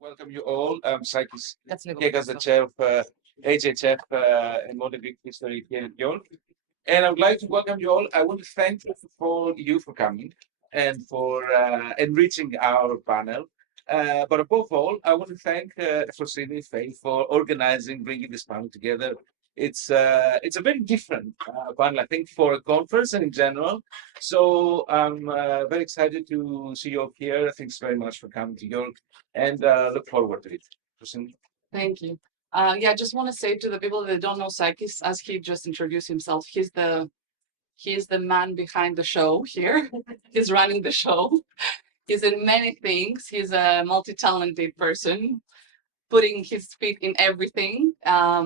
welcome you all. I'm Sakis That's Kekas, the chair of HHF and Modern Greek History here at York. And I would like to welcome you all. I want to thank you for coming and for enriching our panel. But above all, I want to thank Effrosyni for organizing, bringing this panel together. It's a very different panel, I think, for a conference and in general. So I'm very excited to see you all here. Thanks very much for coming to York, and look forward to it. Effrosyni. Thank you. Yeah, I just want to say to the people that don't know Sakis, as he just introduced himself, he's the man behind the show here. He's running the show. He's in many things. He's a multi-talented person, putting his feet in everything. Yeah,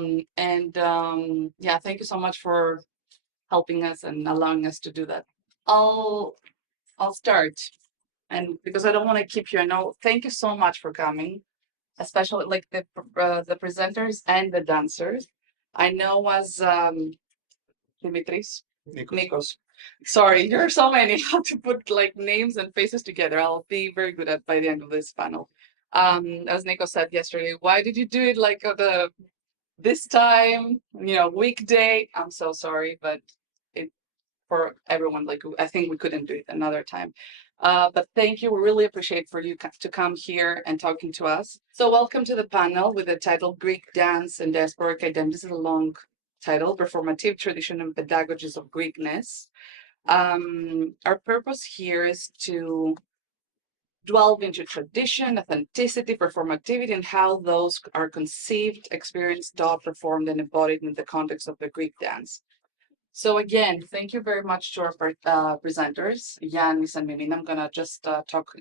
thank you so much for helping us and allowing us to do that. I'll I'll start, and because I don't want to keep you, I know. Thank you so much for coming, especially like the presenters and the dancers. I know as Dimitris, Nikos. Sorry, there are so many. How to put like names and faces together. I'll be very good at by the end of this panel. As Nico said yesterday, why did you do it like this time? Weekday. I'm so sorry, but it for everyone. Like I think we couldn't do it another time. But thank you. We really appreciate for you to come here and talking to us. So welcome to the panel with the title Greek Dance and Diasporic Identities, a long title, Performative Tradition and Pedagogies of Greekness. Our purpose here is to delve into tradition, authenticity, performativity, and how those are conceived, experienced, taught, performed, and embodied in the context of the Greek dance. So again, thank you very much to our presenters, Yannis and Mimina. I'm gonna just talk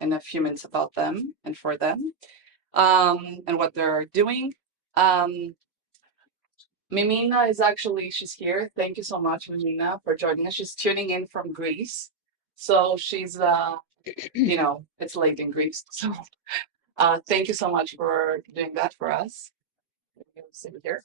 in a few minutes about them and for them, and what they're doing. Mimina is actually, she's here. Thank you so much, Mimina, for joining us. She's tuning in from Greece. So she's, it's late in Greece. So thank you so much for doing that for us. Sit here.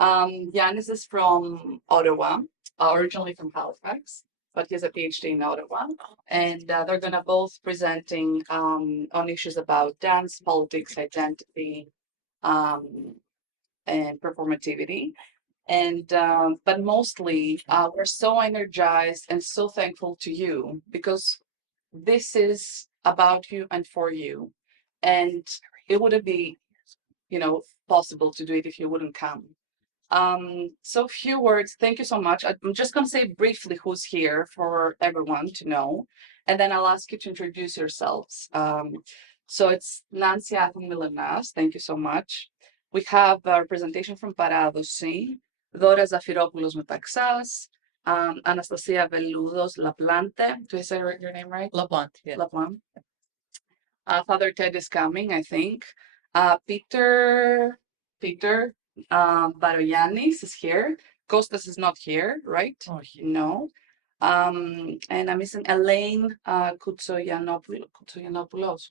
Yannis is from Ottawa, originally from Halifax, but he has a PhD in Ottawa. And they're going to both presenting on issues about dance, politics, identity, and performativity. And but mostly, we're so energized and so thankful to you because this is about you and for you, and it wouldn't be, possible to do it if you wouldn't come. So few words. Thank you so much. I'm just going to say briefly who's here for everyone to know, and then I'll ask you to introduce yourselves. So it's Nancy Athon Milenas. Thank you so much. We have a representation from Paradosi, Dora Zafiropoulos Metaxas, Anastasia Veludos Laplante. Do I say your name right? Laplante, yeah. Laplante. Father Ted is coming, I think. Peter Baroyannis is here. Kostas is not here, right? Oh, No. And I'm missing Elaine Koutsoyanopoulos.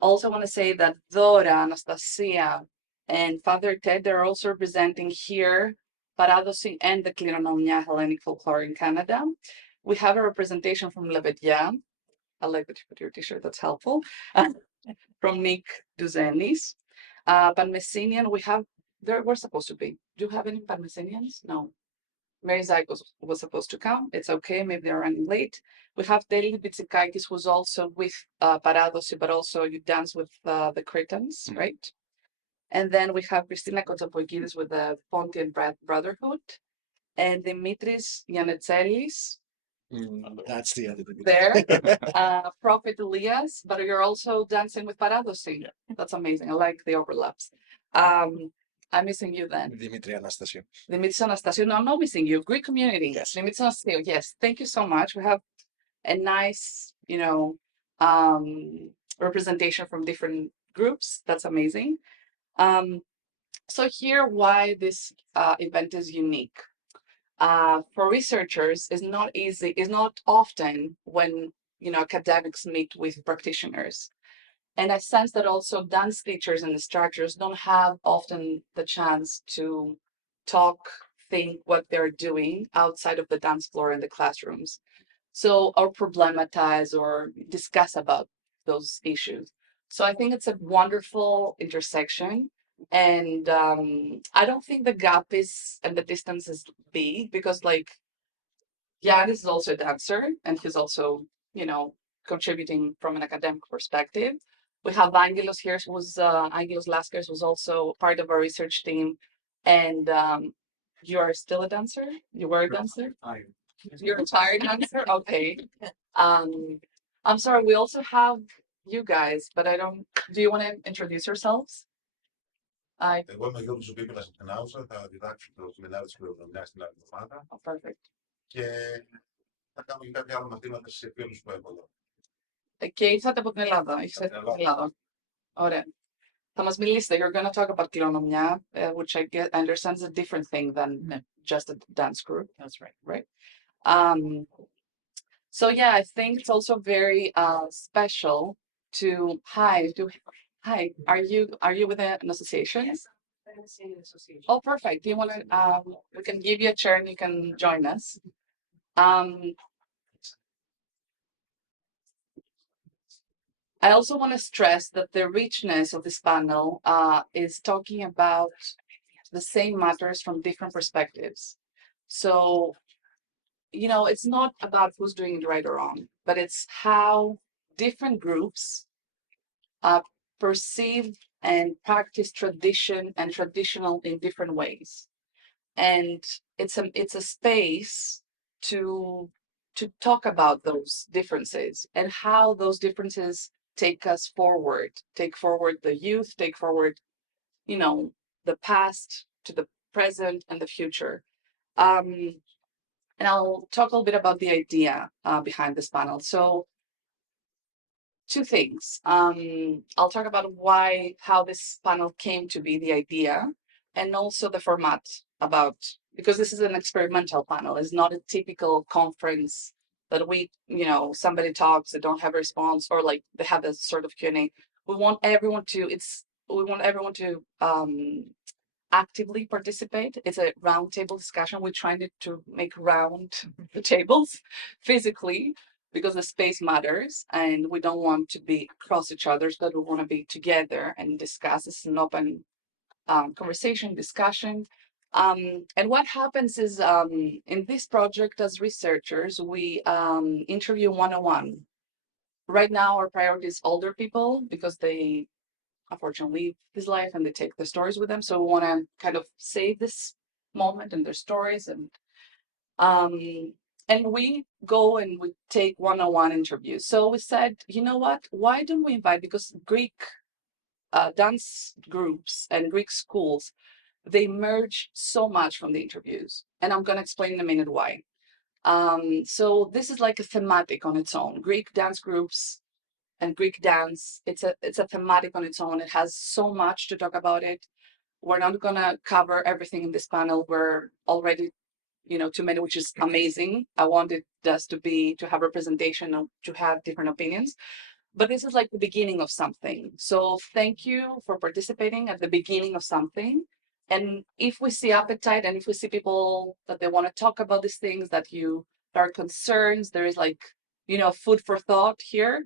Also want to say that Dora, Anastasia, and Father Ted, they're also representing here Paradosi and the Klironomia Hellenic folklore in Canada. We have a representation from Lebedia. I like that you put your t-shirt, that's helpful. From Nick Duzenis. Parmesinian, we have, there we're supposed to be. Do you have any Parmesinians? No. Mary Zykos was supposed to come. It's okay, maybe they're running late. We have Delis Bitsikakis, who's also with Paradosi, but also you dance with the Cretans, right? And then we have Christina Kotsapoikidis with the Pontian Brotherhood, and Dimitris Yanetselis. That's the other thing. There, Prophet Elias, but you're also dancing with Paradosi. Yeah. That's amazing. I like the overlaps. I'm missing you then. Dimitri Anastasiou. Dimitris Anastasiou. No, I'm not missing you. Greek community. Yes. Dimitris Anastasiou. Yes. Thank you so much. We have a nice, representation from different groups. That's amazing. So here, why this event is unique. For researchers, is not easy. Is not often when academics meet with practitioners. And I sense that also dance teachers and instructors don't have often the chance to talk, think what they're doing outside of the dance floor in the classrooms. So, or problematize or discuss about those issues. So I think it's a wonderful intersection. And I don't think the gap is and the distance is big because like Yanis is also a dancer and he's also, you know, contributing from an academic perspective. We have Angelos here, who's Angelos Laskers, who's also part of our research team. And you are still a dancer? You were a dancer? You're a retired dancer? Okay. I'm sorry, we also have you guys, but I don't, do you want to introduce yourselves? Εγώ είμαι ο Γιώργος Ζουμπίπηλας από την Άουσα, θα διδάξω το σεμινάριο της κληρονομιάς την άλλη εβδομάδα. Oh, perfect. Και θα κάνω και κάποια άλλα μαθήματα σε φίλους που έχω εδώ. Και ήρθατε από την Ελλάδα. Ήρθατε από την Ελλάδα. Ωραία. Θα μας μιλήσετε. You're going to talk about κληρονομιά, which I understand is a different thing than just a dance group. That's right. Right. So yeah, I think it's also very special to hi. Are you with an association? Yes. Oh, perfect. Do you want to? We can give you a chair and you can join us. I also want to stress that the richness of this panel is talking about the same matters from different perspectives. So, you know, it's not about who's doing it right or wrong, but it's how different groups perceive and practice tradition and traditional in different ways. And it's a space to talk about those differences and how those differences take us forward, take forward the youth, take forward, you know, the past to the present and the future. And I'll talk a little bit about the idea behind this panel. So two things. I'll talk about how this panel came to be the idea, and also the format about, because this is an experimental panel. It's not a typical conference that we, you know, somebody talks, they don't have a response, or like they have a sort of Q&A. We want everyone to actively participate. It's a roundtable discussion. We're trying to make round the tables physically because the space matters and we don't want to be across each other, but we want to be together and discuss. This is an open conversation, discussion. And what happens is in this project as researchers, we interview one-on-one. Right now, our priority is older people because they unfortunately leave this life and they take the stories with them. So we want to kind of save this moment and their stories. And we go and we take one-on-one interviews. So we said, you know what, why don't we invite, because Greek dance groups and Greek schools, they merge so much from the interviews. And I'm going to explain in a minute why. So this is like a thematic on its own. Greek dance groups and Greek dance, it's a thematic on its own. It has so much to talk about it. We're not gonna cover everything in this panel. We're already, you know, too many, which is amazing. I wanted us to have representation, to have different opinions. But this is like the beginning of something. So thank you for participating at the beginning of something. And if we see appetite and if we see people that they want to talk about these things, that are concerns, there is like, you know, food for thought here.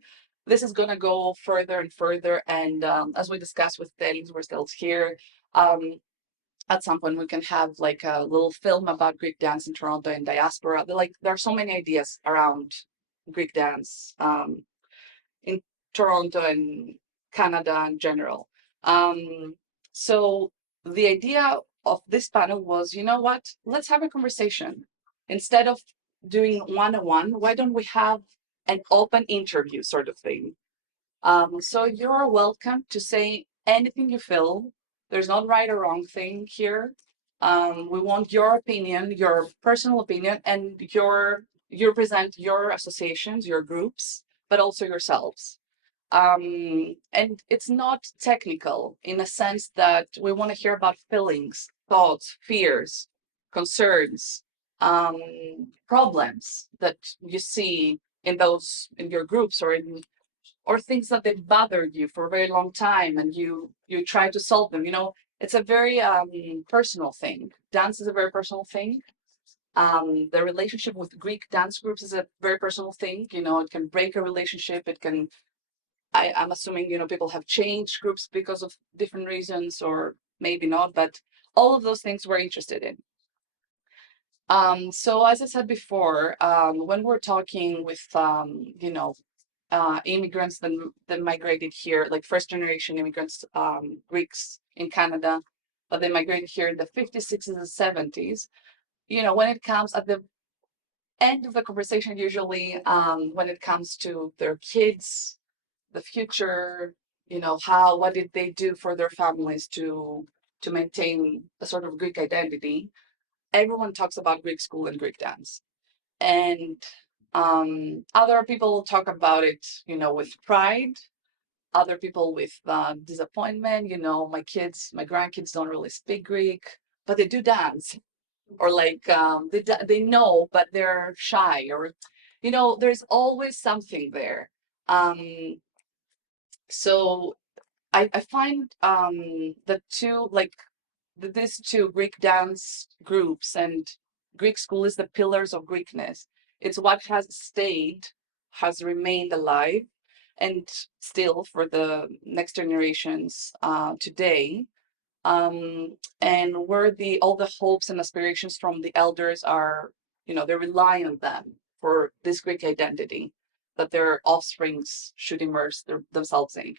This is going to go further and further. And as we discussed with Telis, we're still here. At some point, we can have like a little film about Greek dance in Toronto and diaspora. There are so many ideas around Greek dance in Toronto and Canada in general. So the idea of this panel was, you know what, let's have a conversation. Instead of doing one-on-one, why don't we have an open interview sort of thing? So you're welcome to say anything you feel. There's not right or wrong thing here. We want your opinion, your personal opinion, and you present your associations, your groups, but also yourselves. And it's not technical in a sense that we want to hear about feelings, thoughts, fears, concerns, problems that you see in your groups or things that they bothered you for a very long time and you try to solve them. You know, it's a very personal thing. Dance is a very personal thing. The relationship with Greek dance groups is a very personal thing. You know, it can break a relationship. It can I'm assuming, people have changed groups because of different reasons, or maybe not, but all of those things we're interested in. So as I said before, when we're talking with, immigrants that migrated here, like first generation immigrants, Greeks in Canada, but they migrated here in the 50s, 60s, and 70s. When it comes at the end of the conversation, usually when it comes to their kids, the future, what did they do for their families to maintain a sort of Greek identity, everyone talks about Greek school and Greek dance. And other people talk about it, with pride. Other people with disappointment. My grandkids don't really speak Greek, but they do dance. Or like they know, but they're shy. Or, there's always something there. So I find the two, like these two Greek dance groups and Greek school is the pillars of Greekness. It's what has stayed, has remained alive, and still for the next generations today. And where all the hopes and aspirations from the elders are, they rely on them for this Greek identity that their offsprings should immerse themselves in.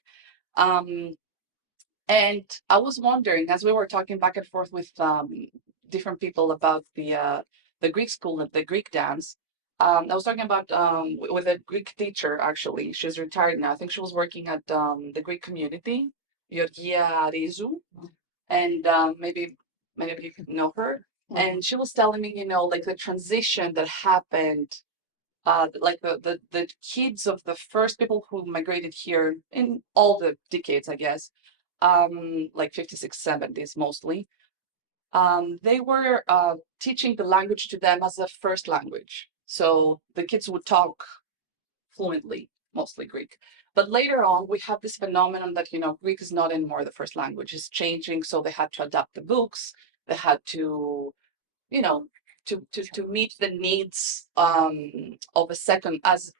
And I was wondering, as we were talking back and forth with different people about the Greek school and the Greek dance, I was talking about with a Greek teacher, actually. She's retired now. I think she was working at the Greek community, Georgia Rizou, and maybe many of you could know her. And she was telling me, like the transition that happened, like the kids of the first people who migrated here in all the decades, I guess, like 56, 70s mostly, they were teaching the language to them as a first language. So the kids would talk fluently, mostly Greek. But later on, we have this phenomenon that, Greek is not anymore the first language, it's changing. So they had to adapt the books, they had to, to meet the needs of a second, as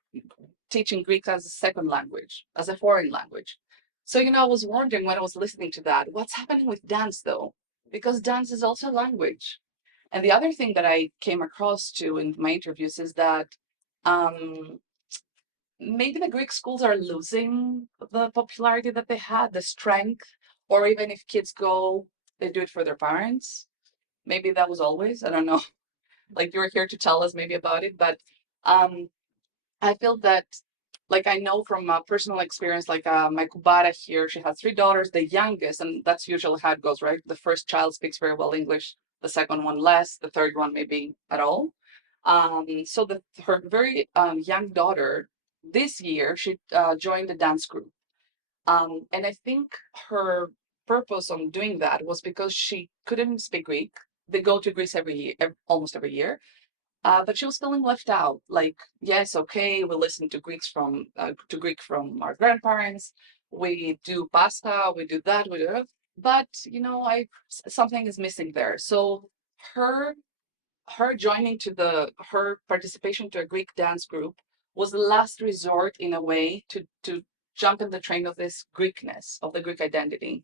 teaching Greek as a second language, as a foreign language. So, I was wondering when I was listening to that, what's happening with dance though? Because dance is also a language. And the other thing that I came across to in my interviews is that maybe the Greek schools are losing the popularity that they had, the strength, or even if kids go, they do it for their parents. Maybe that was always, I don't know. Like you're here to tell us maybe about it, but I feel that, like I know from personal experience, like my kubara here, she has 3 daughters, the youngest, and that's usually how it goes, right? The first child speaks very well English, the second one less, the third one maybe at all. So her very young daughter, this year, she joined the dance group. And I think her purpose on doing that was because she couldn't speak Greek. They go to Greece every year, almost every year. But she was feeling left out. Like, yes, okay, we listen to Greek from our grandparents. We do pasta, we do that, we do that. But something is missing there. So her joining to her participation to a Greek dance group was the last resort in a way to jump in the train of this Greekness, of the Greek identity.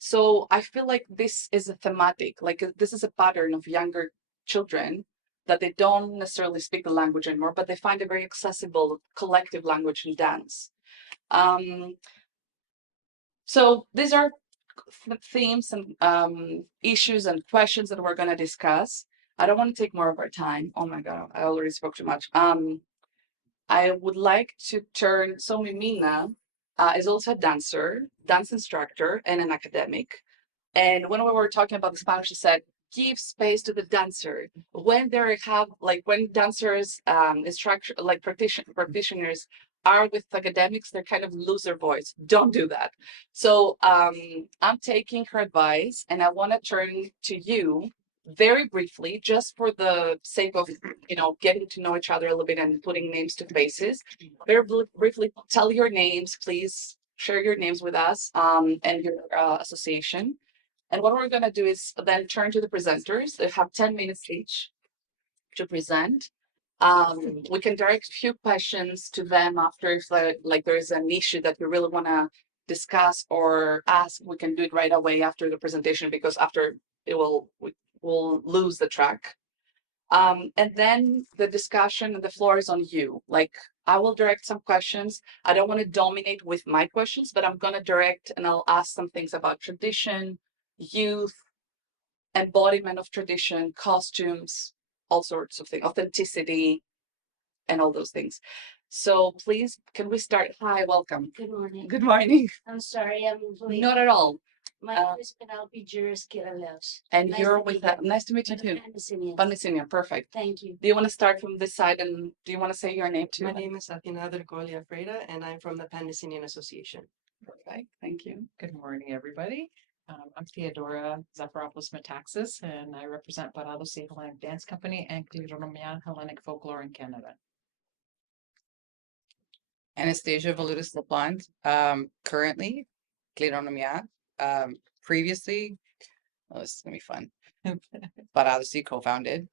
So I feel like this is a thematic, like this is a pattern of younger children that they don't necessarily speak the language anymore, but they find a very accessible collective language in dance. So these are themes and issues and questions that we're going to discuss. I don't want to take more of our time. Oh my God, I already spoke too much. I would like to turn, so Mimina is also a dancer, dance instructor, and an academic. And when we were talking about the Spanish, she said, give space to the dancer. When when dancers, instructor, like practitioners are with academics, they kind of lose their voice. Don't do that. So I'm taking her advice, and I want to turn to you very briefly, just for the sake of getting to know each other a little bit and putting names to faces. Very briefly, tell your names, please. Share your names with us and your association. And what we're going to do is then turn to the presenters. They have 10 minutes each to present. We can direct a few questions to them after if like there is an issue that we really want to discuss or ask. We can do it right away after the presentation because after we'll lose the track. And then the discussion and the floor is on you. Like I will direct some questions. I don't want to dominate with my questions, but I'm going to direct and I'll ask some things about tradition, youth, embodiment of tradition, costumes, all sorts of things, authenticity, and all those things. So please, can we start? Hi, welcome. Good morning. Good morning. I'm sorry, I'm late. Not at all. My name is Penelope Juris Kiraleos. And Nice you're to with meet you. nice to meet you too. Panisinia, perfect. Thank you. Do you want to start from this side and do you want to say your name too? My name is Athena Dercolia Freida, and I'm from the Pan-Nicenian Association. Perfect, thank you. Good morning, everybody. I'm Theodora Zafiropoulos Metaxas, and I represent Pedagogies Hellenic Dance Company and Kleronomia Hellenic Folklore in Canada. Anastasia Valutis LaPlante, currently Kleronomia, previously, oh, this is gonna be fun. Pedagogies co-founded,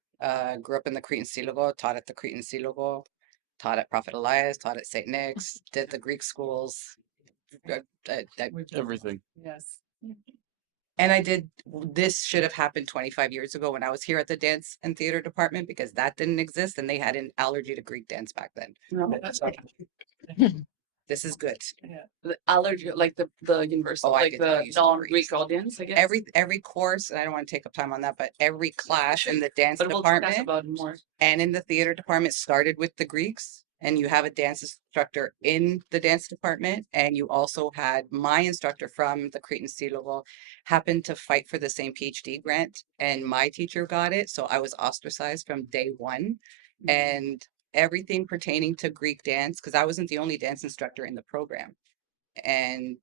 grew up in the Cretan Synagogue, taught at the Cretan Synagogue, taught at Prophet Elias, taught at St. Nick's, did the Greek schools. Everything. Yes. And I did, this should have happened 25 years ago when I was here at the dance and theater department because that didn't exist and they had an allergy to Greek dance back then. No, that's okay. This is good. The allergy, like the universal, Oh, I like can tell the you some non-Greek Greeks. audience, I guess. Every course, and I don't want to take up time on that, but every class in the dance But we'll discuss department about it more. and in the theater department started with the Greeks. And you have a dance instructor in the dance department. And you also had my instructor from the Cretan Synagogue happened to fight for the same PhD grant. And my teacher got it. So I was ostracized from day one. And everything pertaining to Greek dance, because I wasn't the only dance instructor in the program. And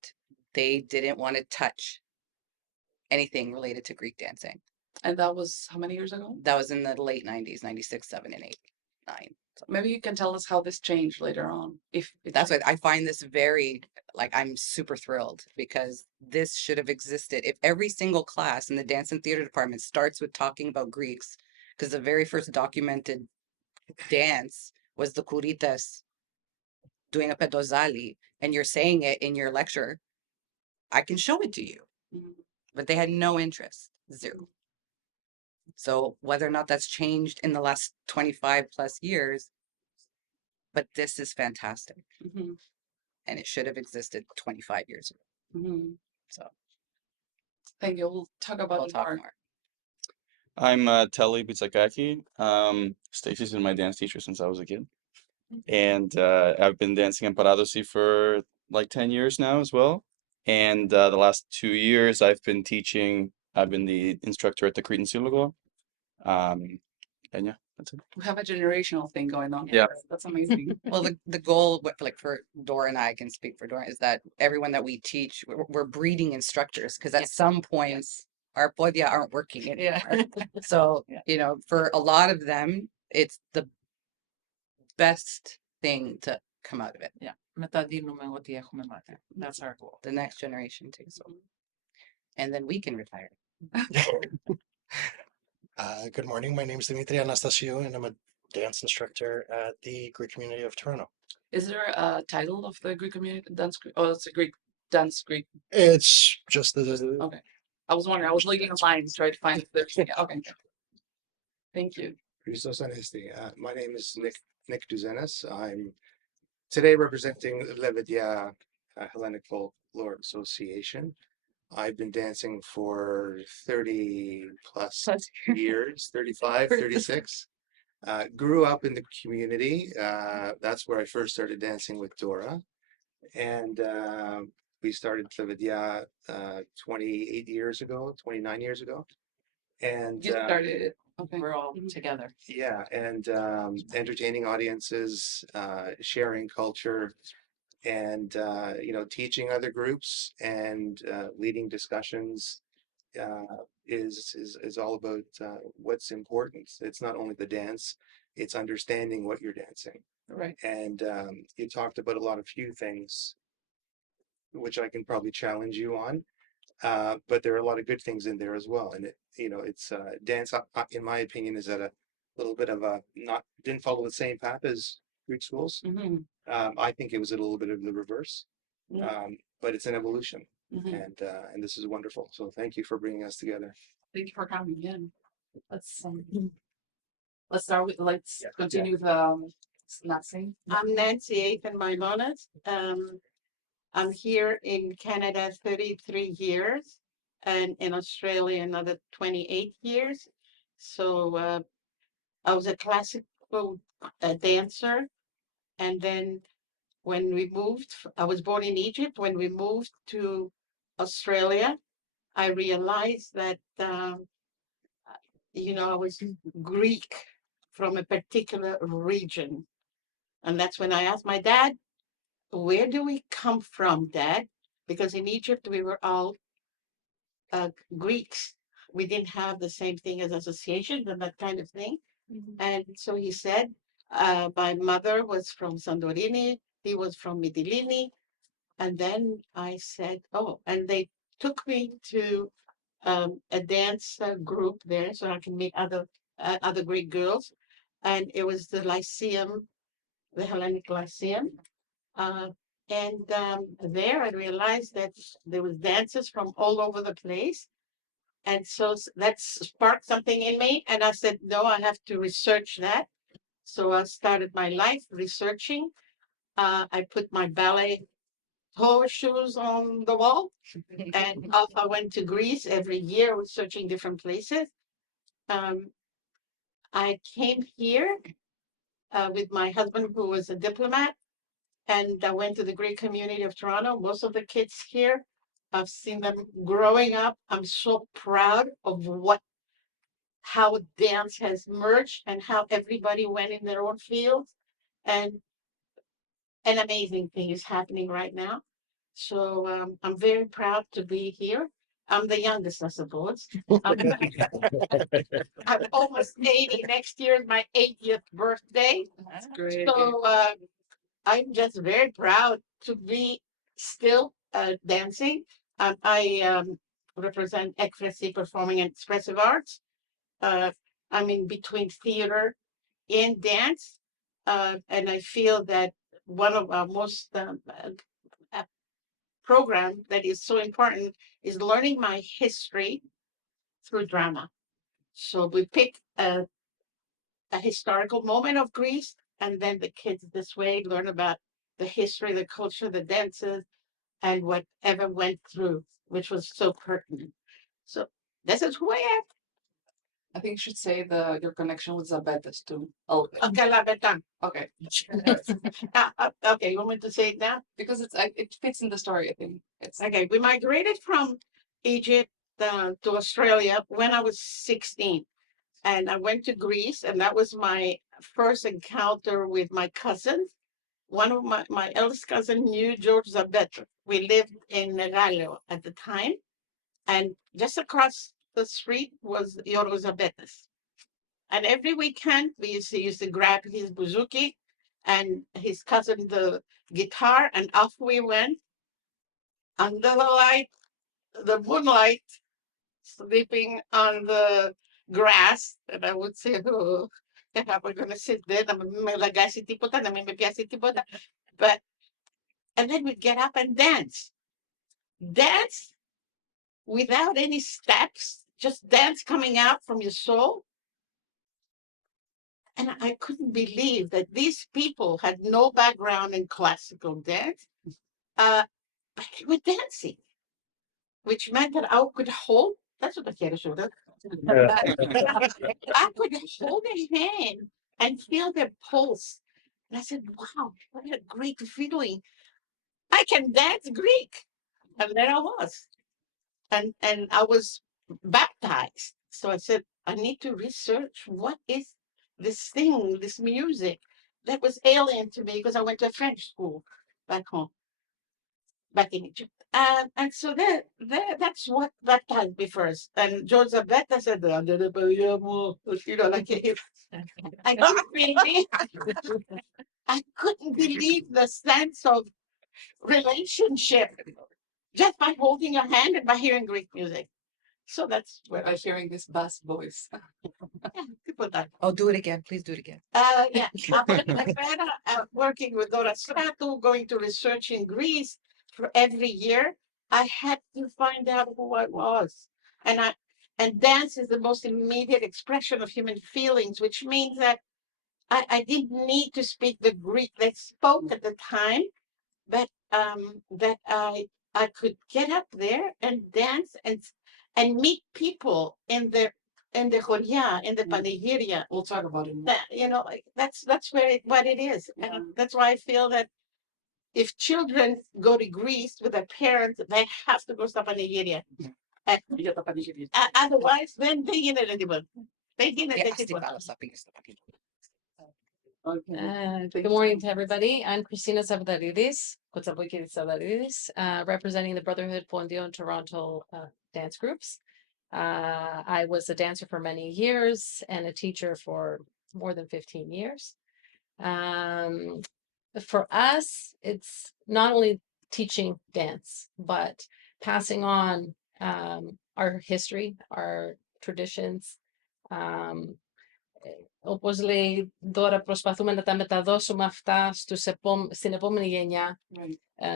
they didn't want to touch anything related to Greek dancing. And that was how many years ago? That was in the late 90s, 96, 7, and 8, 9. So Maybe you can tell us how this changed later on. If that's why I find this very, like, I'm super thrilled because this should have existed. If every single class in the dance and theater department starts with talking about Greeks, because the very first documented dance was the Kuritas doing a pedozali, and you're saying it in your lecture, I can show it to you. Mhm. But they had no interest, zero. So whether or not that's changed in the last 25 plus years, but this is fantastic. Mhm. And it should have existed 25 years ago. Mhm. So Thank you. We'll talk about we'll it talk more. more. I'm Telly Bitsakaki. Stacey's been my dance teacher since I was a kid. And I've been dancing in Pedagogies for like 10 years now as well. And the last 2 years I've been teaching, I've been the instructor at the Cretan Synagogue. And yeah, that's it. We have a generational thing going on. Yeah. That's amazing. Well, the goal, like for Dora and I can speak for Dora, is that everyone that we teach, we're breeding instructors because at some points our podia aren't working anymore. So, you know, for a lot of them, it's the best thing to come out of it. Yeah. Metadinουμε ότι έχουμε μάθει. That's our goal. The next generation takes over. And then we can retire. Good morning. My name is Dimitri Anastasiou, and I'm a dance instructor at the Greek community of Toronto. Is there a title of the Greek community dance? Oh, it's a Greek dance Greek. It's just the Okay. I was wondering. I was looking online to try to find if there's. Yeah, okay. Thank you. Christos Anesti. My name is Nick Duzenis. I'm today representing Levidia Hellenic Folklore Association. I've been dancing for 30 plus years, 35, 36. Grew up in the community. That's where I first started dancing with Dora. And we started Levidia 28 years ago, 29 years ago. And You started it. Okay. We're all Mhm. together. yeah, and entertaining audiences, sharing culture, and you know, teaching other groups and leading discussions is all about what's important. It's not only the dance; it's understanding what you're dancing. Right. And you talked about a lot of few things, which I can probably challenge you on. But there are a lot of good things in there as well. And it, you know, it's dance, in my opinion, is at little bit of a didn't follow the same path as Greek schools. Mhm, I think it was a little bit of the reverse, mhm, but it's an evolution, mhm. and this is wonderful. So thank you for bringing us together. Thank you for coming in. Let's let's start with let's Yeah. continue with Nancy. I'm Nancy Ethan Maimonas. I'm here in Canada 33 years and in Australia another 28 years. So I was a classical dancer. And then when we moved, I was born in Egypt. When we moved to Australia, I realized that, I was Greek from a particular region. And that's when I asked my dad, where do we come from, Dad? Because in Egypt, we were all Greeks. We didn't have the same thing as associations and that kind of thing. And so he said, my mother was from Santorini, he was from Mytilene. And then I said, oh, and they took me to a dance group there so I can meet other Greek girls. And it was the Lyceum, the Hellenic Lyceum. And there I realized that there was dances from all over the place. And so that sparked something in me. And I said, no, I have to research that. So I started my life researching. I put my ballet toe shoes on the wall. And off I went to Greece every year, researching different places. I came here with my husband, who was a diplomat. And I went to the Greek community of Toronto. Most of the kids here, I've seen them growing up. I'm so proud of how dance has merged and how everybody went in their own fields. And an amazing thing is happening right now. So I'm very proud to be here. I'm the youngest, I suppose. I'm almost 80. Next year is my 80th birthday. That's great. So I'm just very proud to be still dancing. I represent Effrosyni Performing and Expressive Arts. I'm in between theater and dance. And I feel that one of our most program that is so important is learning my history through drama. So we pick a historical moment of Greece, and then the kids this way learn about the history, the culture, the dances, and whatever went through, which was so pertinent. So this is who I am. I think you should say your connection with Zabetas too. Oh, Okay, Labetan. okay. Okay, you want me to say it now? Because it fits in the story. I think it's Okay, we migrated from Egypt to Australia when I was 16. And I went to Greece, and that was my first encounter with my cousins. One of my eldest cousin knew George Zabet. We lived in Neralo at the time. And just across the street was Yorgos Zabetas. And every weekend, we used to grab his bouzouki and his cousin the guitar, and off we went under the moonlight, sleeping on the grass. And I would say, oh, we're going to sit there. But, and then we'd get up and dance. Dance without any steps, just dance coming out from your soul. And I couldn't believe that these people had no background in classical dance, but they were dancing, which meant that I could hold, that's what I quiero shoulder. I could hold their hand and feel their pulse. And I said, wow, what a great feeling. I can dance Greek. And there I was. And I was baptized. So I said, I need to research what is this thing, this music that was alien to me because I went to a French school back home, back in Egypt. And so that's what baptized me first. And George Zabetta said, like I couldn't believe, I couldn't believe the sense of relationship just by holding your hand and by hearing Greek music. So that's where By hearing this bass voice. people that. Oh, do it again. Please do it again. Yeah, working with Dora Stratou, going to research in Greece for every year. I had to find out who I was, and dance is the most immediate expression of human feelings, which means that I didn't need to speak the Greek they spoke at the time, but that I could get up there and dance and meet people in the choria, in the panegyria. We'll talk about it more. That like, that's what it is, Yeah. and that's why I feel that if children go to Greece with their parents, they have to go to panegyria. You get the panegyric. Otherwise, then they get eligible. They get Yeah, eligible. Okay. Good morning to everybody. I'm Christina Savadaridis, representing the Brotherhood Pondio and Toronto dance groups. I was a dancer for many years and a teacher for more than 15 years. For us, it's not only teaching dance, but passing on our history, our traditions. Όπως λέει τώρα προσπαθούμε να τα μεταδώσουμε αυτά στην επόμενη γενιά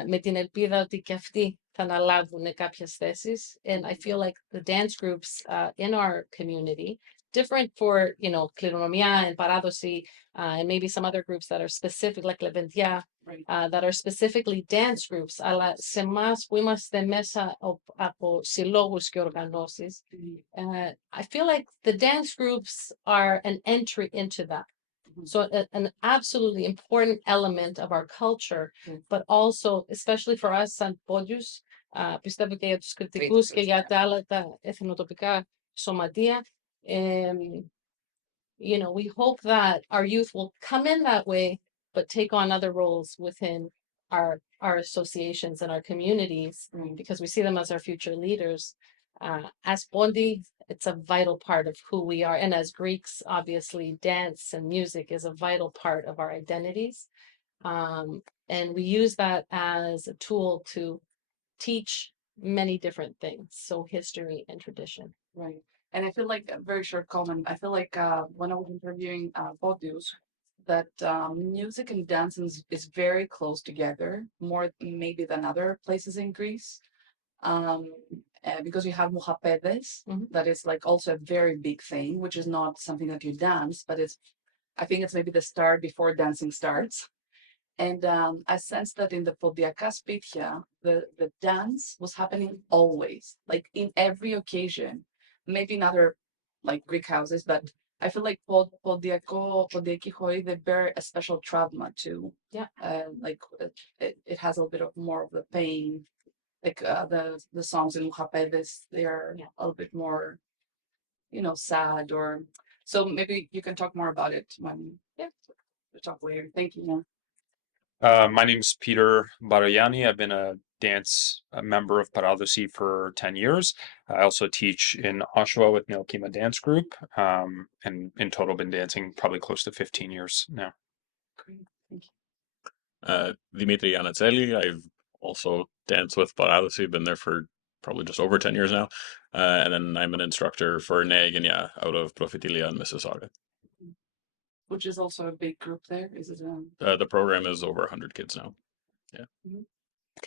με την ελπίδα ότι και αυτοί θα αναλάβουν κάποιες θέσεις. And I feel like the dance groups in our community, different for, κληρονομιά and παράδοση, and maybe some other groups that are specific, like Leventia, that are specifically dance groups, αλλά σε εμάς που είμαστε μέσα από συλλόγους και οργανώσεις, I feel like the dance groups are an entry into that. So an absolutely important element of our culture, but also, especially for us σαν πόντιους, πιστεύω και για τους κριτικούς και για τα άλλα τα εθνοτοπικά σωματεία, we hope that our youth will come in that way, but take on other roles within our associations and our communities, because we see them as our future leaders. As Bondi, it's a vital part of who we are. And as Greeks, obviously, dance and music is a vital part of our identities. And we use that as a tool to teach many different things. So history and tradition. Right. And I feel like a very short comment. I feel like when I was interviewing Podius, that music and dance is very close together, more maybe than other places in Greece. Because you have muhapedes, that is like also a very big thing, which is not something that you dance, but I think it's maybe the start before dancing starts. And I sense that in the Podiaka Spitia, the dance was happening always, like in every occasion, maybe in other like Greek houses, but I feel like Podiaki Hoi, they bear a special trauma too. Yeah. Like it has a little bit of more of the pain. Like the songs in Muhapedes, they are a little bit more, sad, or so maybe you can talk more about it when we talk later. Thank you. My name's Peter Barayani. I've been a member of Paradosi for 10 years. I also teach in Oshawa with Neokima Dance Group, and in total been dancing probably close to 15 years now. Great, thank you. Dimitri Yanatseli. I've also danced with Paradosi, been there for probably just over 10 years now. And then I'm an instructor for NEG and out of Profitilia in Mississauga. Which is also a big group there, is it? The program is over 100 kids now. Yeah.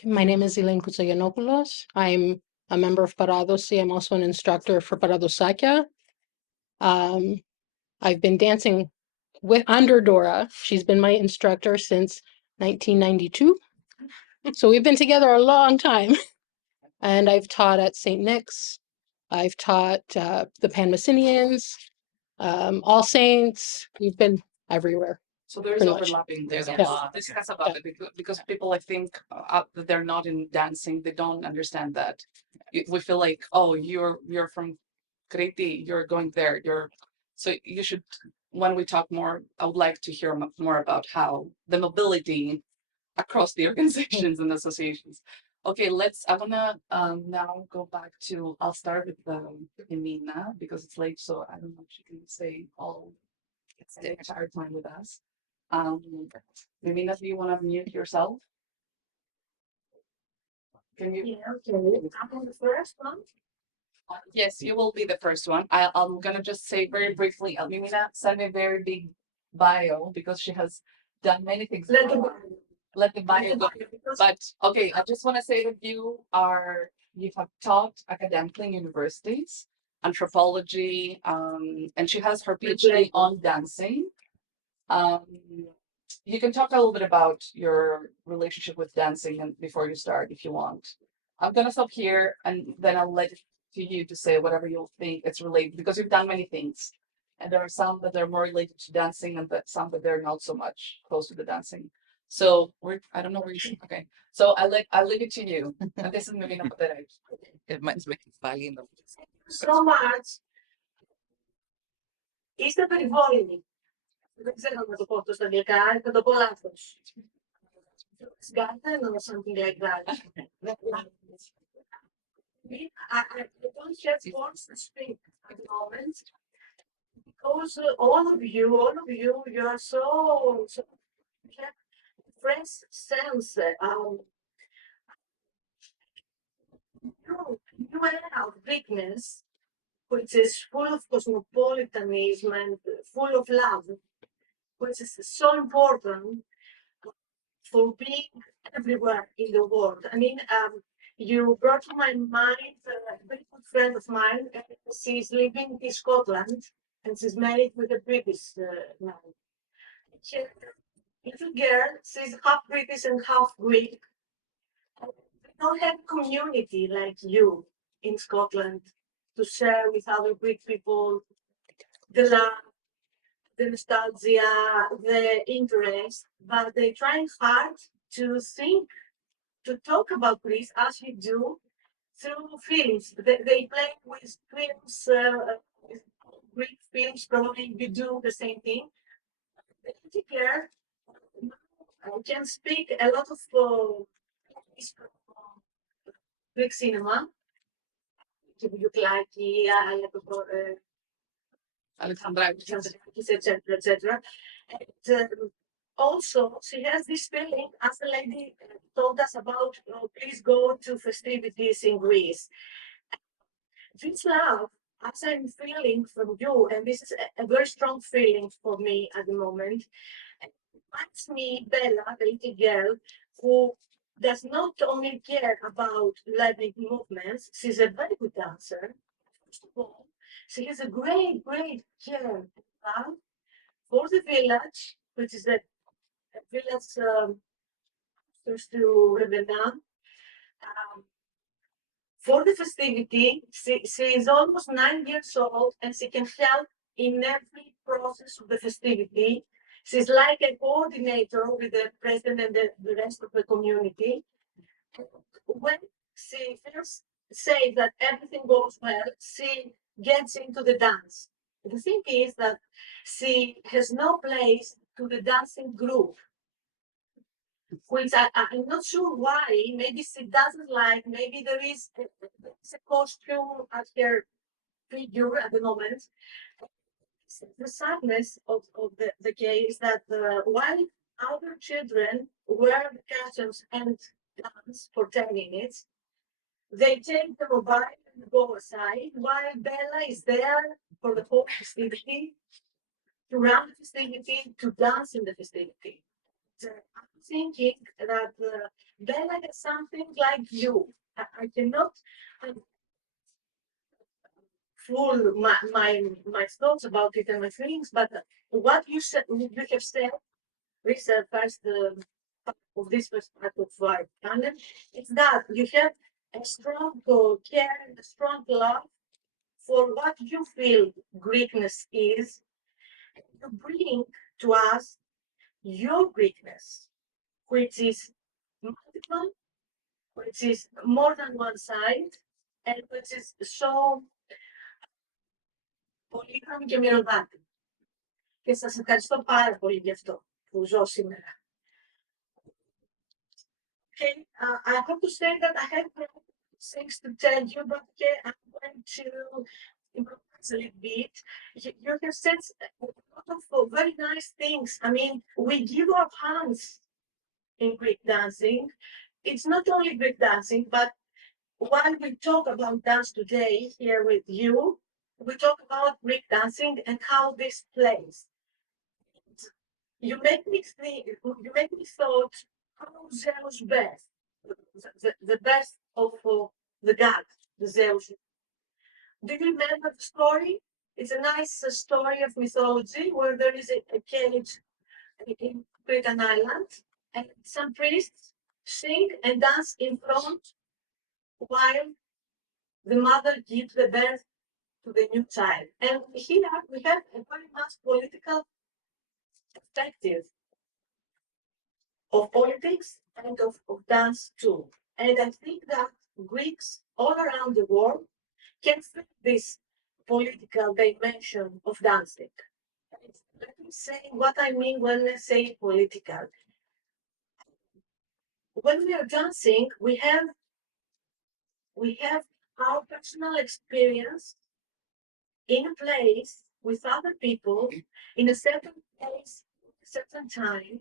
My name is Elaine Koutsagianopoulos. I'm a member of Paradosi. I'm also an instructor for Paradosakia. I've been dancing under Dora. She's been my instructor since 1992. So we've been together a long time. And I've taught at St. Nick's. I've taught the Panmessinians, All Saints. We've been everywhere. So there's pretty much. overlapping. There's a Yeah. lot. Discuss about it because people, I think, that they're not in dancing, they don't understand that. We feel like, oh, you're from Crete, you're going there. So you should. When we talk more, I would like to hear more about how the mobility across the organizations and associations. Okay, I wanna now go back to. I'll start with Emina because it's late, so I don't know if she can say all the entire time with us. Emina, do you want to mute yourself? Can you? Yeah, okay. I'm on the first one. Yes, you will be the first one. I'm gonna just say very briefly, Almina sent me a very big bio because she has done many things. Let the bio go. But okay, I just want to say that you have taught academically in universities, anthropology, and she has her PhD on dancing. Um, you can talk a little bit about your relationship with dancing and before you start, if you want. I'm gonna stop here and then I'll let it to you to say whatever you think it's related because you've done many things. And there are some that are more related to dancing and some that they're not so much close to the dancing. So I don't know where you okay. So I leave it to you. And this is maybe not that So much. Είστε περιβόλοι. Δεν ξέρω να το πω αυτό στα αγγλικά, θα το πω λάθος. Scatter or something like that. I don't have words to speak at the moment because all of you, you are so you have fresh sense. You are of Greekness, which is full of cosmopolitanism and full of love, which is so important for being everywhere in the world. I mean, you brought to my mind a very good friend of mine. She's living in Scotland and she's married with a British man. She's a little girl, she's half British and half Greek. We don't have community like you in Scotland to share with other Greek people the love, the nostalgia, the interest, but they're trying hard to think, to talk about Greece as you do through films. They play with films, Greek films, probably you do the same thing. In particular, I can speak a lot of Greek cinema, Alexandrakis, etc. And also, she has this feeling, as the lady told us about, please go to festivities in Greece. This love, as I'm feeling from you, and this is a very strong feeling for me at the moment, reminds me, Bella, the little girl, who does not only care about learning movements, she's a very good dancer. First of all, she has a great, great care and love for the village, which is a village close to Revenant. For the festivity, she is almost 9 years old and she can help in every process of the festivity. She's like a coordinator with the president and the rest of the community. When she feels safe that everything goes well, she gets into the dance. The thing is that she has no place to the dancing group, which I'm not sure why. Maybe she doesn't like, maybe there is a costume at her figure at the moment. The sadness of the case that while other children wear the costumes and dance for 10 minutes, they take the mobile and go aside while Bella is there for the whole festivity, to run the festivity, to dance in the festivity. I'm thinking that Bella has something like you. I cannot fool my thoughts about it and my feelings, but what you said, you have said, this first of this first part of our panel, is that you have a strong care and a strong love for what you feel Greekness is. You bring to us your Greekness, which is multiple, which is more than one side, and which is so πολύχρωμη και μυρωδάτη. Και σας ευχαριστώ πάρα πολύ γι' αυτό που ζω σήμερα. Okay, I have to say that I have things to tell you, but okay, I'm going to improvise a little bit. You have said a lot of very nice things. I mean, we give our hands in Greek dancing. It's not only Greek dancing, but while we talk about dance today here with you, we talk about Greek dancing and how this plays. You make me think, you make me thought how Zeus best, the best of the god, the Zeus. Do you remember the story? It's a nice story of mythology where there is a cage in Cretan island, and some priests sing and dance in front while the mother gives the birth to the new child. And here we have a very much political perspective of politics and of dance too. And I think that Greeks all around the world can feel this political dimension of dancing. Let me say what I mean when I say political. When we are dancing, we have our personal experience in a place with other people in a certain place, a certain time,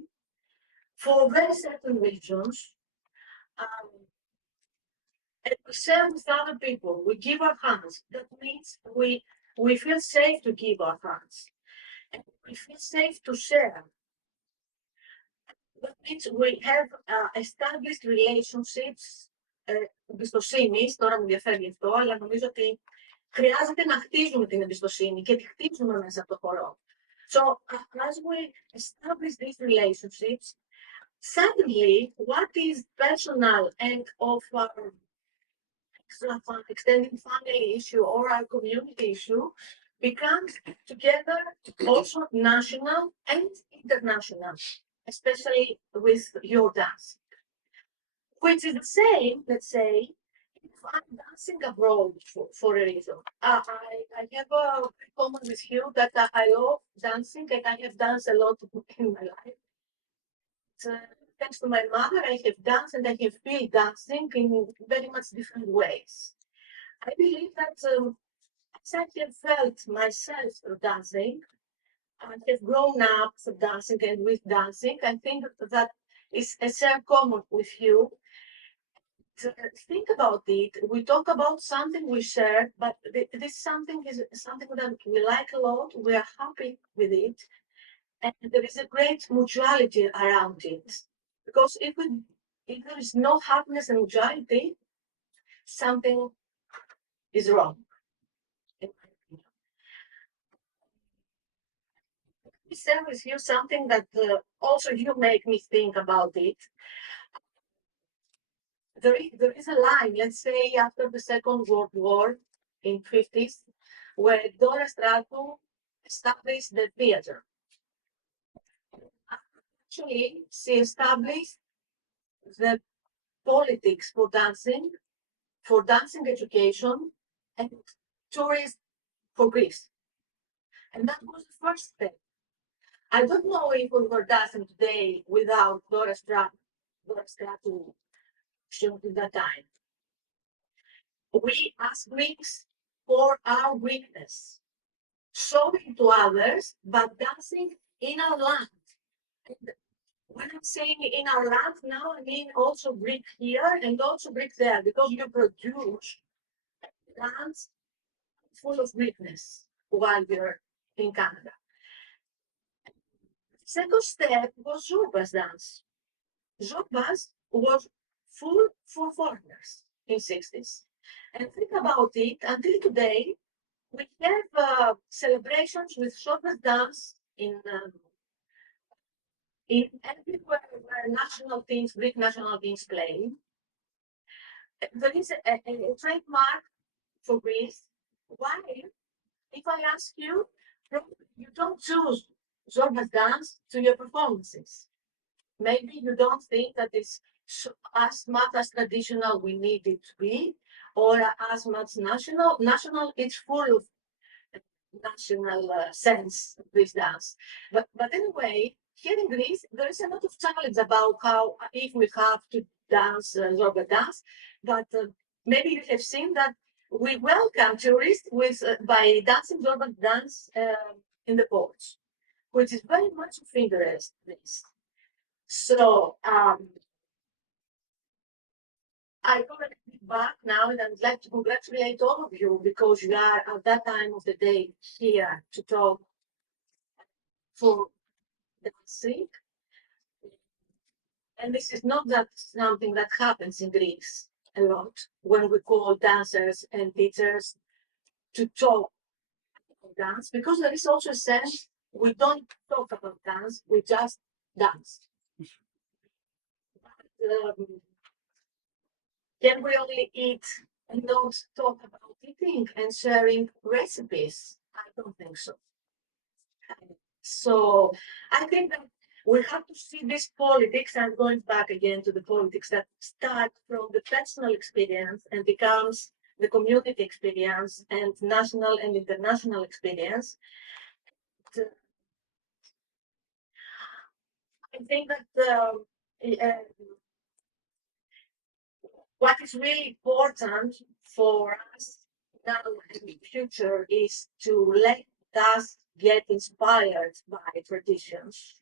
for very certain reasons. And we share with other people. We give our hands. That means we feel safe to give our hands. And we feel safe to share. That means we have established relationships. Εμπιστοσύνη, τώρα μου διαφέρει αυτό, αλλά νομίζω ότι χρειάζεται να χτίζουμε την εμπιστοσύνη και τη χτίζουμε μέσα από το χώρο. So as we establish these relationships, suddenly what is personal and of our extended family issue or our community issue becomes together also national and international, especially with your dance, which is the same, let's say, if I'm dancing abroad for a reason. I have a common with you that I love dancing and I have danced a lot in my life. Thanks to my mother, I have danced and I have feel dancing in very much different ways. I believe that as I have felt myself through dancing, I have grown up through dancing and with dancing. I think that is a share common with you. Think about it. We talk about something we share, but this something is something that we like a lot. We are happy with it, and there is a great mutuality around it. Because if there is no happiness and mutuality, something is wrong. Let me share with you something that also you make me think about it. There is a line, let's say after the Second World War in 50s, where Doris Rantou established the theater. Actually, she established the politics for dancing education, and tourism for Greece. And that was the first step. I don't know if we were dancing today without Doris Rantou at that time. We as Greeks for our Greekness, showing to others, but dancing in our land. And when I'm saying in our land now, I mean also Greek here and also Greek there, because you produce lands full of Greekness while you're in Canada. Second step was Zorba's dance. Zorba's was full for foreigners in 60s. And think about it, until today, we have celebrations with Zorba's dance in everywhere where national teams, Greek national teams play. There is a trademark for Greece. Why? If I ask you, you don't choose Zorba's dance to your performances. Maybe you don't think that it's as much as traditional we need it to be, or as much national. National, it's full of national sense, this dance. But anyway, here in Greece, there is a lot of challenge about how, if we have to dance Zorba dance, but maybe you have seen that we welcome tourists with by dancing Zorba dance in the ports, which is very much of interest. So I already back now, and I'd like to congratulate all of you because you are at that time of the day here to talk for dancing. And this is not that something that happens in Greece a lot when we call dancers and teachers to talk about dance, because there is also a sense we don't talk about dance, we just dance. Can we only eat and not talk about eating and sharing recipes? I don't think so. So I think that we have to see this politics. I'm going back again to the politics that start from the personal experience and becomes the community experience and national and international experience. I think that what is really important for us now and in the future is to let us get inspired by traditions.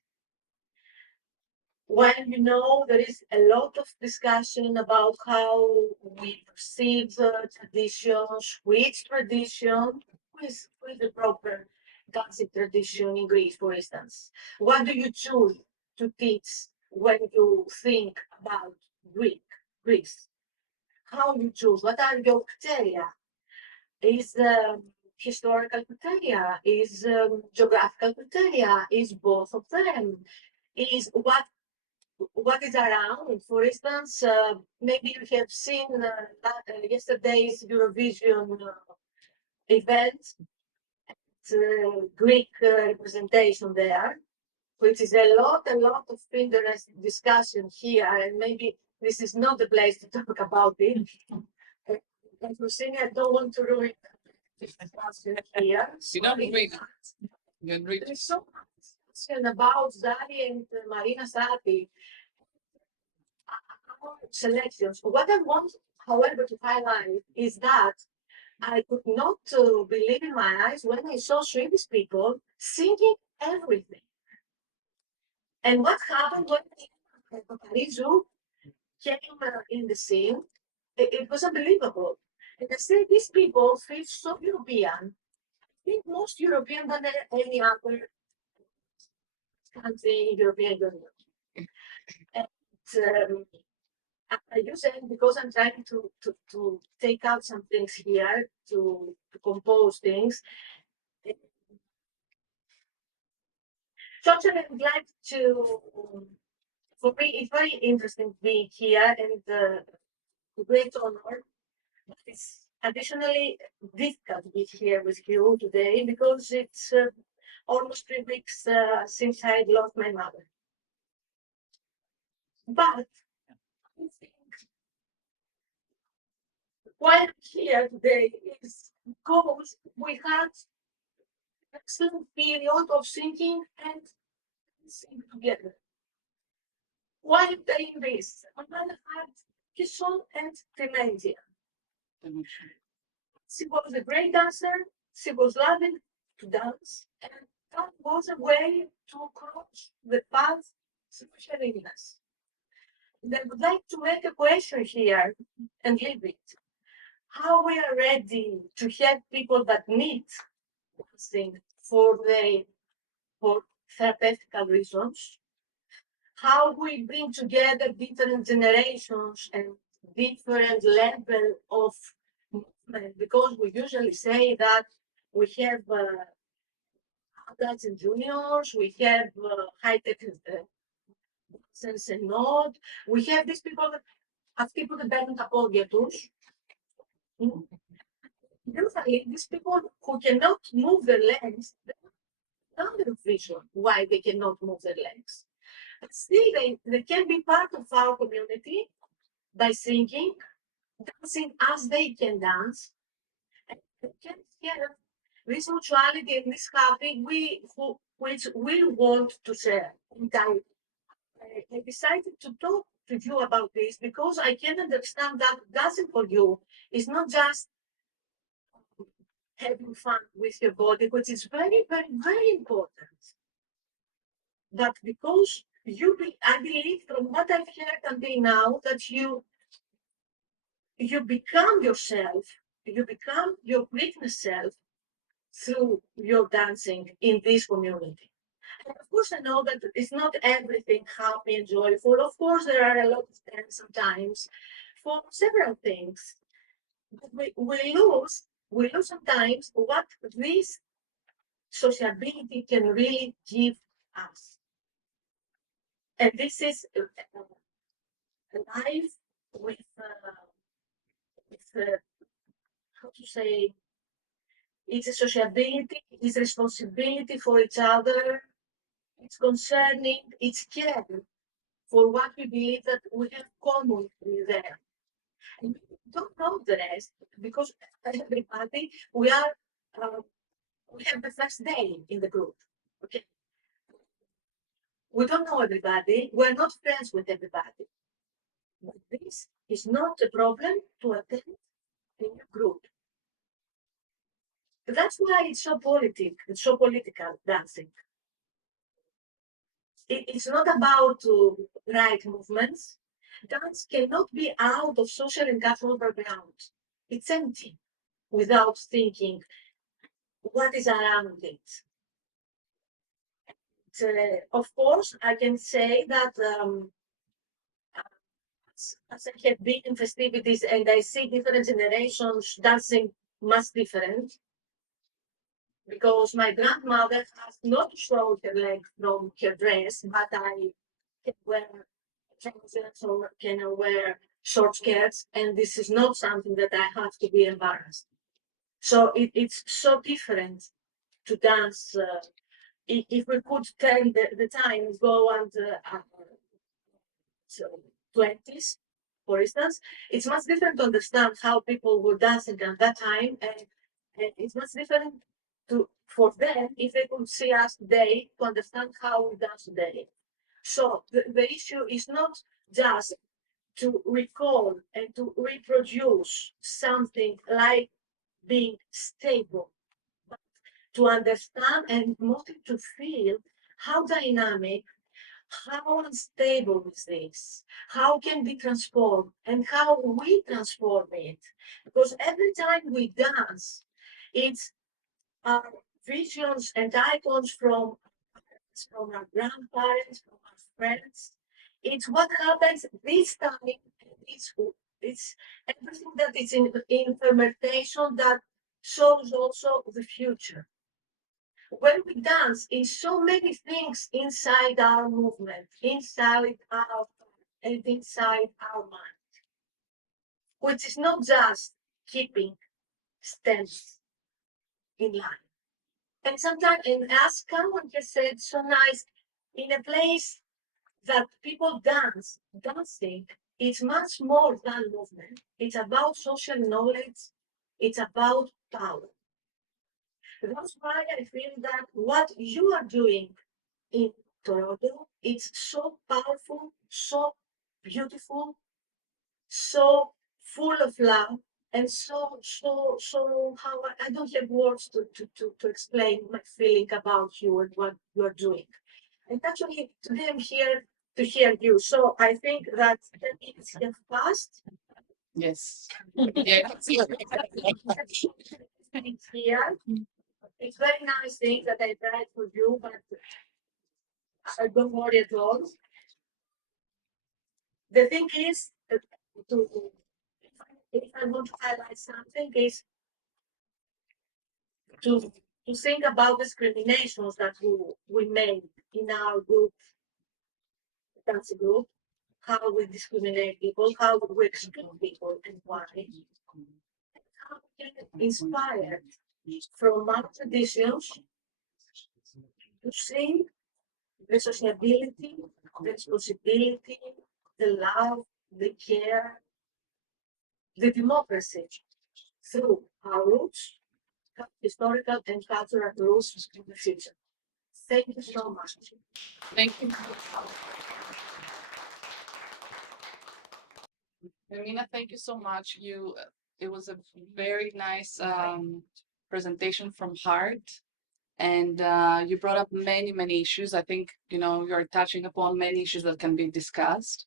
When there is a lot of discussion about how we perceive traditions, which tradition is the proper dancing tradition in Greece, for instance. What do you choose to teach when you think about Greece? How you choose? What are your criteria? Is historical criteria? Is geographical criteria? Is both of them? Is what is around? For instance, maybe you have seen yesterday's Eurovision event, Greek representation there, which is a lot of interesting discussion here, and maybe this is not the place to talk about it. Effrosyni, I don't want to ruin this discussion here. You don't read it. You can read it. There's so much discussion about Zari and Marina Sati selections. What I want, however, to highlight is that I could not believe in my eyes when I saw Swedish people singing everything. And what happened when Paparizu came in the scene? It was unbelievable. And I say these people feel so European. I think most European than any other country in European Union. And I use it because I'm trying to take out some things here to compose things. So I would like to, for me, it's very interesting being here and a great honor. But it's additionally difficult to be here with you today because it's almost 3 weeks since I lost my mother. But I think why I'm here today is because we had an excellent period of thinking and singing together. Why am I saying this? On the other hand, Kishon and Clementia. She was a great dancer, she was loving to dance, and that was a way to cross the path to shariness. And I would like to make a question here and leave it. How we are ready to help people that need dancing for therapeutical reasons, how we bring together different generations and different level of movement, because we usually say that we have adults and juniors, we have high-tech sense and not, we have these people that αυτοί που δεν παίρνουν τα πόδια τους. Usually, these people who cannot move their legs, they have another reason why they cannot move their legs. But still, they can be part of our community by singing, dancing as they can dance, and they can have this mutuality and this happy which we want to share. And I decided to talk to you about this because I can understand that dancing for you is not just having fun with your body, which is very, very, very important. But because I believe from what I've heard until now that you you become yourself, you become your Greekness self through your dancing in this community. And of course, I know that it's not everything happy and joyful. Of course, there are a lot of things sometimes for several things. But we lose sometimes what this sociability can really give us. And this is a life with how to say, it's a sociability, it's responsibility for each other, it's concerning, it's care for what we believe that we have commonly there. And we don't know the rest because everybody, we have the first day in the group. Okay. We don't know everybody, we're not friends with everybody. But this is not a problem to attend a new group. That's why it's so political dancing. It's not about right movements. Dance cannot be out of social and cultural background. It's empty without thinking what is around it. Of course, I can say that as I have been in festivities and I see different generations dancing much different, because my grandmother has not shown her leg from her dress, but I can wear trousers or can wear short skirts, and this is not something that I have to be embarrassed. So it's so different to dance. If we could turn the time and go and 20s, for instance, it's much different to understand how people were dancing at that time, and it's much different for them if they could see us today to understand how we dance today. So the issue is not just to recall and to reproduce something like being stable, but to understand and mostly to feel how dynamic, how unstable is this, how can be transformed, and how we transform it. Because every time we dance, it's our visions and icons from our grandparents, from our friends. It's what happens this time. It's everything that is in fermentation that shows also the future. When we dance, in so many things inside our movement, inside our and inside our mind, which is not just keeping steps in line. And sometimes, and as Cameron has said so nice, in a place that people dancing is much more than movement. It's about social knowledge, it's about power. That's why I feel that what you are doing in Toronto, it's so powerful, so beautiful, so full of love, and so how I don't have words to explain my feeling about you and what you are doing. And actually today I'm here to hear you. So I think that 10 minutes have passed. Yes. Yes. It's here. It's very nice thing that I tried for you, but I don't worry at all. The thing is, if I want to highlight something, is to think about discriminations that we made in our group, dance group, how we discriminate people, how we exclude people, and why. How we get inspired from our traditions to see the sociability, the responsibility, the love, the care, the democracy through our roots, historical and cultural roots in the future. Thank you so much. Thank you. Ermina, thank you so much. It was a very nice presentation from heart. And you brought up many issues. I think, you're touching upon many issues that can be discussed.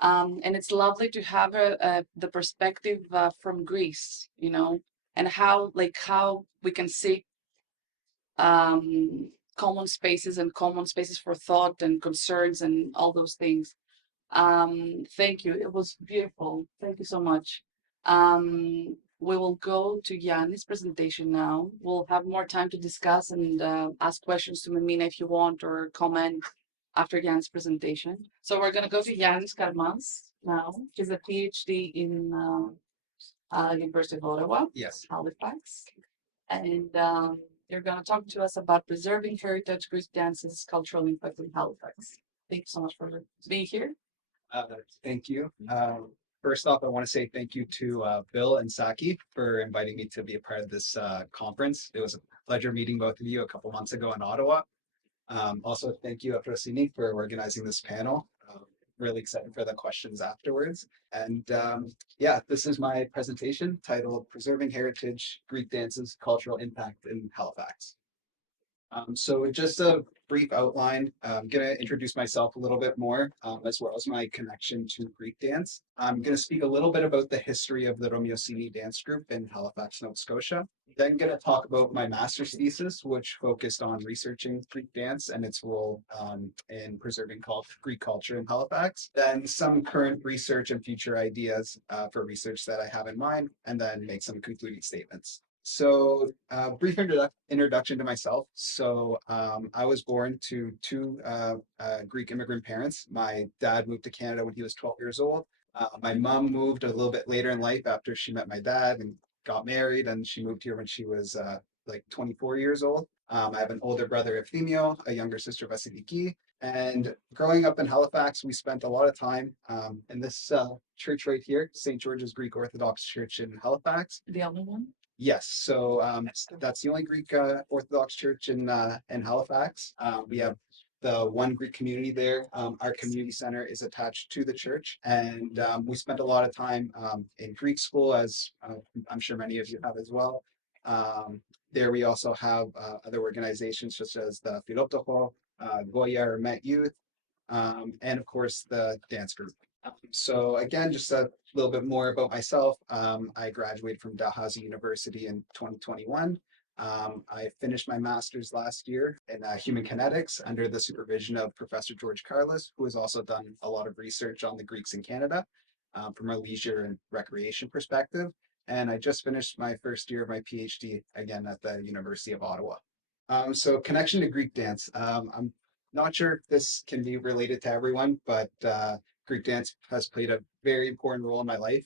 And it's lovely to have the perspective from Greece, you know, and how we can see common spaces for thought and concerns and all those things. Thank you. It was beautiful. Thank you so much. We will go to Yanni's presentation now. We'll have more time to discuss and ask questions to Memina if you want or comment after Yanni's presentation. So we're going to go to Yannis Karmans now. He's a PhD in University of Ottawa, Yes. Halifax. And you're going to talk to us about preserving heritage Greek dances, cultural impact in Halifax. Thank you so much for being here. Thank you. First off, I want to say thank you to Bill and Saki for inviting me to be a part of this conference. It was a pleasure meeting both of you a couple months ago in Ottawa. Also, thank you, Effrosyni, for organizing this panel. Really excited for the questions afterwards. And yeah, this is my presentation titled Preserving Heritage, Greek Dances, Cultural Impact in Halifax. So just a brief outline. I'm going to introduce myself a little bit more, as well as my connection to Greek dance. I'm going to speak a little bit about the history of the Effrosyni dance group in Halifax, Nova Scotia. Then going to talk about my master's thesis, which focused on researching Greek dance and its role in preserving Greek culture in Halifax. Then some current research and future ideas for research that I have in mind, and then make some concluding statements. So brief introduction to myself. So I was born to two Greek immigrant parents. My dad moved to Canada when he was 12 years old. My mom moved a little bit later in life after she met my dad and got married, and she moved here when she was like 24 years old. I have an older brother, Efthymio, a younger sister, Vasiliki. And growing up in Halifax, we spent a lot of time in this church right here, St. George's Greek Orthodox Church in Halifax. The only one? Yes, so that's the only Greek Orthodox church in Halifax. We have the one Greek community there. Our community center is attached to the church, and we spent a lot of time in Greek school, as I'm sure many of you have as well. There we also have other organizations such as the Philoptocho, Goya or Met Youth, and of course the dance group. So again, just a little bit more about myself. I graduated from Dalhousie University in 2021. I finished my master's last year in human kinetics under the supervision of Professor George Carlos, who has also done a lot of research on the Greeks in Canada from a leisure and recreation perspective. And I just finished my first year of my PhD again at the University of Ottawa. So connection to Greek dance. I'm not sure if this can be related to everyone, but Greek dance has played a very important role in my life.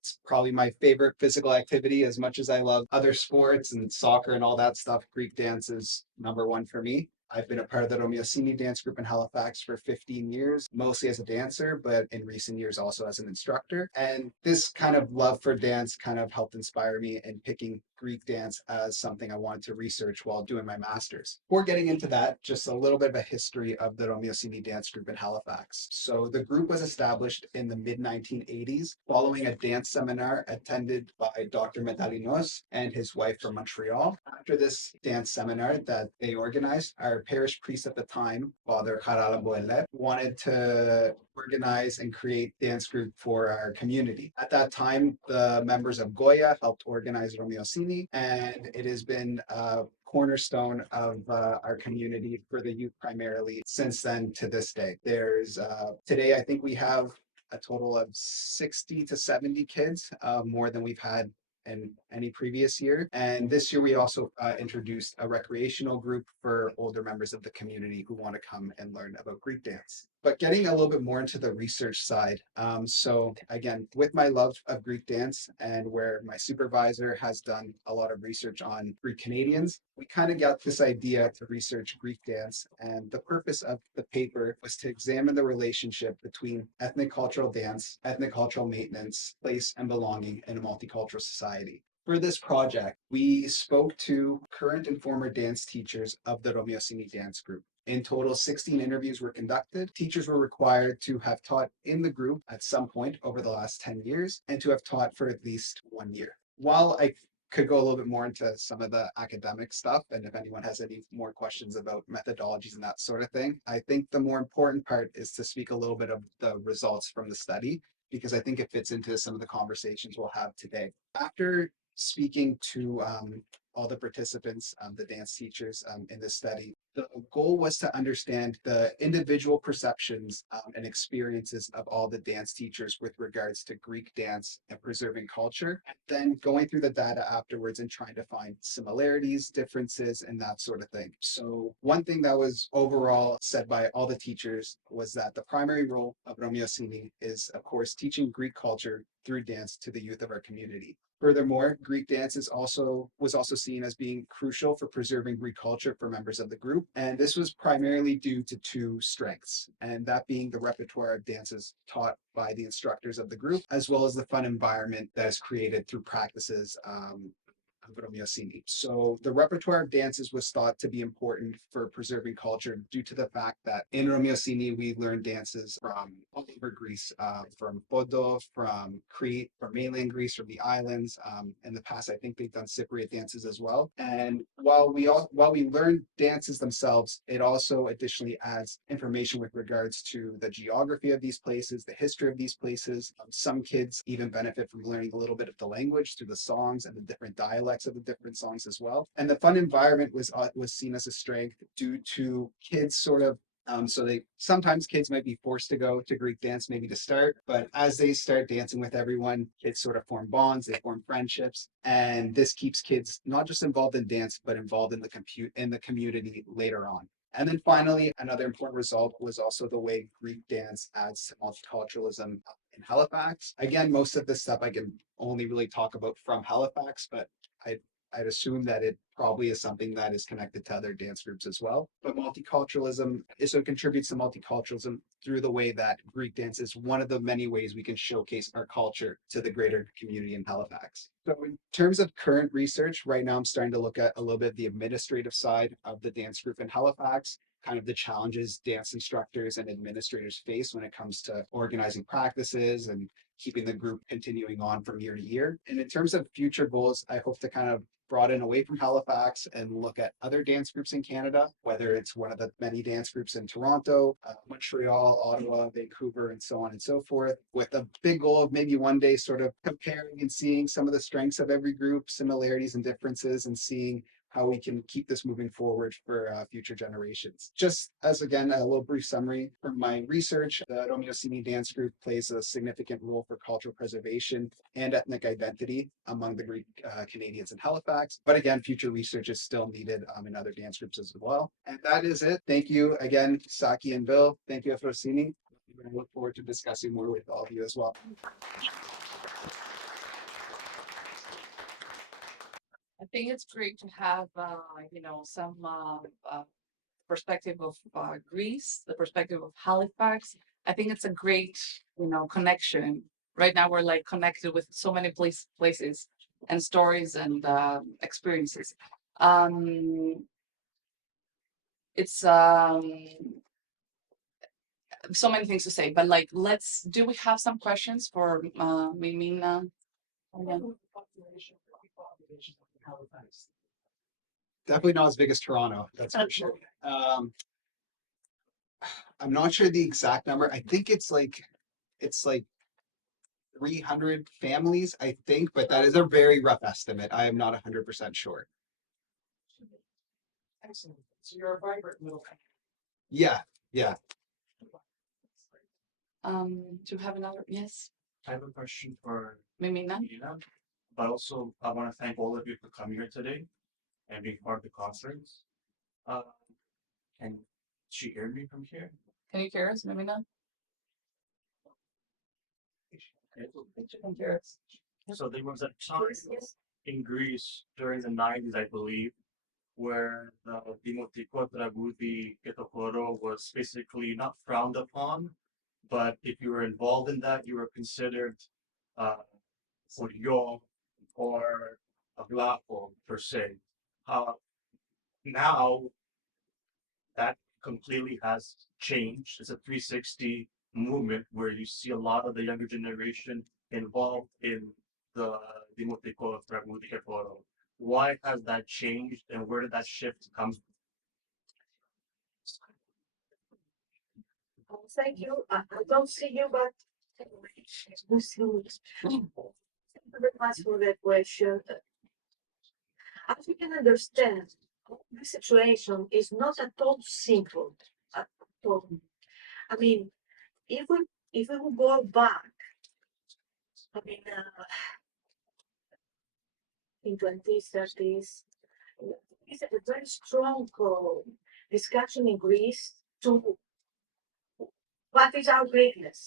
It's probably my favorite physical activity. As much as I love other sports and soccer and all that stuff, Greek dance is number one for me. I've been a part of the Effrosyni dance group in Halifax for 15 years, mostly as a dancer, but in recent years also as an instructor. And this kind of love for dance kind of helped inspire me in picking Greek dance as something I wanted to research while doing my master's. Before getting into that, just a little bit of a history of the Effrosyni dance group in Halifax. So the group was established in the mid-1980s following a dance seminar attended by Dr. Metalinos and his wife from Montreal. After this dance seminar that they organized, our parish priest at the time, Father Harala Boelet, wanted to organize and create dance group for our community. At that time, the members of Goya helped organize Effrosyni, and it has been a cornerstone of our community for the youth primarily since then to this day. There's today, I think we have a total of 60 to 70 kids, more than we've had in any previous year. And this year we also introduced a recreational group for older members of the community who want to come and learn about Greek dance. But getting a little bit more into the research side. So again, with my love of Greek dance and where my supervisor has done a lot of research on Greek Canadians, we kind of got this idea to research Greek dance. And the purpose of the paper was to examine the relationship between ethnic cultural dance, ethnic cultural maintenance, place and belonging in a multicultural society. For this project, we spoke to current and former dance teachers of the Effrosyni dance group. In total, 16 interviews were conducted. Teachers were required to have taught in the group at some point over the last 10 years and to have taught for at least 1 year. While I could go a little bit more into some of the academic stuff. And if anyone has any more questions about methodologies and that sort of thing, I think the more important part is to speak a little bit of the results from the study, because I think it fits into some of the conversations we'll have today. After speaking to all the participants, the dance teachers in this study, the goal was to understand the individual perceptions and experiences of all the dance teachers with regards to Greek dance and preserving culture, and then going through the data afterwards and trying to find similarities, differences, and that sort of thing. So one thing that was overall said by all the teachers was that the primary role of Effrosyni is, of course, teaching Greek culture through dance to the youth of our community. Furthermore, Greek dance was also seen as being crucial for preserving Greek culture for members of the group. And this was primarily due to two strengths, and that being the repertoire of dances taught by the instructors of the group, as well as the fun environment that is created through practices of Effrosyni. So the repertoire of dances was thought to be important for preserving culture due to the fact that in Effrosyni we learned dances from all over Greece, from Podo, from Crete, from mainland Greece, from the islands. In the past, I think they've done Cypriot dances as well. And while we learn dances themselves, it also additionally adds information with regards to the geography of these places, the history of these places. Some kids even benefit from learning a little bit of the language through the songs and the different dialects of the different songs as well. And the fun environment was seen as a strength due to kids sort of so sometimes kids might be forced to go to Greek dance maybe to start, but as they start dancing with everyone, kids sort of form bonds, they form friendships, and this keeps kids not just involved in dance, but involved in the community later on. And then finally, another important result was also the way Greek dance adds to multiculturalism in Halifax. Again, most of this stuff I can only really talk about from Halifax, but I'd assume that it probably is something that is connected to other dance groups as well. But multiculturalism also contributes to multiculturalism through the way that Greek dance is one of the many ways we can showcase our culture to the greater community in Halifax. So in terms of current research, right now I'm starting to look at a little bit of the administrative side of the dance group in Halifax, kind of the challenges dance instructors and administrators face when it comes to organizing practices and keeping the group continuing on from year to year. And in terms of future goals, I hope to kind of broaden away from Halifax and look at other dance groups in Canada, whether it's one of the many dance groups in Toronto, Montreal, Ottawa, Vancouver, and so on and so forth, with a big goal of maybe one day sort of comparing and seeing some of the strengths of every group, similarities and differences, and seeing how we can keep this moving forward for future generations. Just as, again, a little brief summary from my research, the Effrosyni dance group plays a significant role for cultural preservation and ethnic identity among the Greek Canadians in Halifax. But again, future research is still needed in other dance groups as well. And that is it. Thank you again, Saki and Bill. Thank you, Effrosyni. I look forward to discussing more with all of you as well. I think it's great to have, some perspective of Greece, the perspective of Halifax. I think it's a great, connection. Right now, we're like connected with so many places and stories and experiences. It's so many things to say, but like, do we have some questions for Mimina? Definitely not as big as Toronto, that's for sure. I'm not sure the exact number. I think it's like 300 families, I think, but that is a very rough estimate. I am not 100% sure. Excellent. So you're a vibrant little country. Yeah, yeah. Do you have another? Yes. I have a question for Mimina. But also I want to thank all of you for coming here today and being part of the conference. Can she hear me from here? Can you hear us, Mimina? So there was a time in Greece during the 90s, I believe, where the Dimotiko Tragoudi Ketokoro was basically not frowned upon, but if you were involved in that, you were considered Furio or a Vlapo per se. Now that completely has changed. It's a 360 movement where you see a lot of the younger generation involved in the Δημοτικό τραγούδι και χώρο. Why has that changed and where did that shift come from? Thank you. I don't see you, but anyway, thank you very much for that question. As you can understand, this situation is not at all simple at all. I mean, if we will go back, I mean, in 20s, 30s, it's a very strong discussion in Greece to what is our greatness,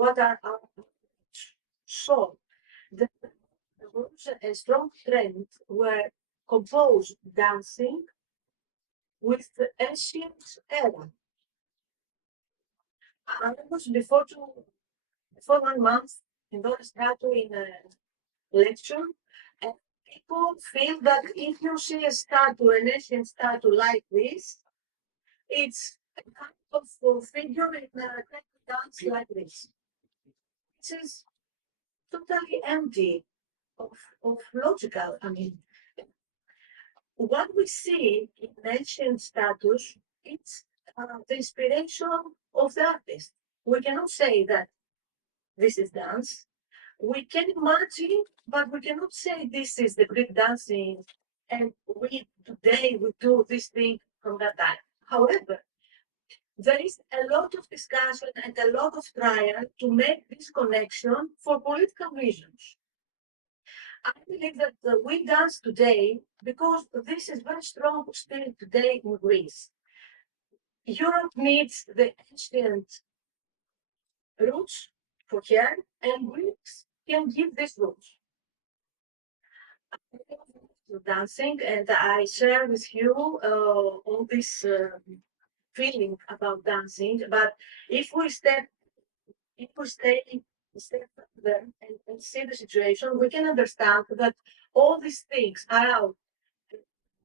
what are our so there was a strong trend where composed dancing with the ancient era. I was before 1 month in Rantou in a lecture, and people feel that if you see a statue, an ancient statue like this, it's a kind of figure in a dance like this. This is totally empty of logical. I mean, what we see in ancient statues, it's the inspiration of the artist. We cannot say that this is dance. We can imagine, but we cannot say this is the Greek dancing and today we do this thing from that time. However, there is a lot of discussion and a lot of trial to make this connection for political reasons. I believe that we dance today because this is very strong still today in Greece. Europe needs the ancient roots for here, and Greeks can give these roots. Dancing, and I share with you all this feeling about dancing. But if we stay there and see the situation, we can understand that all these things are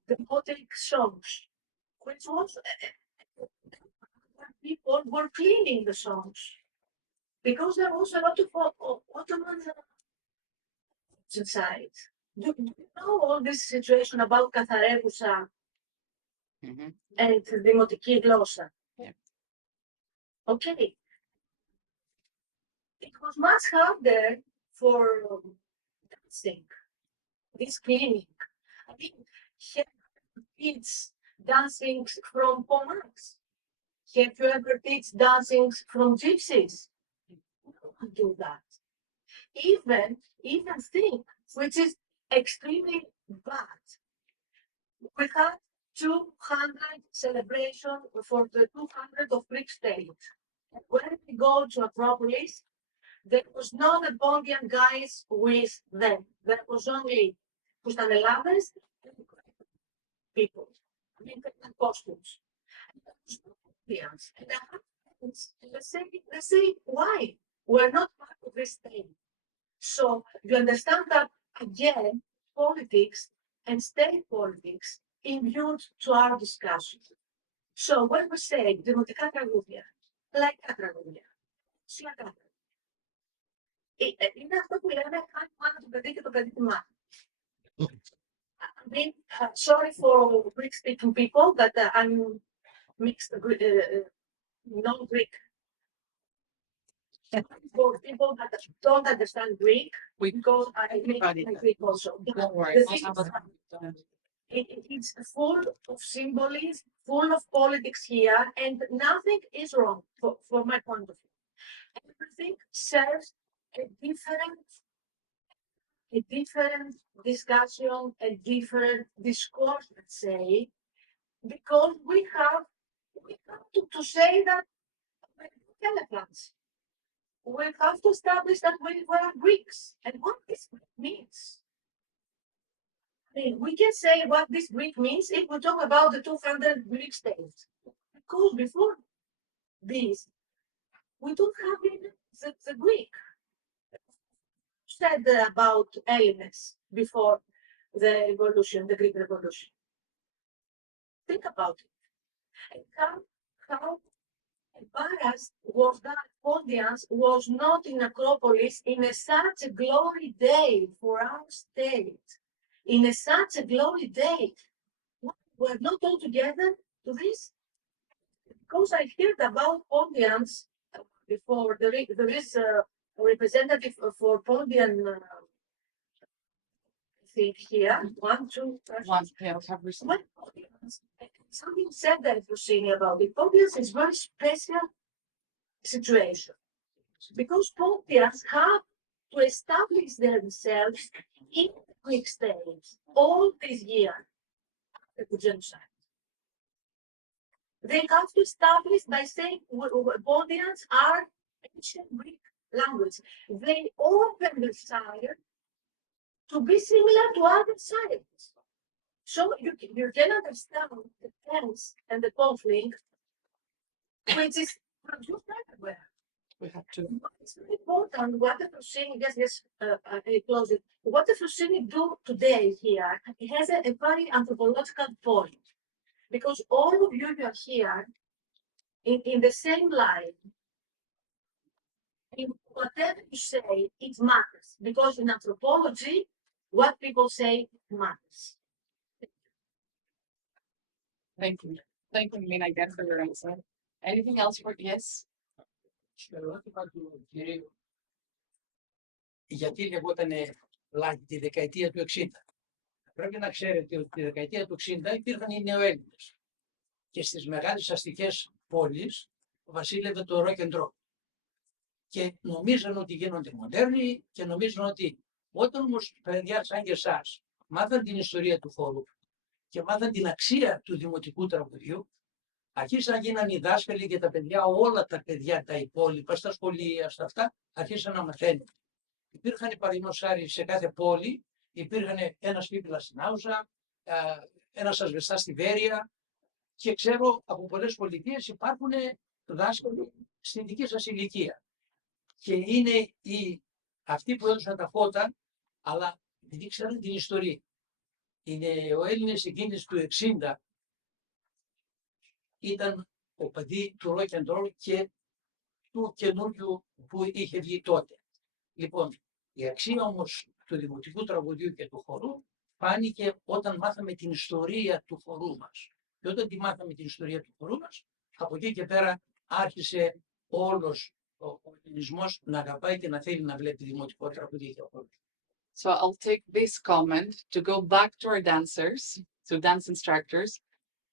democratic songs, which was people were cleaning the songs because there was a lot of Ottoman inside. Do you know all this situation about Καθαρεύουσα and Δημοτική γλώσσα? Yeah. Okay. It was much harder for dancing, this cleaning. I mean, kids dancing from Pomaks. Have you ever teach dancing from gypsies? No one do that. Even think, which is extremely bad. We had 200 celebration for the 200 of Greek state. And when we go to Acropolis, there was no Ebonian guys with them. There was only Kustanelabes people. I mean, costumes. And they say, why? We're not part of this thing. So you understand that, again, politics and state politics imbued to our discussion. So when we say δημοτικά τραγούδια, λαϊκά τραγούδια, σλακά, είναι αυτό που λέμε χάνει μάνα το παιδί και το παιδί τη μάνα. I mean, sorry for Greek-speaking people, but I'm mixed, non-Greek. For people that don't understand Greek, because I make Greek also. Don't worry. It's full of symbolism, full of politics here, and nothing is wrong for my point of view. Everything serves a different discussion, a different discourse, let's say, because we have to say that we're elephants. We have to establish that we were Greeks and what this means. I mean, we can say what this Greek means if we talk about the 200 Greek states. Because before this, we don't have even the Greek. Said about Hellenes before the revolution, the Greek Revolution. Think about it. And how embarrassed was that audience was not in Acropolis in such a glory day for our state. In such a glory day. We're not all together to this? Because I heard about audience before. There is a representative for Pondian, I think here. One, two, One, yeah, have received. what audience? Something said that Effrosyni about it. Audience is very special situation because Pontians have to establish themselves in the Greek state all this year after the genocide. They have to establish by saying Pontians are ancient Greek language. They open the sire to be similar to other sires. So you can understand the tense and the conflict, which is produced everywhere. We have to. It's very important what the Effrosyni, yes, I close it. What the Effrosyni do today here, it has a very anthropological point. Because all of you are here in the same line. In whatever you say, it matters. Because in anthropology, what people say matters. Thank you. Thank you, Mina, again for your answer. Anything else for yes? Γιατί λεγόταν λάκι τη δεκαετία του 60. Πρέπει να ξέρετε ότι τη δεκαετία του 60 υπήρχαν οι νεοέλληνες. Και στις μεγάλες αστικές πόλεις βασίλευε το rock and roll. Και νομίζαν ότι γίνονται μοντέρνοι και νομίζαν ότι όταν όμως παιδιά σαν και εσάς μάθαν την ιστορία του χώρου και μάθαν την αξία του δημοτικού τραγουδιού, αρχίσαν να γίναν οι δάσκαλοι και τα παιδιά, όλα τα παιδιά τα υπόλοιπα, στα σχολεία, στα αυτά, αρχίσαν να μαθαίνουν. Υπήρχαν παραδείγματος χάρη σε κάθε πόλη, υπήρχαν ένας πίπιλας στην Άουσα, ένας ασβεστάς στη Βέρεια και ξέρω από πολλές πολιτείες υπάρχουν δάσκαλοι στην δική σας ηλικία. Και είναι αυτοί που έδωσαν τα φώτα, αλλά επειδή ξέρουν την ιστορία. Είναι ο Έλληνες εκείνης του 60 ήταν ο παιδί του rock and roll και του καινούριου που είχε βγει τότε. Λοιπόν, η αξία όμως του δημοτικού τραγουδιού και του χορού φάνηκε όταν μάθαμε την ιστορία του χορού μας. Και όταν τη μάθαμε την ιστορία του χορού μας, από εκεί και πέρα άρχισε όλος ο ελληνισμός να αγαπάει και να θέλει να βλέπει δημοτικό τραγουδί και χορό. So I'll take this comment to go back to our dancers, to dance instructors,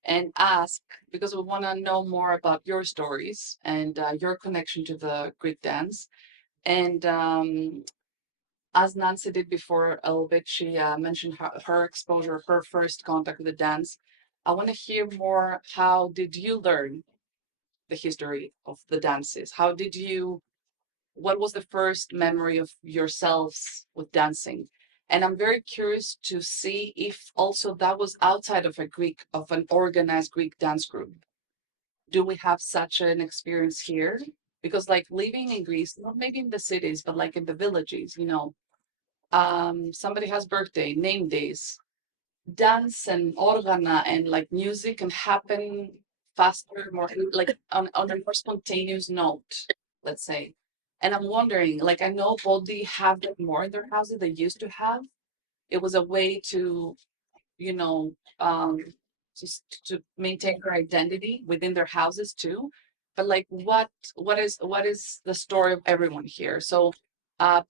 and ask, because we want to know more about your stories and your connection to the Greek dance. And as Nancy did before a little bit, she mentioned her exposure, her first contact with the dance. I want to hear more, how did you learn the history of the dances? How did you, what was the first memory of yourselves with dancing? And I'm very curious to see if also that was outside of an organized Greek dance group. Do we have such an experience here? Because like living in Greece, not maybe in the cities, but like in the villages, you know, somebody has birthday, name days, dance and organa and like music can happen faster, more like on a more spontaneous note, let's say. And I'm wondering, like, I know Boldi have that more in their houses than they used to have. It was a way to, you know, just to maintain their identity within their houses too. But like, what is the story of everyone here? So,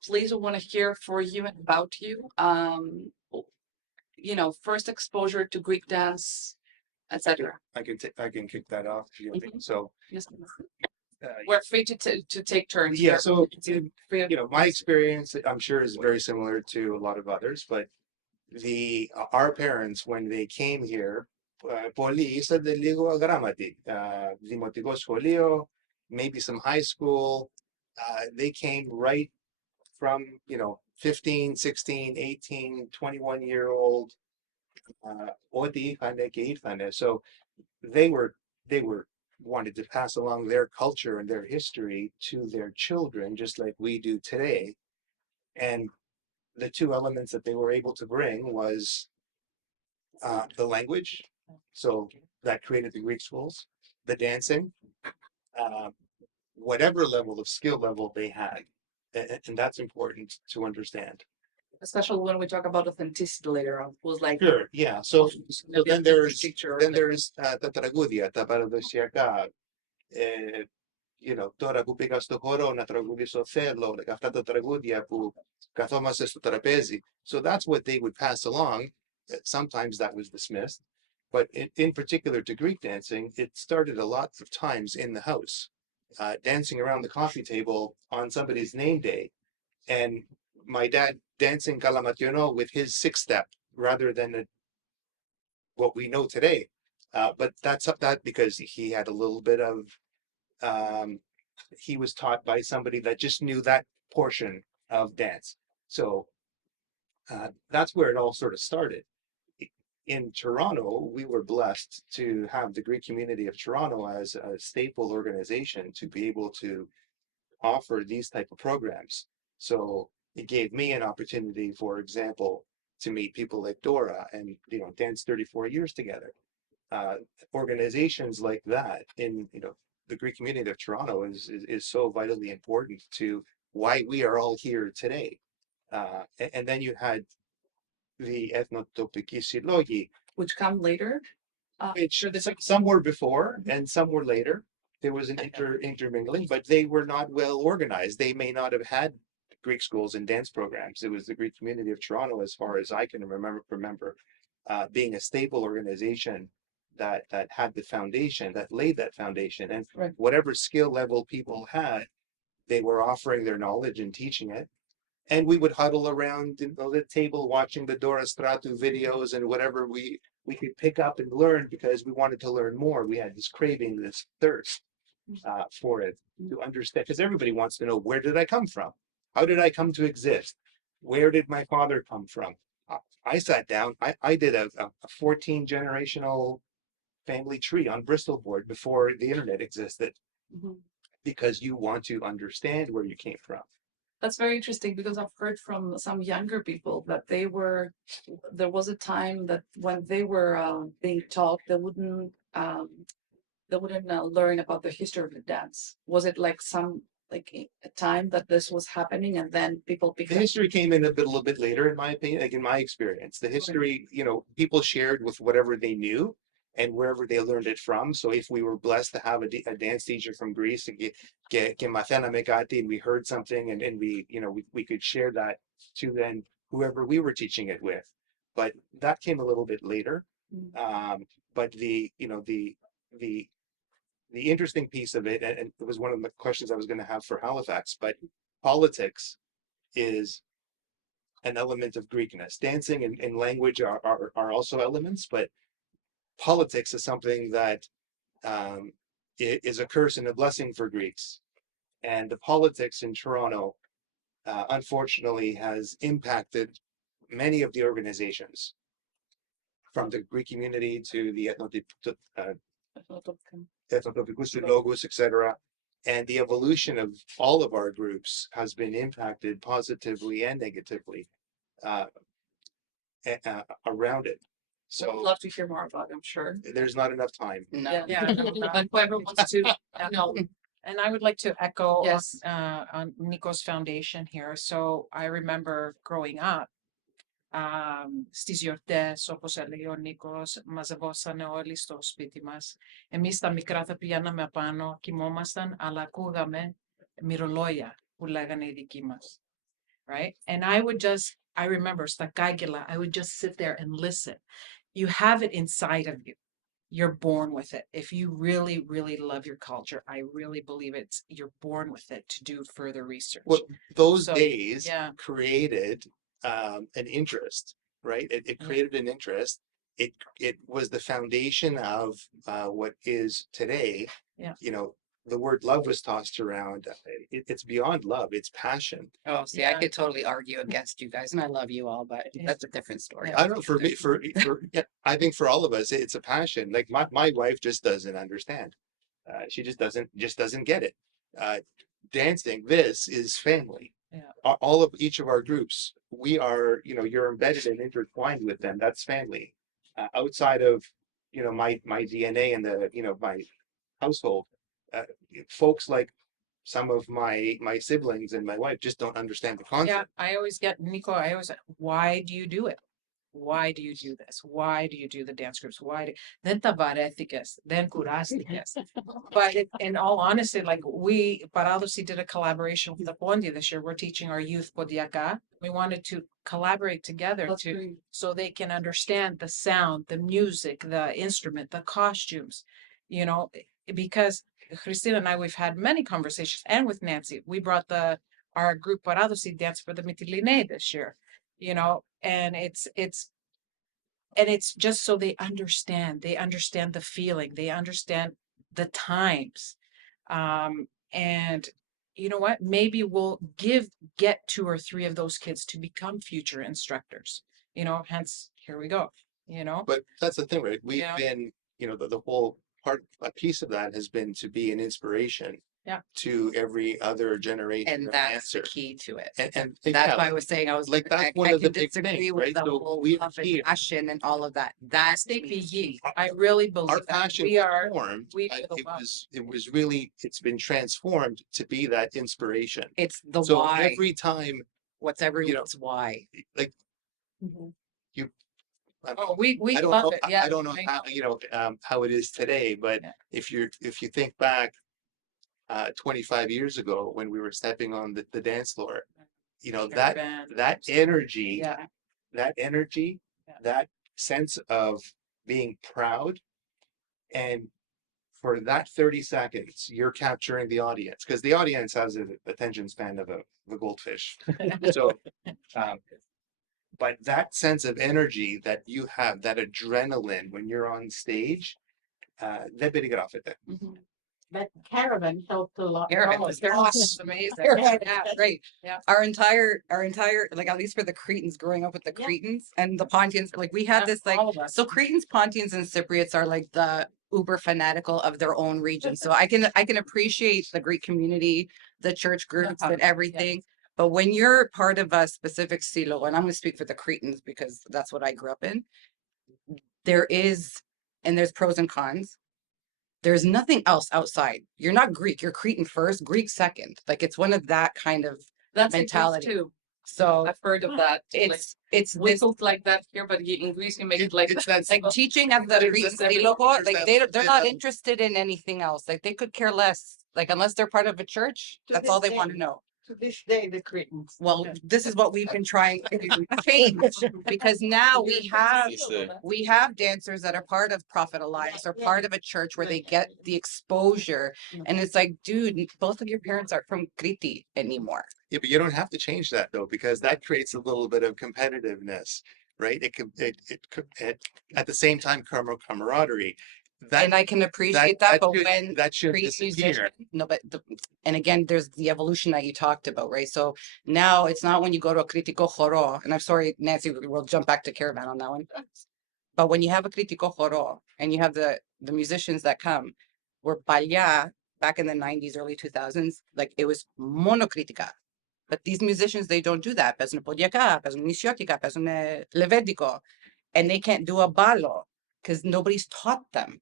please, we want to hear for you and about you. You know, first exposure to Greek dance, etc. I can kick that off. If you think so. Yes, we're free to take turns. Yeah, so We're you know, my experience, I'm sure, is very similar to a lot of others, but our parents, when they came here, πολλοί ήσανται λίγο αγράμματοι. Δημοτικό σχολείο, maybe some high school. They came right from, you know, 15, 16, 18, 21-year-old. Ό,τι είχανε και ήρθανε. So they were wanted to pass along their culture and their history to their children, just like we do today. And the two elements that they were able to bring was the language, so that created the Greek schools, the dancing, whatever level of skill level they had. And that's important to understand. Especially when we talk about authenticity later on, was like Sure, yeah. So maybe a then there's picture. τα τραγούδια, τα παραδοσιακά. Τώρα που πήγα στο χώρο να τραγουδήσω θέλω, αυτά τα τραγούδια που καθόμαστε στο τραπέζι. So that's what they would pass along. Sometimes that was dismissed. But in particular to Greek dancing, it started a lot of times in the house, dancing around the coffee table on somebody's name day. And my dad dancing Kalamatyono with his six step rather than what we know today. But that's that because he had a little bit of, he was taught by somebody that just knew that portion of dance. So that's where it all sort of started. In Toronto, we were blessed to have the Greek community of Toronto as a staple organization to be able to offer these type of programs. So it gave me an opportunity, for example, to meet people like Dora and dance 34 years together. Organizations like that in the Greek community of Toronto is so vitally important to why we are all here today. And then you had the ethnotopiki silogi, which come later. Which some were before and some were later. There was an intermingling, but they were not well organized. They may not have had Greek schools and dance programs. It was the Greek community of Toronto, as far as I can remember, being a staple organization that had the foundation, that laid that foundation. And whatever skill level people had, they were offering their knowledge and teaching it. And we would huddle around the table watching the Dora Stratu videos and whatever we could pick up and learn because we wanted to learn more. We had this craving, this thirst for it to understand, because everybody wants to know, where did I come from? How did I come to exist? Where did my father come from? I sat down, I did a 14 generational family tree on Bristol board before the internet existed, because you want to understand where you came from. That's very interesting because I've heard from some younger people that there was a time that when they were being taught, they wouldn't learn about the history of the dance. Was it like a time that this was happening and then people The history came in a little bit later, in my opinion, like in my experience. The history, people shared with whatever they knew and wherever they learned it from. So if we were blessed to have a dance teacher from Greece, and we heard something and we could share that to then whoever we were teaching it with. But that came a little bit later. But the interesting piece of it, and it was one of the questions I was going to have for Halifax, but politics is an element of Greekness. Dancing and language are also elements, but politics is something that is a curse and a blessing for Greeks. And the politics in Toronto, unfortunately, has impacted many of the organizations, from the Greek community to the Ethnotopicus Logos, etc. And the evolution of all of our groups has been impacted positively and negatively around it. So I'd love to hear more about it, I'm sure. There's not enough time. And whoever wants to know. And I would like to echo on Nico's foundation here. So I remember growing up, στις γιορτές, όπως έλεγε ο Νίκος, μαζευόσανε όλοι στο σπίτι μας. Εμείς τα μικρά θα πηγαίναμε απάνω, κοιμόμασταν, αλλά ακούγαμε μυρολόγια που λέγανε οι δικοί μας. Right? And I remember, στα κάγκελα, I would just sit there and listen. You have it inside of you. You're born with it. If you really, really love your culture, I really believe you're born with it to do further research. Well, those days created an interest, right? It created an interest. It was the foundation of what is today. The word love was tossed around. It's beyond love. It's passion. Oh, see, I could totally argue against you guys, and I love you all, but that's a different story. I don't know, for me, I think for all of us, it's a passion. Like my wife just doesn't understand. She just doesn't get it. Dancing, this is family. Each of our groups, we are, you're embedded and intertwined with them. That's family. Outside of, my DNA and my household, folks like some of my siblings and my wife just don't understand the Yeah, concept. I always get Nico. I always, why do you do it? Why do you do this? Why do you do the dance groups? Why do then tabaretikas, then kurastikas? But in all honesty, like we, Paradosi did a collaboration with the Pondi this year. We're teaching our youth Podiaka. We wanted to collaborate together so they can understand the sound, the music, the instrument, the costumes, you know, because Christina and I, we've had many conversations, and with Nancy, we brought our group Paradosi dance for the Mytilene this year, you know, and it's just so they understand the feeling, they understand the times. And you know what, maybe we'll get 2 or 3 of those kids to become future instructors, you know, hence here we go, you know. But that's the thing, right? We've Yeah. been, you know, the whole a piece of that has been to be an inspiration Yeah. to every other generation And of that's the dancers. key to it. And That's yeah, why I was saying I was like, that's one I of the can big disagree things, with right? the So whole we love and here, passion and all of that. That's the key. I really believe our that passion we are formed. we for the love. It was really, it's been transformed to be that inspiration. It's the So why. every time, What's you know, everyone's why? like Mhm. you. Oh, we I don't love know. it. Yeah, I don't know I how, you know, how it is today, but Yeah. if you think back 25 years ago when we were stepping on the dance floor, you know, that energy, Yeah. that energy, Yeah. that sense of being proud, and for that 30 seconds, you're capturing the audience, because the audience has an attention span of a goldfish. So, but that sense of energy that you have, that adrenaline when you're on stage, det blir graffete. That caravan helped a lot. Caravan Oh, was yeah. awesome. Amazing. Caravan, Yeah. great. Yeah. Our entire, like at least for the Cretans, growing up with the Cretans and the Pontians, like we had this like, all of us. so Cretans, Pontians, and Cypriots are like the uber fanatical of their own region. So I can appreciate the Greek community, the church groups, and everything. But when you're part of a specific silo, and I'm going to speak for the Cretans because that's what I grew up in, there's pros and cons. There's nothing else outside. You're not Greek. You're Cretan first, Greek second. Like it's one of that kind of That's mentality. in Greece too. So I've heard of that. it's we this, look like that here, but in Greece you make it like It's that. that like teaching at the That Cretan exists everywhere. Silogo, There's like that they're bit not of- interested in anything else. Like they could care less. Like unless they're part of a church, To that's all this they want to day. know. To this day, the Cretans. Well, this is what we've been trying to change, because now we have dancers that are part of Prophet Alliance or part of a church where they get the exposure, and it's like, dude, both of your parents aren't from Kriti anymore. Yeah, but you don't have to change that though, because that creates a little bit of competitiveness, right? It could, at the same time, camaraderie. And I can appreciate that, but should- when that should Crete disappear. musician, no, but and again, there's the evolution that you talked about, right? So now it's not when you go to a critico joro, and I'm sorry, Nancy, we'll jump back to Caravan on that one. But when you have a critico joro and you have the musicians that come, where Palya back in the 90s, early 2000s, like it was monocritica. But these musicians, they don't do that. Παίζουν ποδιακά, παίζουν νησιώτικα, παίζουν λεβέντικο, and they can't do a ballo because nobody's taught them.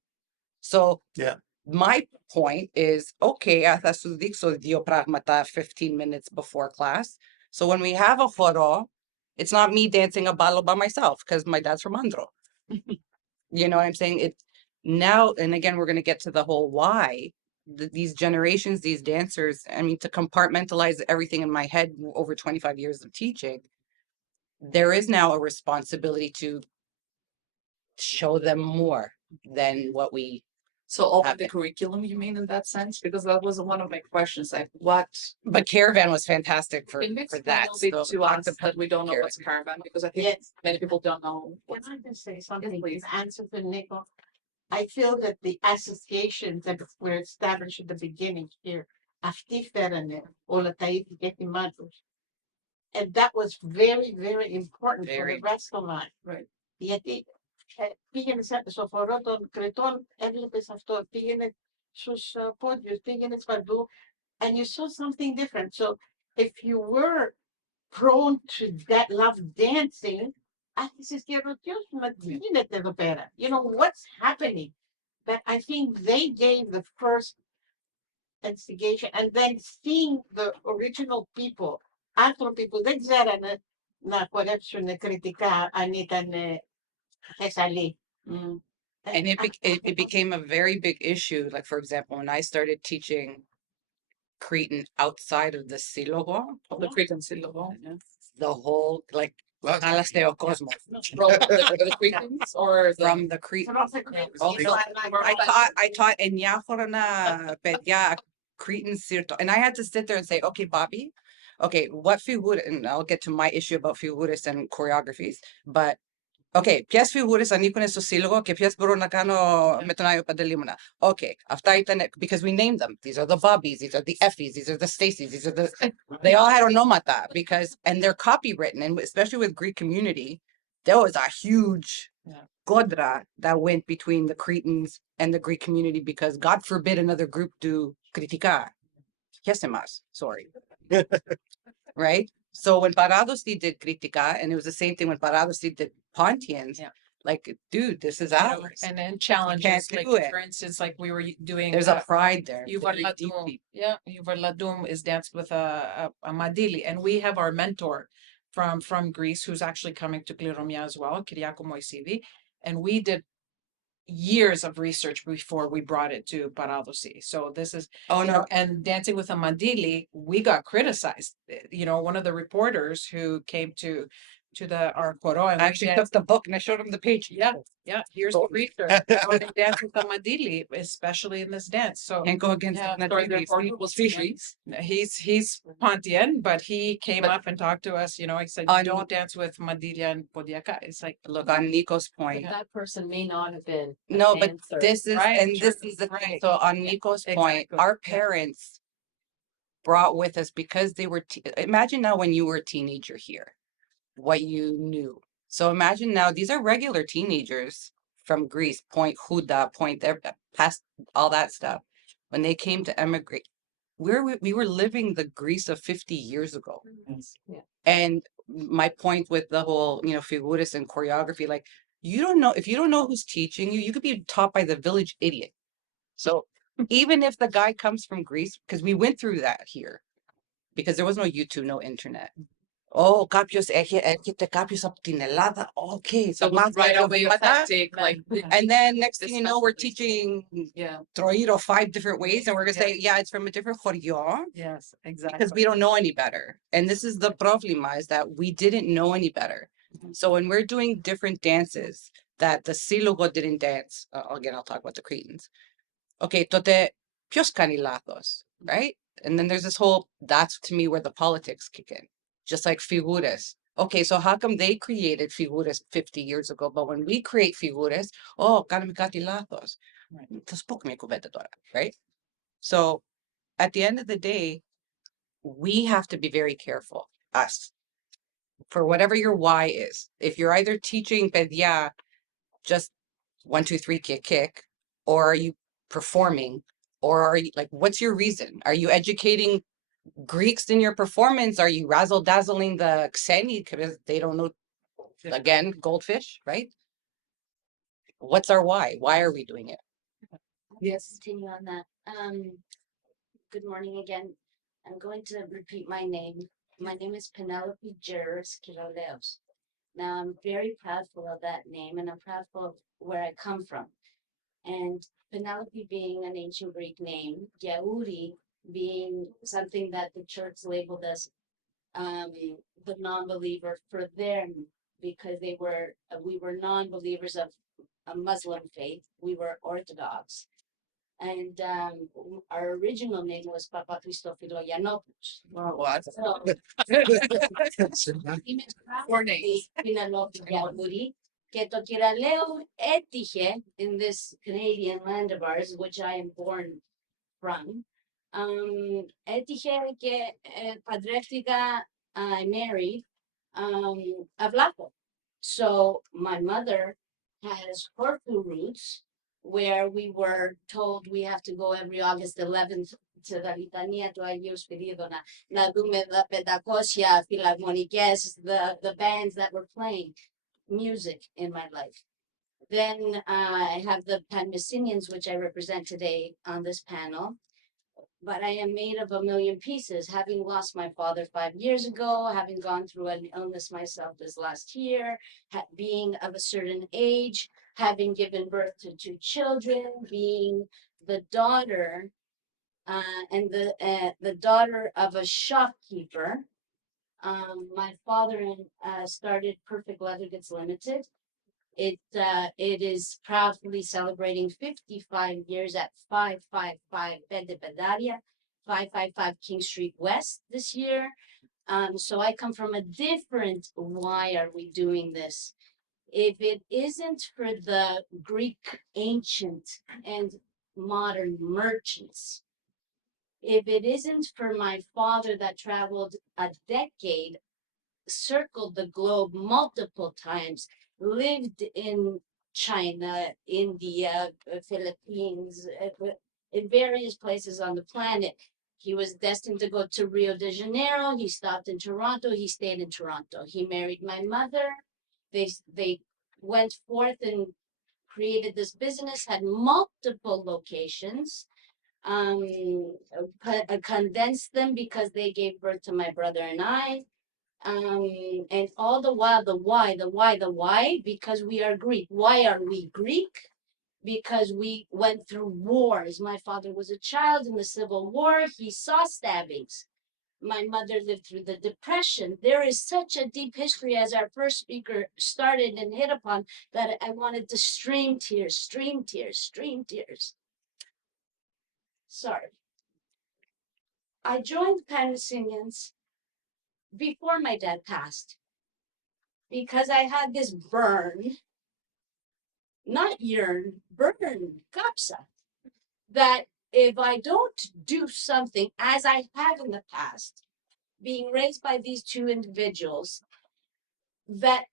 So Yeah. my point is, okay, θα σου δείξω 2 πράγματα 15 minutes before class. So when we have a choro, it's not me dancing a ballo by myself because my dad's from Andro. You know what I'm saying? It now, and again, we're going to get to the whole why. These generations, these dancers, I mean, to compartmentalize everything in my head over 25 years of teaching, there is now a responsibility to show them more than what we So open have the been. curriculum, you mean in that sense? Because that was one of my questions. Like what? But Caravan was fantastic for Can you explain that. a little bit So to talk us to that we don't know Caravan. what's caravan? Because I think Yes. many people don't know. Can I just say something? please. In answer to Nico, I feel that the associations that were established at the beginning here, αυτοί φέρανε όλα τα ίδια και θυμά τους. And that was very, very important for the Very. rest of life. Right. Γιατί πήγαινε στο φορό των Κρετών, έβλεπες αυτό, πήγαινε στους πόντιους, πήγαινε παντού, and you saw something different. So if you were prone to that love dancing, άρχισες και ρωτιώσουμε τι γίνεται εδώ πέρα. You know, what's happening? That I think they gave the first instigation, and then seeing the original people, άνθρωποι που δεν ξέρανε να χορέψουν κριτικά αν ήταν Θεσσαλοί. And it became a very big issue. Like, for example, when I started teaching Cretan outside of the Silogo, The Cretan Silogo. the whole, like, Alasteo Cosmos. From the Cretans or From the Cretans. I taught Enyaforana Pedya Cretan Sirto. And I had to sit there and say, okay, Bobby, okay, what figura, and I'll get to my issue about figuras and choreographies, but okay, ποιες φιγούρες ανήκουν στο σύλλογο και ποιες μπορώ να κάνω με τον Άγιο Παντελήμωνα. Okay, αυτά ήταν, because we named them. These are the Bobbies, these are the Effies, these are the Stacys, these are the, they all had ονόματα because, and they're copywritten, and especially with Greek community, there was a huge kodra that went between the Cretans and the Greek community because God forbid another group do kritika. Kesemas, sorry. Right? So when Paradosi did kritika, and it was the same thing when Paradosi did Pontians, like, dude, this is ours. And then challenges, like for instance, like we were doing. There's a pride there. Yuvar Ladum is danced with a Madili, and we have our mentor from Greece who's actually coming to Kliromia as well, Kyriako Moisidi, and we did years of research before we brought it to Paradosi. So this is, and dancing with a Madili, we got criticized. You know, one of the reporters who came to our Koro, and I actually took the book and I showed him the page. Here's the research. How they dance with the Madili, especially in this dance. So and go against he's Pontian, but he came up and talked to us. You know, he said, don't dance with Madilia and Podiaka. It's like, look, on Nico's point, that person may not have been but this is this is the thing. So on Nico's point, our parents brought with us, because they were imagine now when you were a teenager here, what you knew. So imagine now, these are regular teenagers from Greece, point Huda, point there, past all that stuff. When they came to emigrate, we were living the Greece of 50 years ago. And my point with the whole, you know, figuras and choreography, like, you don't know, if you don't know who's teaching you, you could be taught by the village idiot. So even if the guy comes from Greece, because we went through that here, because there was no YouTube, no internet. Oh, κάποιος έρχεται κάποιος από την Ελλάδα. Okay, so right away authentic, like, and then next thing you know, we're teaching Troiro 5 different ways, and we're gonna say, yeah, it's from a different choreo. Yes, exactly. Because we don't know any better, and this is the problema, is that we didn't know any better. So when we're doing different dances that the Silogo didn't dance, again, I'll talk about the Cretans. Okay, τότε ποιος κάνει λάθος, right? And then there's this whole, that's to me where the politics kick in. Just like figuras. Okay, so how come they created figuras 50 years ago, but when we create figuras, κάνουμε κάτι λάθος. Θα σου πω μια κουβέντα τώρα, right? So at the end of the day, we have to be very careful, us, for whatever your why is. If you're either teaching pedya, just 1, 2, 3, kick, or are you performing, or are you, like, what's your reason? Are you educating Greeks in your performance? Are you razzle-dazzling the Xeni because they don't know, again, goldfish, right? What's our why? Why are we doing it? Yes. Continue on that. Good morning again. I'm going to repeat my name. My name is Penelope Juris Kiraleos. Now, I'm very proudful of that name, and I'm proudful of where I come from. And Penelope being an ancient Greek name, Yauri being something that the church labeled as the non-believer for them, because we were non-believers of a Muslim faith. We were Orthodox. And our original name was Papa Christofilo Yanopoulos. What? Και το κυραλαίο έτυχε in this Canadian land of ours, which I am born from. Έτυχε και παντρεύτηκα, I married Αυλάκο. So my mother has Corfu roots, where we were told we have to go every August 11th to the Litania του Αγίου Σπυρίδωνα να δούμε the 500 φιλαρμονικές, the bands that were playing music in my life. Then I have the Pan-Messinians, which I represent today on this panel. but I am made of a million pieces, having lost my father 5 years ago, having gone through an illness myself this last year, being of a certain age, having given birth to 2 children, being the daughter and the daughter of a shopkeeper. My father started Perfect Leather Goods Limited. It is proudly celebrating 55 years at 555 Pedagogies, 555 King Street West this year. So I come from a different why are we doing this? If it isn't for the Greek ancient and modern merchants, if it isn't for my father that traveled a decade, circled the globe multiple times, lived in China, India, Philippines, in various places on the planet. He was destined to go to Rio de Janeiro. He stopped in Toronto. He stayed in Toronto. He married my mother. They went forth and created this business, had multiple locations, condensed them because they gave birth to my brother and I. And all the while, the why, because we are Greek. Why are we Greek? Because we went through wars. My father was a child in the Civil War. He saw stabbings. My mother lived through the Depression. There is such a deep history, as our first speaker started and hit upon, that I wanted to stream tears, stream tears, stream tears. Sorry. I joined Palestinians before my dad passed because I had this burn, not yearn, burn, kapsa, that if I don't do something, as I have in the past, being raised by these 2 individuals, that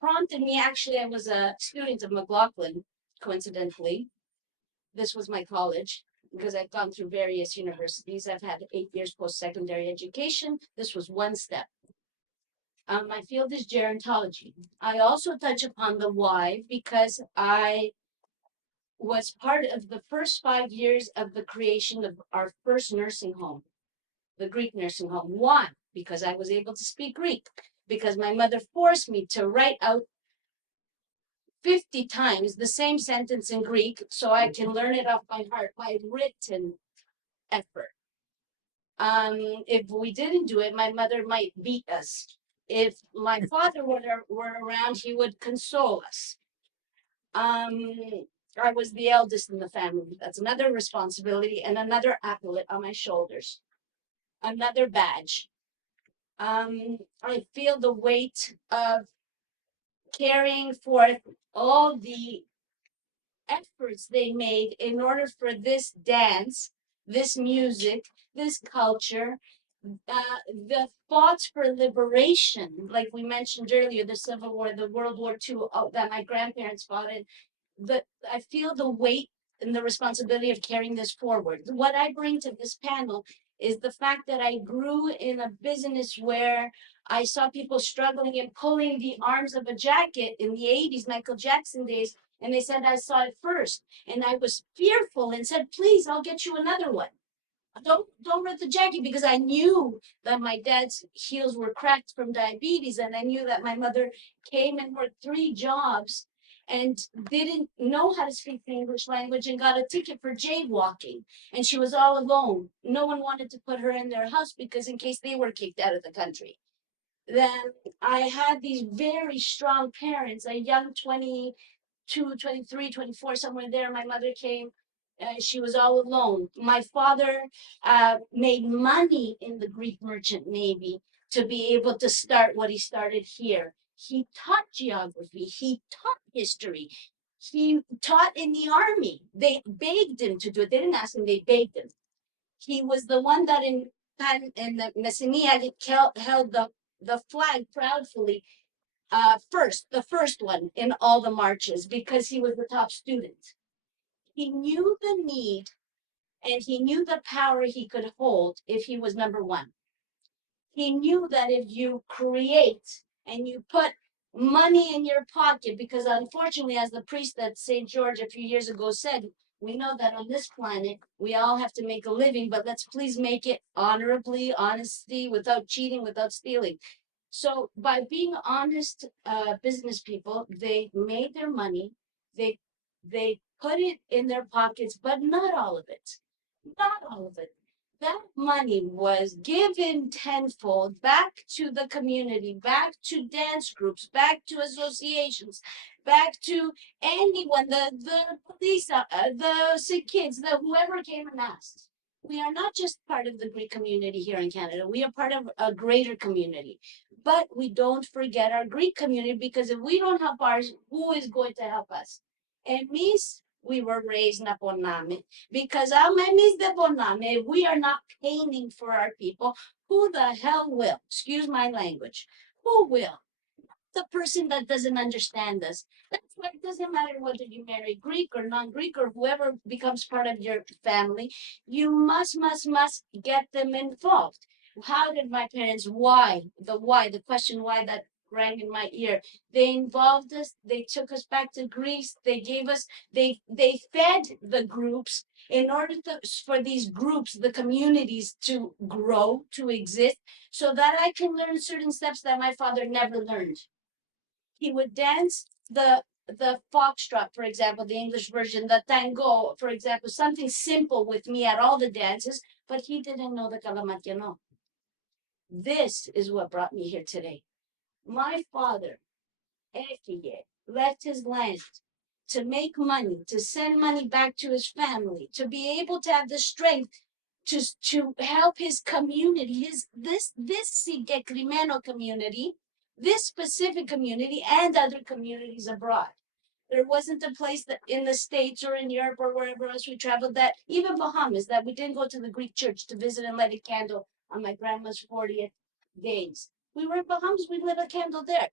prompted me, actually, I was a student of McLaughlin, coincidentally. This was my college, because I've gone through various universities. I've had 8 years post-secondary education. This was one step. My field is gerontology. I also touch upon the why because I was part of the first 5 years of the creation of our first nursing home, the Greek nursing home. Why? Because I was able to speak Greek. Because my mother forced me to write out 50 times the same sentence in Greek so I can learn it off by heart by written effort. If we didn't do it, my mother might beat us. If my father were around, he would console us. I was the eldest in the family. That's another responsibility and another accolade on my shoulders. Another badge. I feel the weight of carrying forth all the efforts they made in order for this dance, this music, this culture, the thoughts for liberation, like we mentioned earlier, the Civil War, the World War II that my grandparents fought in, I feel the weight and the responsibility of carrying this forward. What I bring to this panel is the fact that I grew in a business where I saw people struggling and pulling the arms of a jacket in the 80s, Michael Jackson days, and they said I saw it first. And I was fearful and said, please, I'll get you another one. Don't rip the jacket, because I knew that my dad's heels were cracked from diabetes, and I knew that my mother came and worked 3 jobs and didn't know how to speak the English language and got a ticket for jaywalking. And she was all alone. No one wanted to put her in their house because in case they were kicked out of the country. Then I had these very strong parents, a young 22, 23, 24, somewhere there. My mother came. She was all alone. My father made money in the Greek merchant navy to be able to start what he started here. He taught geography. He taught history. He taught in the army. They begged him to do it. They didn't ask him, they begged him. He was the one that in the Messenia held the flag proudly the first one in all the marches, because he was the top student. He knew the need and he knew the power he could hold if he was number one. He knew that if you create and you put money in your pocket, because unfortunately, as the priest at St. George a few years ago said, We know that on this planet, we all have to make a living, but let's please make it honorably, honesty, without cheating, without stealing. So by being honest business people, they made their money, they they put it in their pockets, but not all of it. Not all of it. That money was given tenfold back to the community, back to dance groups, back to associations, back to anyone, the police, the sick kids, the whoever came and asked. We are not just part of the Greek community here in Canada. We are part of a greater community. But we don't forget our Greek community, because if we don't help ours, who is going to help us? And Miss, we were raised na poname, because our memis de poname, we are not paying for our people. Who the hell will? Excuse my language. Who will? The person that doesn't understand us. That's why it doesn't matter whether you marry Greek or non-Greek or whoever becomes part of your family. You must get them involved. How did my parents, why, the question why that rang in my ear. They involved us, they took us back to Greece, they gave us, they fed the groups in order for these groups, the communities to grow, to exist, so that I can learn certain steps that my father never learned. He would dance the foxtrot, for example, the English version, the tango, for example, something simple with me at all the dances, but he didn't know the Kalamatiano. This is what brought me here today. My father, Ekiye, left his land to make money, to send money back to his family, to be able to have the strength to help his community, this Sigekrimeno community, this specific community, and other communities abroad. There wasn't a place that in the States or in Europe or wherever else we traveled, that even Bahamas, that we didn't go to the Greek church to visit and light a candle on my grandma's 40th days. We were in Bahamas, we lit a candle there.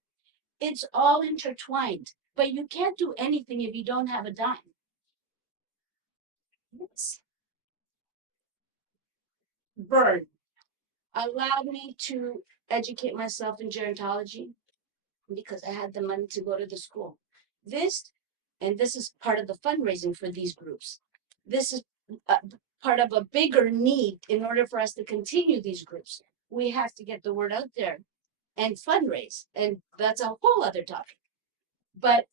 It's all intertwined, but you can't do anything if you don't have a dime. Yes. Burn allowed me to educate myself in gerontology because I had the money to go to the school. This is part of the fundraising for these groups. This is part of a bigger need in order for us to continue these groups. We have to get the word out there and fundraise, and that's a whole other topic. But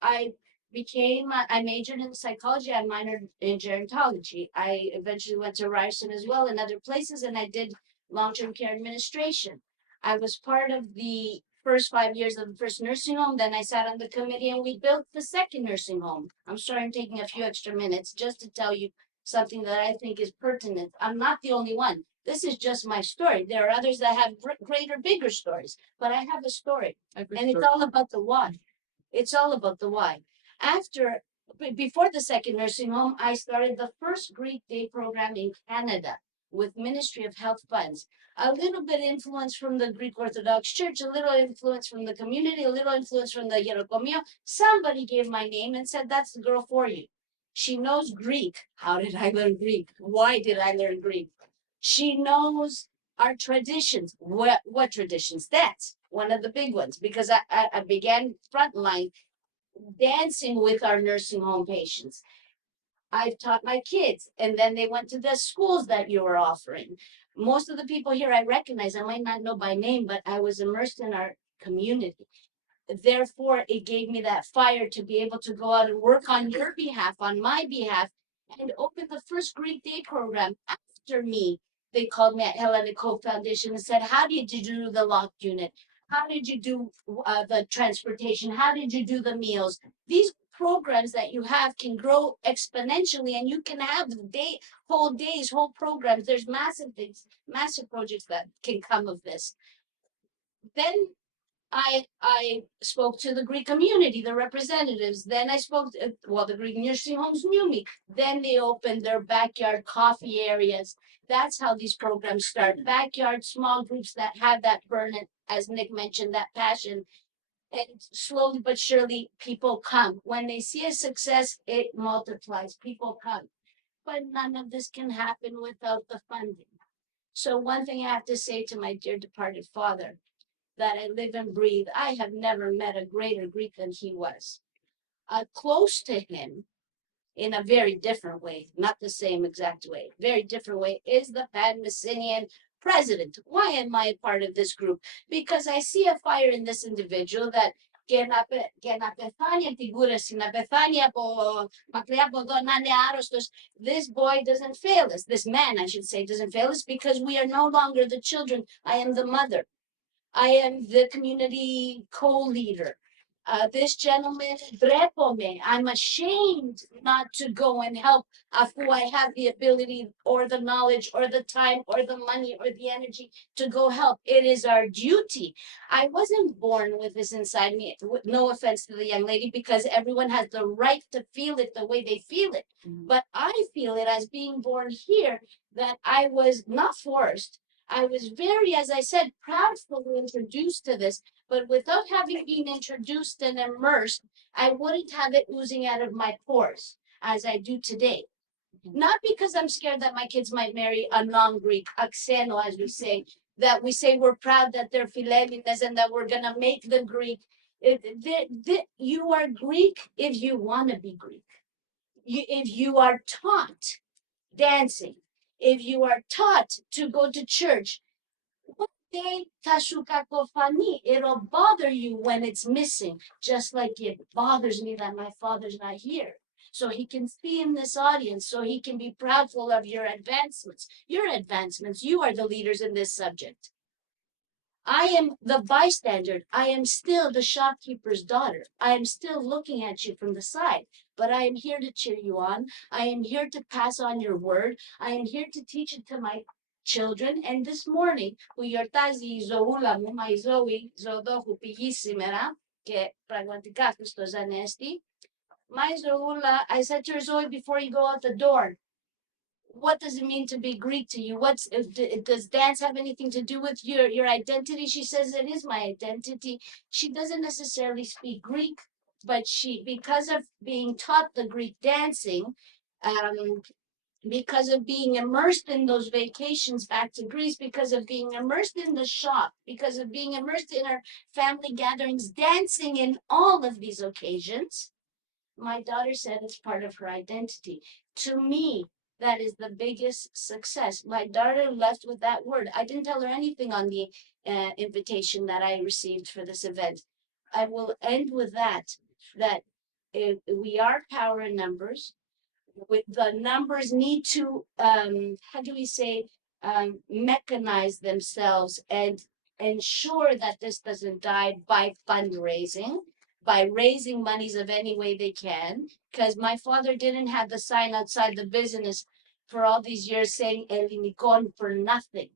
I majored in psychology, I minored in gerontology. I eventually went to Ryerson as well and other places, and I did long-term care administration. I was part of the first 5 years of the first nursing home, then I sat on the committee and we built the second nursing home. I'm sorry I'm taking a few extra minutes just to tell you something that I think is pertinent. I'm not the only one. This is just my story. There are others that have greater, bigger stories, but I have a story, and it's all about the why. It's all about the why. Before the second nursing home, I started the first Greek Day program in Canada with Ministry of Health funds. A little bit influence from the Greek Orthodox Church, a little influence from the community, a little influence from the Hierocomio. Somebody gave my name and said, that's the girl for you. She knows Greek. How did I learn Greek? Why did I learn Greek? She knows our traditions. What traditions? That's one of the big ones, because I began frontline dancing with our nursing home patients. I've taught my kids, and then they went to the schools that you were offering. Most of the people here I recognize, I might not know by name, but I was immersed in our community. Therefore, it gave me that fire to be able to go out and work on your behalf, on my behalf, and open the first Greek Day program after me. They called me at Hellenic Hope Foundation and said, how did you do the locked unit? How did you do the transportation? How did you do the meals? These programs that you have can grow exponentially, and you can have whole days, whole programs. There's massive things, massive projects that can come of this. Then I spoke to the Greek community, the representatives. Then I spoke to, the Greek nursing homes knew me. Then they opened their backyard coffee areas. That's how these programs start. Backyard small groups that have that burn, as Nick mentioned, that passion. And slowly but surely, people come. When they see a success, it multiplies. People come. But none of this can happen without the funding. So one thing I have to say to my dear departed father, that I live and breathe, I have never met a greater Greek than he was. Close to him in a very different way, not the same exact way, very different way, is the Pan-Messinian president. Why am I a part of this group? Because I see a fire in this individual that και να πεθάνει από την κούραση, να πεθάνει από μακριά από εδώ, να είναι άρρωστος. This boy doesn't fail us. This man, I should say, doesn't fail us because we are no longer the children. I am the mother. I am the community co-leader. This gentleman, drepome, I'm ashamed not to go and help who I have the ability or the knowledge or the time or the money or the energy to go help. It is our duty. I wasn't born with this inside me, no offense to the young lady, because everyone has the right to feel it the way they feel it. But I feel it as being born here, that I was not forced. I was very, as I said, proudly introduced to this, but without having been introduced and immersed, I wouldn't have it oozing out of my pores as I do today. Not because I'm scared that my kids might marry a non-Greek, a xeno, as we say, that we say we're proud that they're Philelines and that we're gonna make them Greek. You are Greek if you wanna be Greek. If you are taught dancing, if you are taught to go to church, one day tashukakofani, it'll bother you when it's missing, just like it bothers me that my father's not here. So he can see in this audience, so he can be proudful of your advancements. Your advancements, you are the leaders in this subject. I am the bystander. I am still the shopkeeper's daughter. I am still looking at you from the side, but I am here to cheer you on. I am here to pass on your word. I am here to teach it to my children. And this morning, που γιορτάζει η ζωούλα μου, μα η ζωή, ζωοδόχου πηγή σήμερα, και πραγματικά Χριστός Ανέστη, my Zoula, I said to her, Zoe, before you go out the door, what does it mean to be Greek to you? Does dance have anything to do with your identity? She says it is my identity. She doesn't necessarily speak Greek, but because of being taught the Greek dancing, because of being immersed in those vacations back to Greece, because of being immersed in the shop, because of being immersed in our family gatherings, dancing in all of these occasions, my daughter said it's part of her identity. To me, that is the biggest success. My daughter left with that word. I didn't tell her anything on the invitation that I received for this event. I will end with that we are power in numbers. The numbers need to, how do we say, mechanize themselves and ensure that this doesn't die by fundraising, by raising monies of any way they can, because my father didn't have the sign outside the business for all these years saying Elinikon for nothing.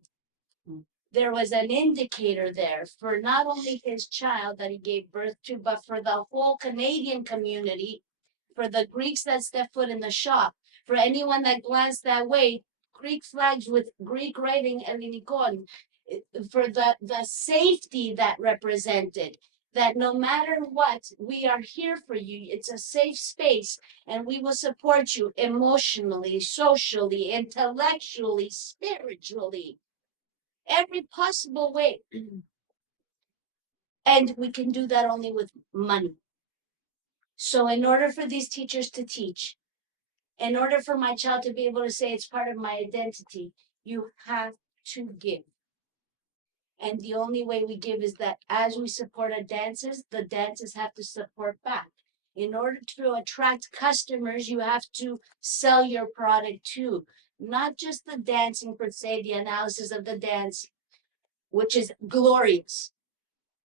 There was an indicator there for not only his child that he gave birth to, but for the whole Canadian community, for the Greeks that step foot in the shop, for anyone that glanced that way, Greek flags with Greek writing Elinikon, for the safety that represented, that no matter what, we are here for you. It's a safe space, and we will support you emotionally, socially, intellectually, spiritually, every possible way. And we can do that only with money. So in order for these teachers to teach, in order for my child to be able to say it's part of my identity, you have to give. And the only way we give is that as we support our dances, the dances have to support back. In order to attract customers, you have to sell your product too. Not just the dancing per se, the analysis of the dance, which is glorious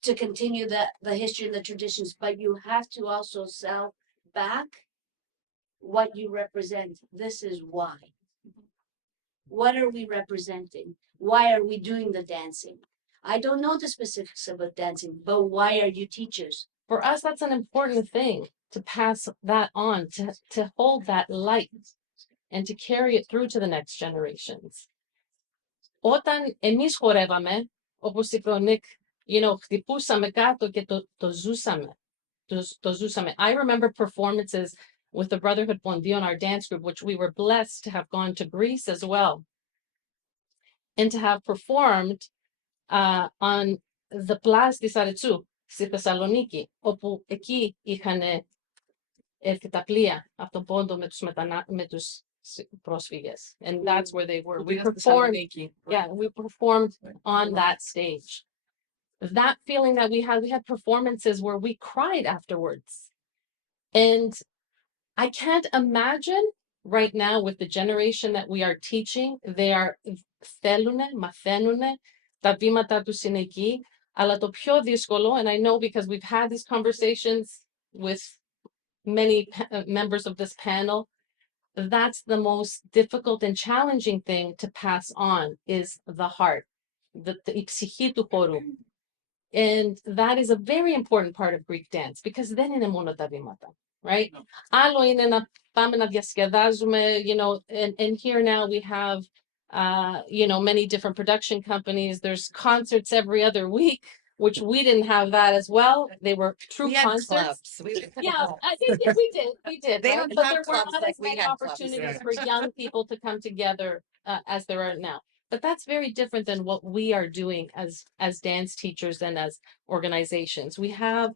to continue the history and the traditions, but you have to also sell back what you represent. This is why. What are we representing? Why are we doing the dancing? I don't know the specifics about dancing, but why are you teachers? For us, that's an important thing, to pass that on, to hold that light and to carry it through to the next generations. Όταν εμείς χορεύαμε, όπως είπε ο Nick, χτυπούσαμε κάτω και το ζούσαμε. Το ζούσαμε. I remember performances with the Brotherhood Bondion, our dance group, which we were blessed to have gone to Greece as well, and to have performed on the Place της Αρετσού στη Θεσσαλονίκη, όπου εκεί είχαν έρθει τα πλοία από τον Πόντο με τους πρόσφυγες. And that's where they were. We performed, yeah, we performed on that stage. That feeling that we had performances where we cried afterwards. And I can't imagine right now with the generation that we are teaching, they are θέλουνε, μαθαίνουνε, τα βήματα τους είναι εκεί, αλλά το πιο δύσκολο, and I know because we've had these conversations with many members of this panel, that's the most difficult and challenging thing to pass on is the heart, η ψυχή του χορού. And that is a very important part of Greek dance because δεν είναι μόνο τα βήματα, right? Άλλο είναι να πάμε να διασκεδάζουμε, you know, and here now we have, you know, many different production companies. There's concerts every other week, which we didn't have that as well. They were true We had concerts. clubs. Yeah, we did. They right? don't But have there were clubs not like as we many had clubs. opportunities for young people to come together as there are now. But that's very different than what we are doing as dance teachers and as organizations. We have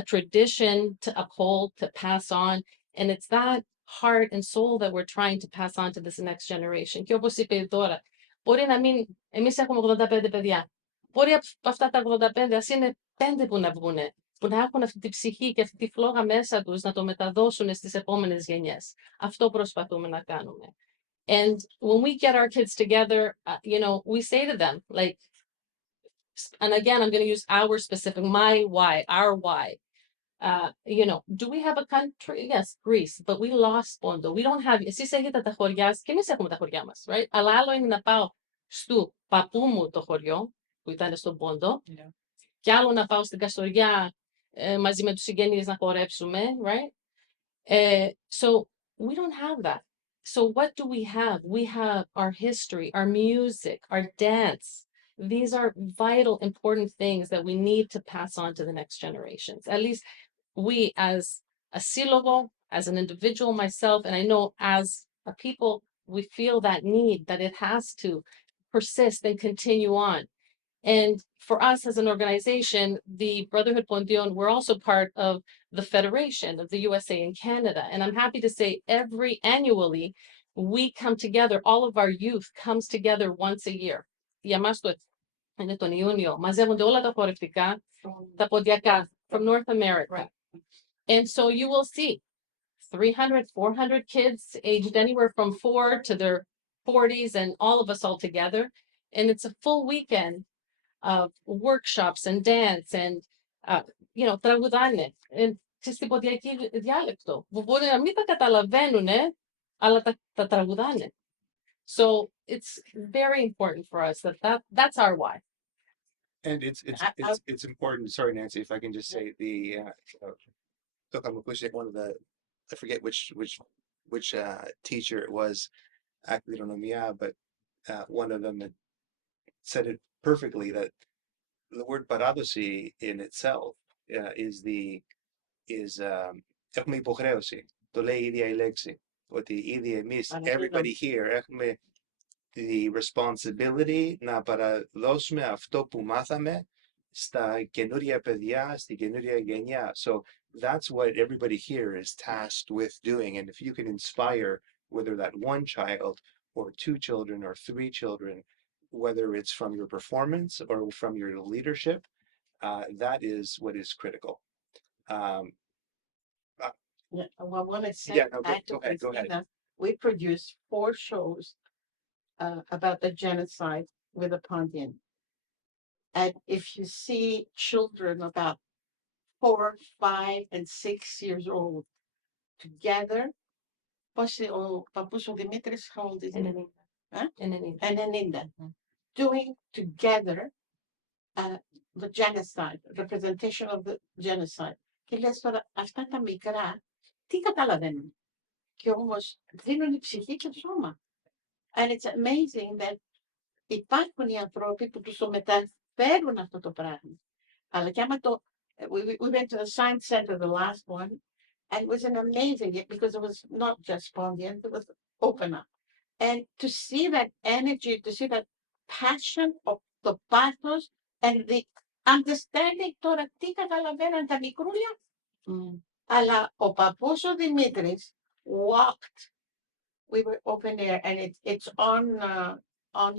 a tradition to uphold, to pass on, and it's that heart and soul that we're trying to pass on to this next generation. Και όπως είπε τώρα, μπορεί να μην, εμείς έχουμε 85 παιδιά. Μπορεί από αυτά τα 85 ας είναι 5 που να βγουνε, που να έχουν αυτή τη ψυχή και αυτή τη φλόγα μέσα τους να το μεταδώσουν στις επόμενες γενιές. Αυτό προσπαθούμε να κάνουμε. And when we get our kids together, you know, we say to them, like, and again, I'm going to use our specific, my why, our why. You know, do we have a country? Yes, Greece, but we lost Pondo. We don't have, εσείς έχετε τα χωριά, και εμείς έχουμε τα χωριά μας, right? Αλλά άλλο είναι να πάω στο παππού μου το χωριό, που ήταν στον Πόντο, και άλλο να πάω στην Καστοριά μαζί με τους συγγενείς να χορέψουμε, right? So we don't have that. So what do we have? We have our history, our music, our dance. These are vital, important things that we need to pass on to the next generations. At least we as a sílogo, as an individual, myself, and I know as a people, we feel that need, that it has to persist and continue on. And for us as an organization, the Brotherhood Pondion, we're also part of the Federation of the USA and Canada. And I'm happy to say annually, we come together, all of our youth comes together once a year. Για μας είναι τον Ιούνιο. Μαζεύονται όλα τα χορευτικά, τα ποντιακά from North America. And so you will see 300, 400 kids aged anywhere from 4 to their 40s and all of us all together. And it's a full weekend of workshops and dance and, you know, τραγουδάνε. Και στην ποντιακή διάλεκτο, που μπορεί να μην τα καταλαβαίνουνε, αλλά τα τραγουδάνε. So it's very important for us that's our why. And it's important. Sorry, Nancy, if I can just say look, I'm one of the, I forget which teacher it was, Aklironomia, but one of them had said it perfectly that the word paradosi in itself έχουμε υποχρέωση. Το λέει η ίδια η λέξη. Ότι ήδη εμείς, everybody here, έχουμε the responsibility να παραδώσουμε αυτό που μάθαμε στα καινούρια παιδιά, στη καινούρια γενιά. So that's what everybody here is tasked with doing. And if you can inspire, whether that one child or 2 children or 3 children, whether it's from your performance or from your leadership, that is what is critical. Yeah, well, I want to say, yeah, no, go ahead. We produced 4 shows about the genocide with the Pondian. And if you see children about 4, 5, and 6 years old together, ο παππούς ο Δημήτρης, how old is he? 90. Doing together the genocide, representation of the genocide. Και λες τώρα, αυτά τα μικρά, τι καταλαβαίνουν. Και όμως δίνουν η ψυχή και το σώμα. And it's amazing that υπάρχουν οι άνθρωποι που τους το μεταφέρουν αυτό το πράγμα. Αλλά και άμα το, we went to the science center, the last one, and it was an amazing, because it was not just Pondian, it was open up. And to see that energy, to see that passion of the pathos and the understanding τώρα τι καταλαβαίναν τα μικρούλια. Αλλά ο παππούς ο Δημήτρης walked. We were open air and it's on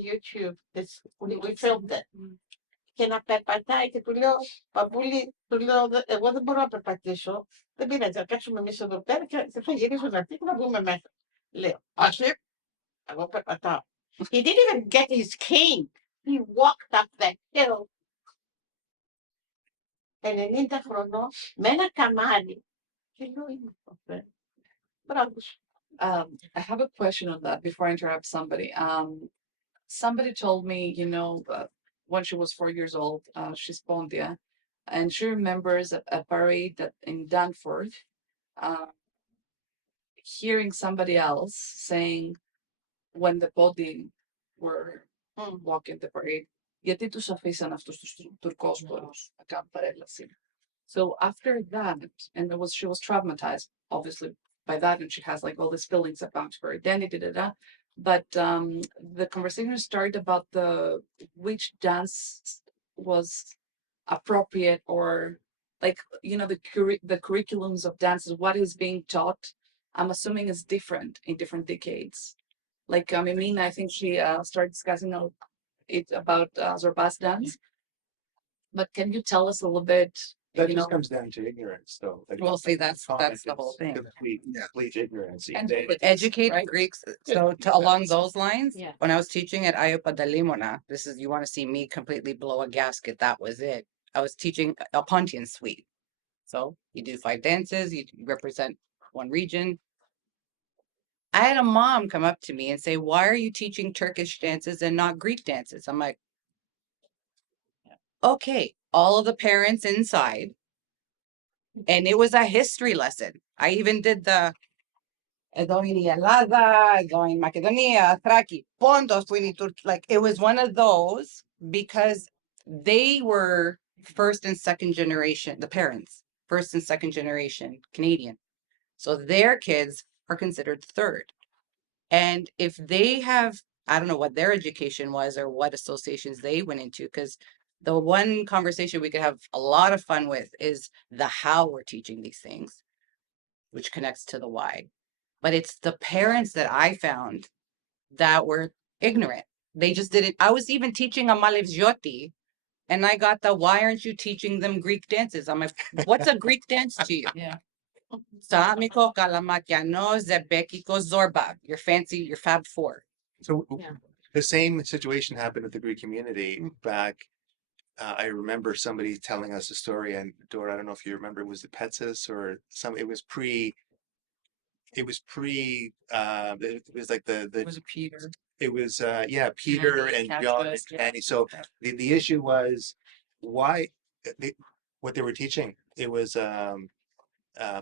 YouTube. We filmed it. Και να περπατάει και του λέω, παππούλη, του λέω, εγώ δεν μπορώ να περπατήσω. Δεν πειράζει, να κάτσουμε εμείς εδώ πέρα και θα γυρίσω να έρθει και να βγούμε μέσα. Λέω, όχι, εγώ περπατάω. He didn't even get his cane. He walked up that hill. 90 χρονών, με ένα καμάρι. Και λέω, είμαι αυτό. Μπράβο σου. I have a question on that before I interrupt somebody. Somebody told me, when she was 4 years old, she's Pontia, and she remembers a parade that in Danforth, hearing somebody else saying when the Podi were walking the parade, γιατί τους αφήσαν αυτούς τους τουρκόσπορους να κάνουν παρέλαση. So after that, and she was traumatized, obviously, by that, and she has like all these feelings about her identity, but the conversation started about which dance was appropriate, or like, the curriculums of dances, what is being taught. I'm assuming is different in different decades. Like Mimina, I think she started discussing it about Zorbas dance. But can you tell us a little bit? That just comes down to ignorance, though. Well, see, that's the whole thing. Complete ignorance. Educated Greeks. So along those lines, when I was teaching at Iopadalimona, you want to see me completely blow a gasket. That was it. I was teaching a Pontian suite. So you do 5 dances, you represent one region. I had a mom come up to me and say, why are you teaching Turkish dances and not Greek dances? I'm like, okay, all of the parents inside. And it was a history lesson. I even did the εδώ είναι η Ελλάδα, εδώ είναι η Μακεδονία, Θράκη, Πόντος που είναι η Τουρκία. Like, it was one of those because they were first and second generation, the parents, first and second generation Canadian. So their kids are considered third. And if they have, I don't know what their education was or what associations they went into, because the one conversation we could have a lot of fun with is the how we're teaching these things, which connects to the why. But it's the parents that I found that were ignorant. They just didn't. I was even teaching a Malevjoti, and I got the, why aren't you teaching them Greek dances? I'm like, what's a Greek dance to you? Yeah. Samiko, Kalamakiano, Zebekiko, Zorba, your Fab Four. So the same situation happened with the Greek community back. I remember somebody telling us a story, and Dora, I don't know if you remember, it was the Petsis or some. It was pre. It was like It was a Peter. It was Peter and John and Annie. So the issue was why what they were teaching. It was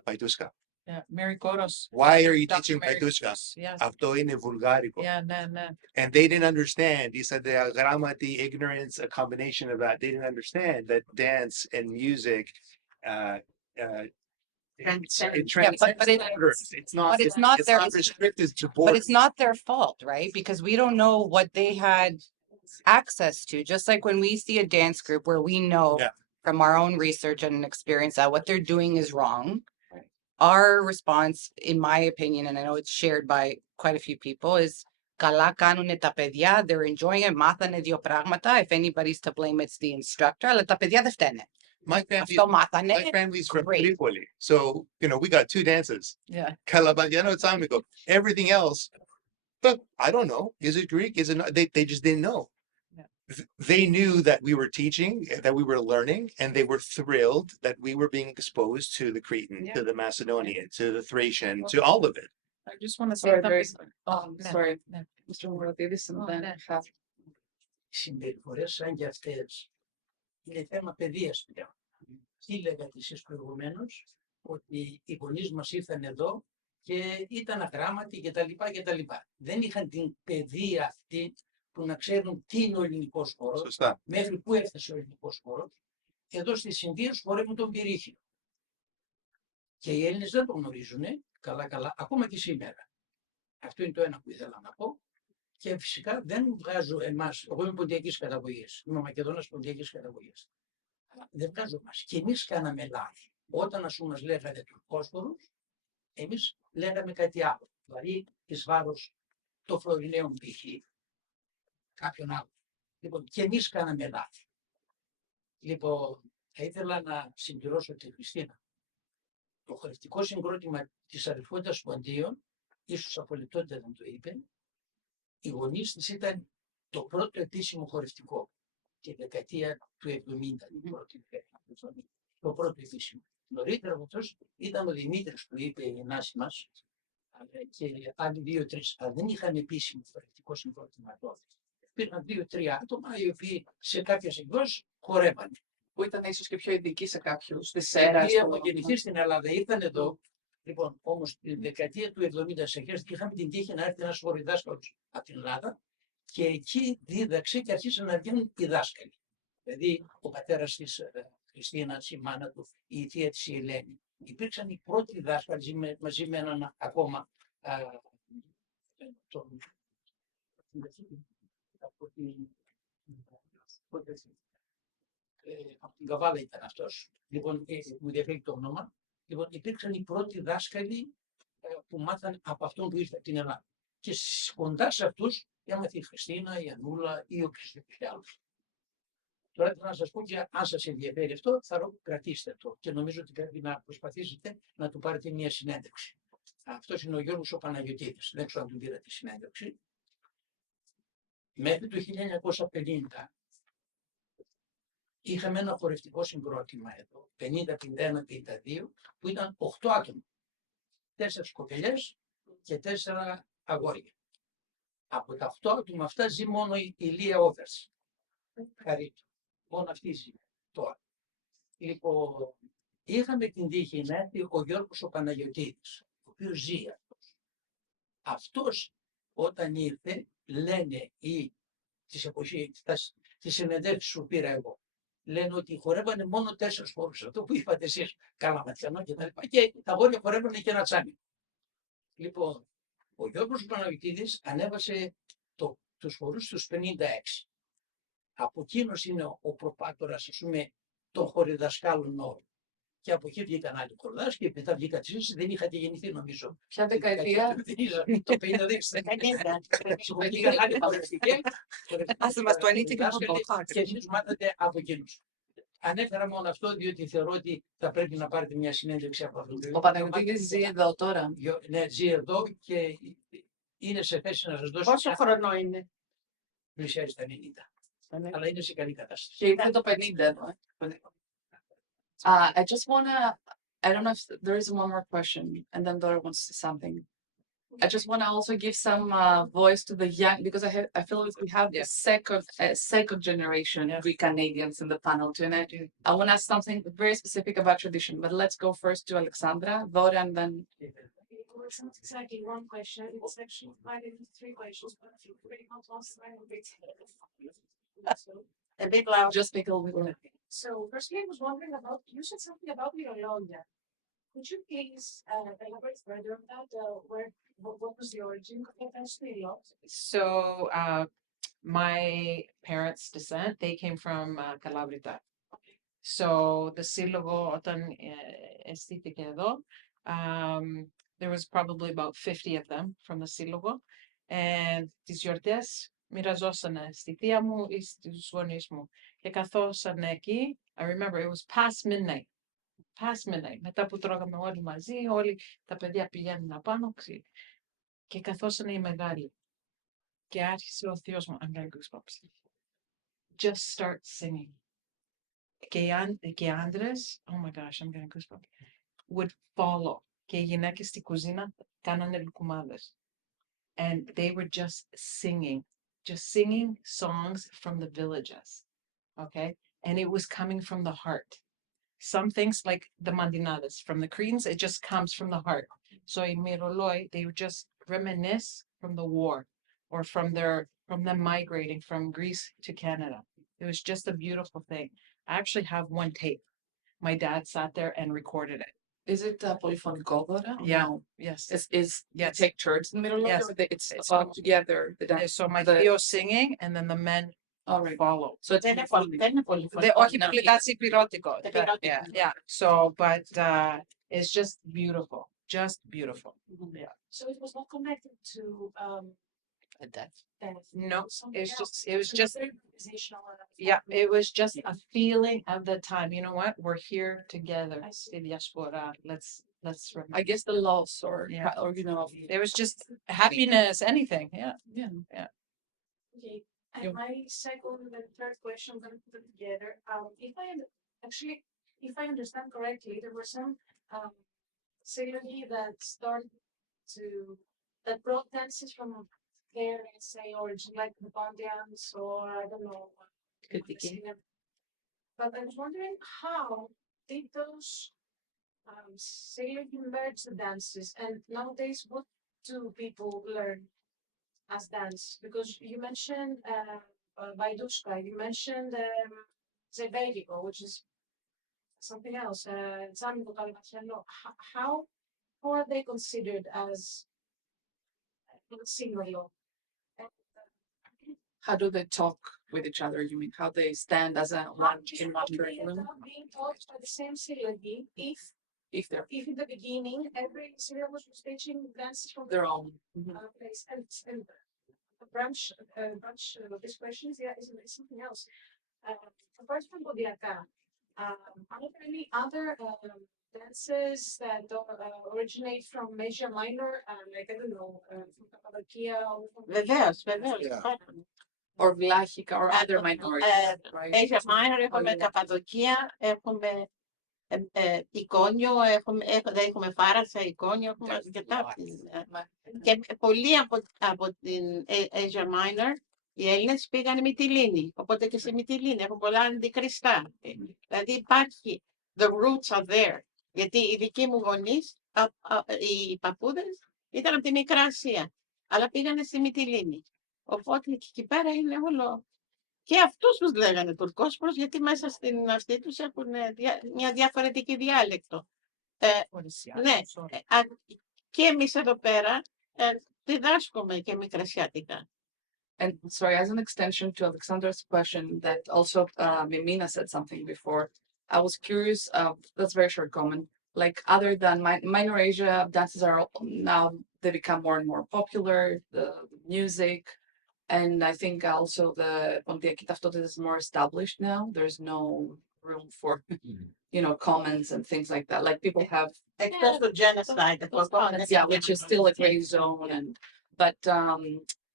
Paiduska. Yeah, Mary Koros. Why are you Dr. teaching Mary Paiduska? Koros, yes. Αυτό είναι βουλγάρικο. Yeah, no. And they didn't understand. He said the grammaty, ignorance, a combination of that. They didn't understand that dance and music it's not restricted to borders. But it's not their fault, right? Because we don't know what they had access to. Just like when we see a dance group where we know from our own research and experience that what they're doing is wrong. Our response, in my opinion, and I know it's shared by quite a few people, is καλά κάνουνε τα παιδιά, they're enjoying it, μάθανε 2 πράγματα. If anybody's to blame, it's the instructor, αλλά τα παιδιά δεν φταίνε. My family's from Tripoli. So, we got 2 dances. Yeah. Kalabadiano Samiko. Everything else, but I don't know. Is it Greek? Is it not? They just didn't know. Yeah. They knew that we were teaching, that we were learning, and they were thrilled that we were being exposed to the Cretan, to the Macedonian, to the Thracian, to all of it. I just want to say something. Sorry. Mr. Moratidis, and then have. Συμπεριφορές σαν και αυτές είναι θέμα παιδείας πια. Τι λέγατε εσείς προηγουμένως, ότι οι γονείς μας ήρθαν εδώ και ήταν αγράμματοι κτλ. Δεν είχαν την παιδεία αυτή που να ξέρουν τι είναι ο ελληνικός χώρος, μέχρι πού έφτασε ο ελληνικός χώρος. Εδώ στις Ινδίες χορεύουν τον πυρίχιο. Και οι Έλληνες δεν το γνωρίζουν καλά, ακόμα και σήμερα. Αυτό είναι το ένα που ήθελα να πω. Και φυσικά δεν βγάζω εμάς, εγώ είμαι ποντιακής καταγωγής, είμαι Μακεδόνας ποντιακής καταγωγής. Δεν βγάζω εμάς. Και εμείς κάναμε λάθη. Όταν ας πούμε μας λέγανε Τουρκόσπορους, εμείς λέγαμε κάτι άλλο. Δηλαδή εις βάρος το Φλωριναίων π.χ. κάποιον άλλο. Λοιπόν, και εμείς κάναμε λάθη. Λοιπόν, θα ήθελα να συμπληρώσω τη Χριστίνα. Το χορευτικό συγκρότημα της αδελφότητας Ποντίων, ίσως απολυτότητα δεν το είπε, οι γονείς της ήταν το πρώτο επίσημο χορευτικό τη δεκαετία του 70, το πρώτο επίσημο. Νωρίτερα από αυτός ήταν ο Δημήτρης που είπε η Νάση μας και άλλοι 2-3, αλλά δεν είχαν επίσημο χορευτικό συγκρότημα τότε. Υπήρχαν 2-3 άτομα οι οποίοι σε κάποιες εκδόσεις χορεύανε. Που ήταν ίσως και πιο ειδικοί σε κάποιους, της Οι ΣΕΡΑ. οποίοι έχουν γεννηθεί στην Ελλάδα, ήρθαν εδώ. Λοιπόν, όμως τη δεκαετία του 70 σε αρχές είχαμε την τύχη να έρθει ένας χορηδάσκαλος από την Ελλάδα και εκεί δίδαξε και αρχίσαν να βγαίνουν οι δάσκαλοι. Δηλαδή ο πατέρας της Χριστίνας, η μάνα του, η θεία της η Ελένη. Υπήρξαν οι πρώτοι δάσκαλοι μαζί με έναν ακόμα από την Καβάλα ήταν αυτός, λοιπόν, μου διαφέρει το όνομα. Λοιπόν, υπήρξαν οι πρώτοι δάσκαλοι που μάθαν από αυτόν που ήρθε από την Ελλάδα. Και κοντά σε αυτούς έμαθε η Χριστίνα, η Ανούλα ή οποιοδήποτε άλλο. Τώρα θέλω να σας πω και αν σας ενδιαφέρει αυτό, θα κρατήστε το. Και νομίζω ότι πρέπει να προσπαθήσετε να του πάρετε μια συνέντευξη. Αυτός είναι ο Γιώργος ο Παναγιωτίδης. Δεν ξέρω αν του πήρατε τη συνέντευξη. Μέχρι το 1950 είχαμε ένα χορευτικό συγκρότημα εδώ, 50-51-52, που ήταν 8 άτομα. 4 κοπελιές και 4 αγόρια. Από τα 8 άτομα αυτά ζει μόνο η Λία Όβερς. Χαρίτου. Μόνο αυτή ζει τώρα. Λοιπόν, είχαμε την τύχη να έρθει ο Γιώργος ο Παναγιωτίδης, ο οποίος ζει αυτός. Αυτός όταν ήρθε, λένε τις εποχές, τις συνεντεύξεις που πήρα εγώ, λένε ότι χορεύανε μόνο 4 χώρους. Αυτό που είπατε εσείς, Καλαματιανό και τα λοιπά. Και τα αγόρια χορεύανε και ένα τσάνι. Λοιπόν, ο Γιώργος Παναγιωτίδης ανέβασε τους χορούς στους 56. Από εκείνος είναι ο προπάτορας, ας πούμε, των χορηδασκάλων όλων. Και από εκεί βγήκαν άλλοι χορδάς και μετά βγήκαν εσείς, δεν είχατε γεννηθεί νομίζω. Ποια δεκαετία? Το 50. Βγήκαν άλλοι χορευτικοί. Και εσείς μάθατε από εκείνους. Ανέφερα μόνο αυτό διότι θεωρώ ότι θα πρέπει να πάρετε μια συνέντευξη από αυτό. Ο Παναγιωτίδης ζει εδώ τώρα. Ναι, ζει εδώ και είναι σε θέση να σας δώσει. Πόσο χρονό είναι? Πλησιάζει τα 90. Αλλά είναι σε καλή κατάσταση. Και ήρθε το 50 εδώ. I just wanna, I don't know if there is one more question and then Dora wants to say something. I just want to also give some voice to the young, because I feel like we have the second generation Greek Canadians in the panel too. And I want to ask something very specific about tradition, but let's go first to Alexandra, Dora, and then. It's not exactly one question, it's actually divided into 3 questions, but if you really want to answer, I'm a bit. A bit loud. Just speak a little bit. So firstly, I was wondering about, you said something about Mirologia. Could you please elaborate further on that? What was the origin of that? So, my parents' descent, they came from Calabrita. So, the σύλλογο όταν αισθήθηκε εδώ, there was probably about 50 of them from the σύλλογο. And τις γιορτές μοιραζόσανε στη θεία μου ή στους γονείς μου. Και καθόσανε εκεί, I remember it was past midnight. Past midnight. Μετά που τρώγαμε όλοι μαζί, όλοι τα παιδιά πηγαίνουν απάνω και καθόσανε οι μεγάλοι. Και άρχισε ο θείος μου, I'm getting goosebumps. Just start singing. Και οι άντρες, oh my gosh, I'm getting goosebumps, would follow. Και οι γυναίκες στη κουζίνα κάνανε λουκουμάδες. And they were just singing songs from the villages, okay? And it was coming from the heart. Some things like the mandinades from the Cretans, it just comes from the heart. So in Miroloi, they would just reminisce from the war or from them migrating from Greece to Canada. It was just a beautiful thing. I actually have one tape. My dad sat there and recorded it. Is it polyphonic Dora? Yeah. No. Yes. Is Yes. you take turns in the middle Yes. of it? It's all together. So my trio singing, and then the men All right. follow. So it's Δεν είναι πολύ, δεν είναι πολύ Όχι φορτωμένο. πολύ that's υπηρώτικο. Υπηρώτικο. Yeah, yeah. So, but it's just beautiful, just beautiful. Yeah. So it was not connected to That. No, something it's just, else. it was It's just, another organizational yeah, it was just a feeling of the time. You know what? We're here together. The diaspora. Let's remember. I guess the loss or Yeah. or you know. It was just happiness, anything. Yeah, yeah, yeah. Okay. And Yeah. my second and third question, I'm going to put it together. Actually, if I understand correctly, there were some syllabi that started that brought dances from their, let's say, origin, like the Pondians or I don't know. Could be. But I was wondering how did those syllabi merge the dances, and nowadays what do people learn as dance? Because you mentioned Baidushka, you mentioned Zebedico, which is something else. How are they considered as similar? How do they talk with each other? You mean how they stand as a one in one curriculum? Being taught by the same syllabi If they're if in the beginning every syllabus was teaching dances from their own. place and a branch of this question is something else. Apart from Bodiaka, are there any other dances that originate from Asia Minor, like I don't know, from Cappadocia or from Βεβαίως, βεβαίως. Or Vlahica or other minorities, right? Asia Minor, έχουμε Καπαδοκία, έχουμε Εικόνιο, δεν έχουμε Φάρασα, Εικόνιο, έχουμε αρκετά. Και πολλοί από την Asia Minor, οι Έλληνες πήγαν Μυτιλήνη, οπότε και σε Μυτιλήνη έχουν πολλά αντικριστά. Δηλαδή υπάρχει, the roots are there. Γιατί οι δικοί μου γονείς, οι παππούδες, ήταν από τη Μικρά Ασία, αλλά πήγανε στη Μυτιλήνη. Οπότε και εκεί πέρα είναι όλο. Και αυτούς τους λέγανε Τουρκόσπρος, γιατί μέσα στην αυτή τους έχουν μια διαφορετική διάλεκτο. Ναι, και εμείς εδώ πέρα διδάσκουμε και μικρασιάτικα. And sorry, as an extension to Alexandra's question, that also Mimina said something before. I was curious. That's very short comment. Like other than Minor Asia, dances are now they become more and more popular. The music, and I think also the Pontiaki Taftotes is more established now. There's no room for comments and things like that. Like people have Except for genocide, yeah, which is still a gray zone. But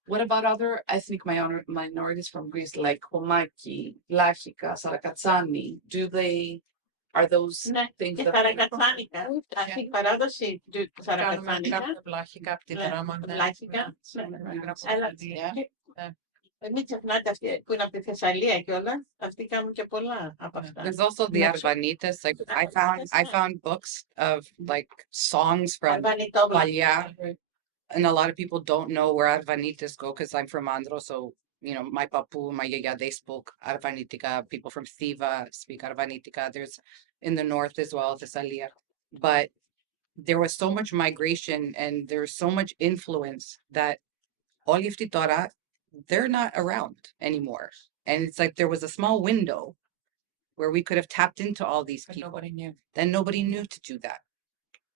what about other ethnic minorities from Greece, like Komaki, Vlahica, Sarakatsani? Are those things that Sarakatsaniκα, έχει παράδοση του Σαρακατσάνικα. Βλάχικα από τη δράμα. Μην ξεχνάτε αυτοί που είναι από τη Θεσσαλία κιόλας, αυτοί κάνουν και πολλά από αυτά. There's also the Arvanitas. Like I found books of like songs from Palya, and a lot of people don't know where Arvanitas go because I'm from Andro, so my papu, my yaya, they spoke Arvanitica. People from Thiva speak Arvanitica. There's in the north as well, Thessalia. But there was so much migration and there's so much influence that Olifti Tora, they're not around anymore. And it's like there was a small window where we could have tapped into all these people. Nobody knew. Then nobody knew to do that.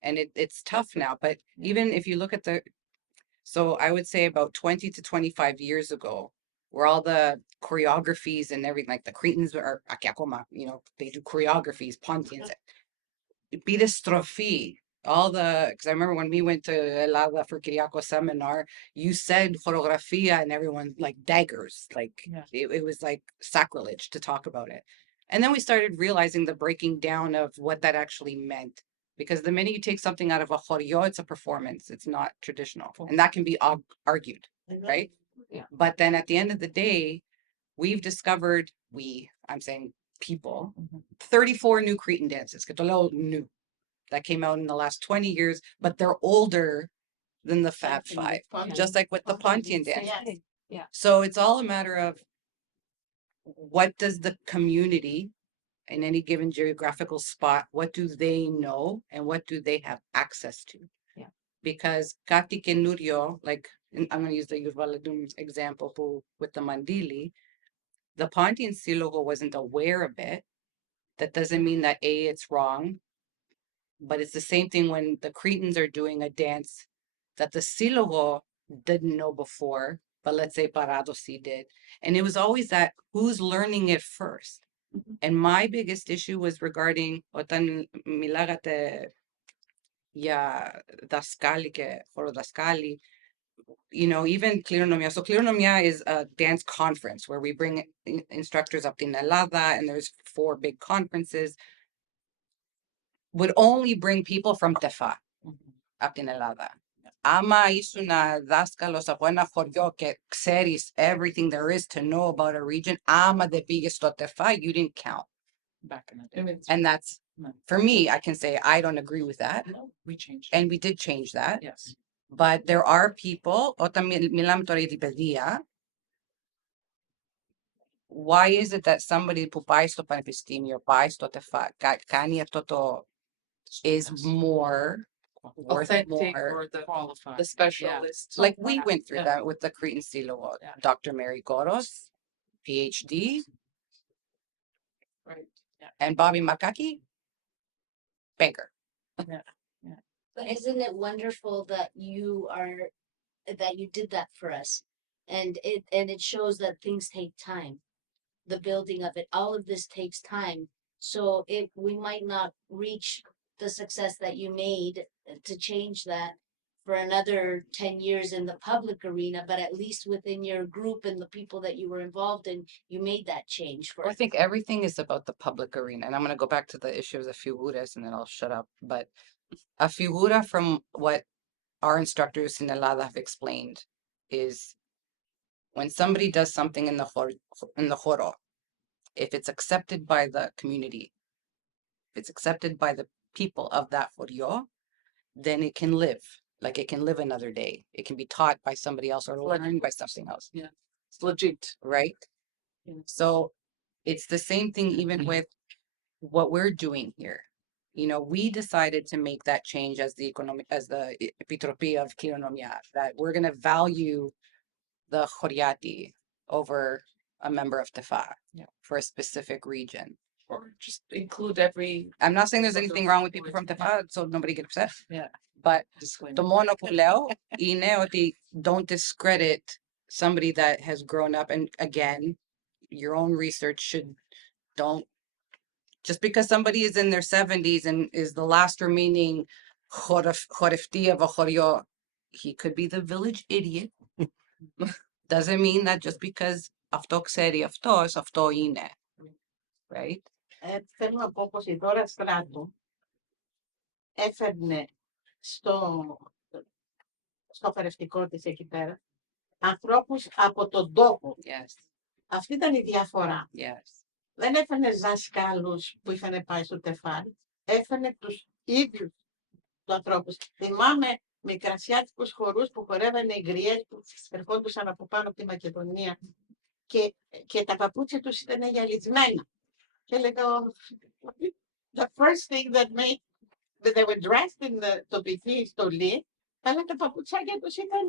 And it's tough now. But even if you look at so I would say about 20 to 25 years ago, where all the choreographies and everything, like the Cretans are, they do choreographies, Pontians, Bidastrophy, because I remember when we went to Elada for Kiriako seminar, you said choreografia and everyone like daggers, like it was like sacrilege to talk about it. And then we started realizing the breaking down of what that actually meant. Because the minute you take something out of a choreo, it's a performance. It's not traditional. And that can be argued, right? Yeah. But then at the end of the day, we've discovered, I'm saying people, 34 new Cretan dances, new, that came out in the last 20 years, but they're older than the Fab Five, just like with the Pontian dance. Yeah. So it's all a matter of what does the community in any given geographical spot, what do they know and what do they have access to? Yeah. Because Kati Kenurio, like I'm going to use the Yurvaladun example with the Mandili, The Pontian Sílogo wasn't aware of it. That doesn't mean that A, it's wrong, but it's the same thing when the Cretans are doing a dance that the Sílogo didn't know before, but let's say Paradosi did. And it was always that who's learning it first. And my biggest issue was regarding Otan Milagate Ya Daskali ke Horo Daskali, you know, even Klironomia. So Klironomia is a dance conference where we bring instructors up in Nalada, and there's 4 big conferences. Would only bring people from Tefa up in Nalada. Ama isu na daskalo sa buena joryo que xeris everything there is to know about a region. Ama de biggest Tefa, you didn't count. Back in the day. And that's, for me, I can say I don't agree with that. No, we changed. And we did change that. Yes. But there are people, why is it that somebody who buys to panepistimi or buys to tefa kani toto is more worth Authentic more or the qualified, the specialist. like we went through that with the Cretan Silo, Dr. Mary Goros, PhD, Right. and Bobby Makaki, banker. Yeah. But isn't it wonderful that you did that for us? And it shows that things take time. The building of it, all of this takes time. So we might not reach the success that you made to change that for another 10 years in the public arena, but at least within your group and the people that you were involved in, you made that change for I think everything is about the public arena. And I'm going to go back to the issue of the figuras and then I'll shut up. But a figura, from what our instructors in Alada have explained, is when somebody does something in the joro, if it's accepted by the community, if it's accepted by the people of that joro, then it can live. Like it can live another day. It can be taught by somebody else or learned by something else. Yeah, it's legit. Right? So it's the same thing even with what we're doing here. You know, we decided to make that change as the Epitropia of Klironomia, that we're going to value the Horiati over a member of Tefa for a specific region. Or just include every. I'm not saying there's anything wrong with people from Tefa, so nobody get upset. Yeah. But the monoculeo, don't discredit somebody that has grown up. And again, your own research don't, just because somebody is in their 70s and is the last remaining Horefti of a Horio, he could be the village idiot. Doesn't mean that just because αυτό ξέρει αυτός, αυτό είναι. Right? Θέλω να πω πως η Δώρα Στράτου έφερνε στο χορευτικό της εκεί πέρα ανθρώπους από τον τόπο. Yes. Αυτή ήταν η διαφορά. Yes. Δεν έφερνε δασκάλους που είχαν πάει στο τεφάλι, έφερνε τους ίδιους τους ανθρώπους. Θυμάμαι μικρασιάτικους χορούς που χορεύανε οι γκριές που ερχόντουσαν από πάνω από τη Μακεδονία και τα παπούτσια τους ήταν γυαλισμένα. Και έλεγα, the first thing that they were dressed in the τοπική στολή, αλλά τα παπουτσάκια τους ήταν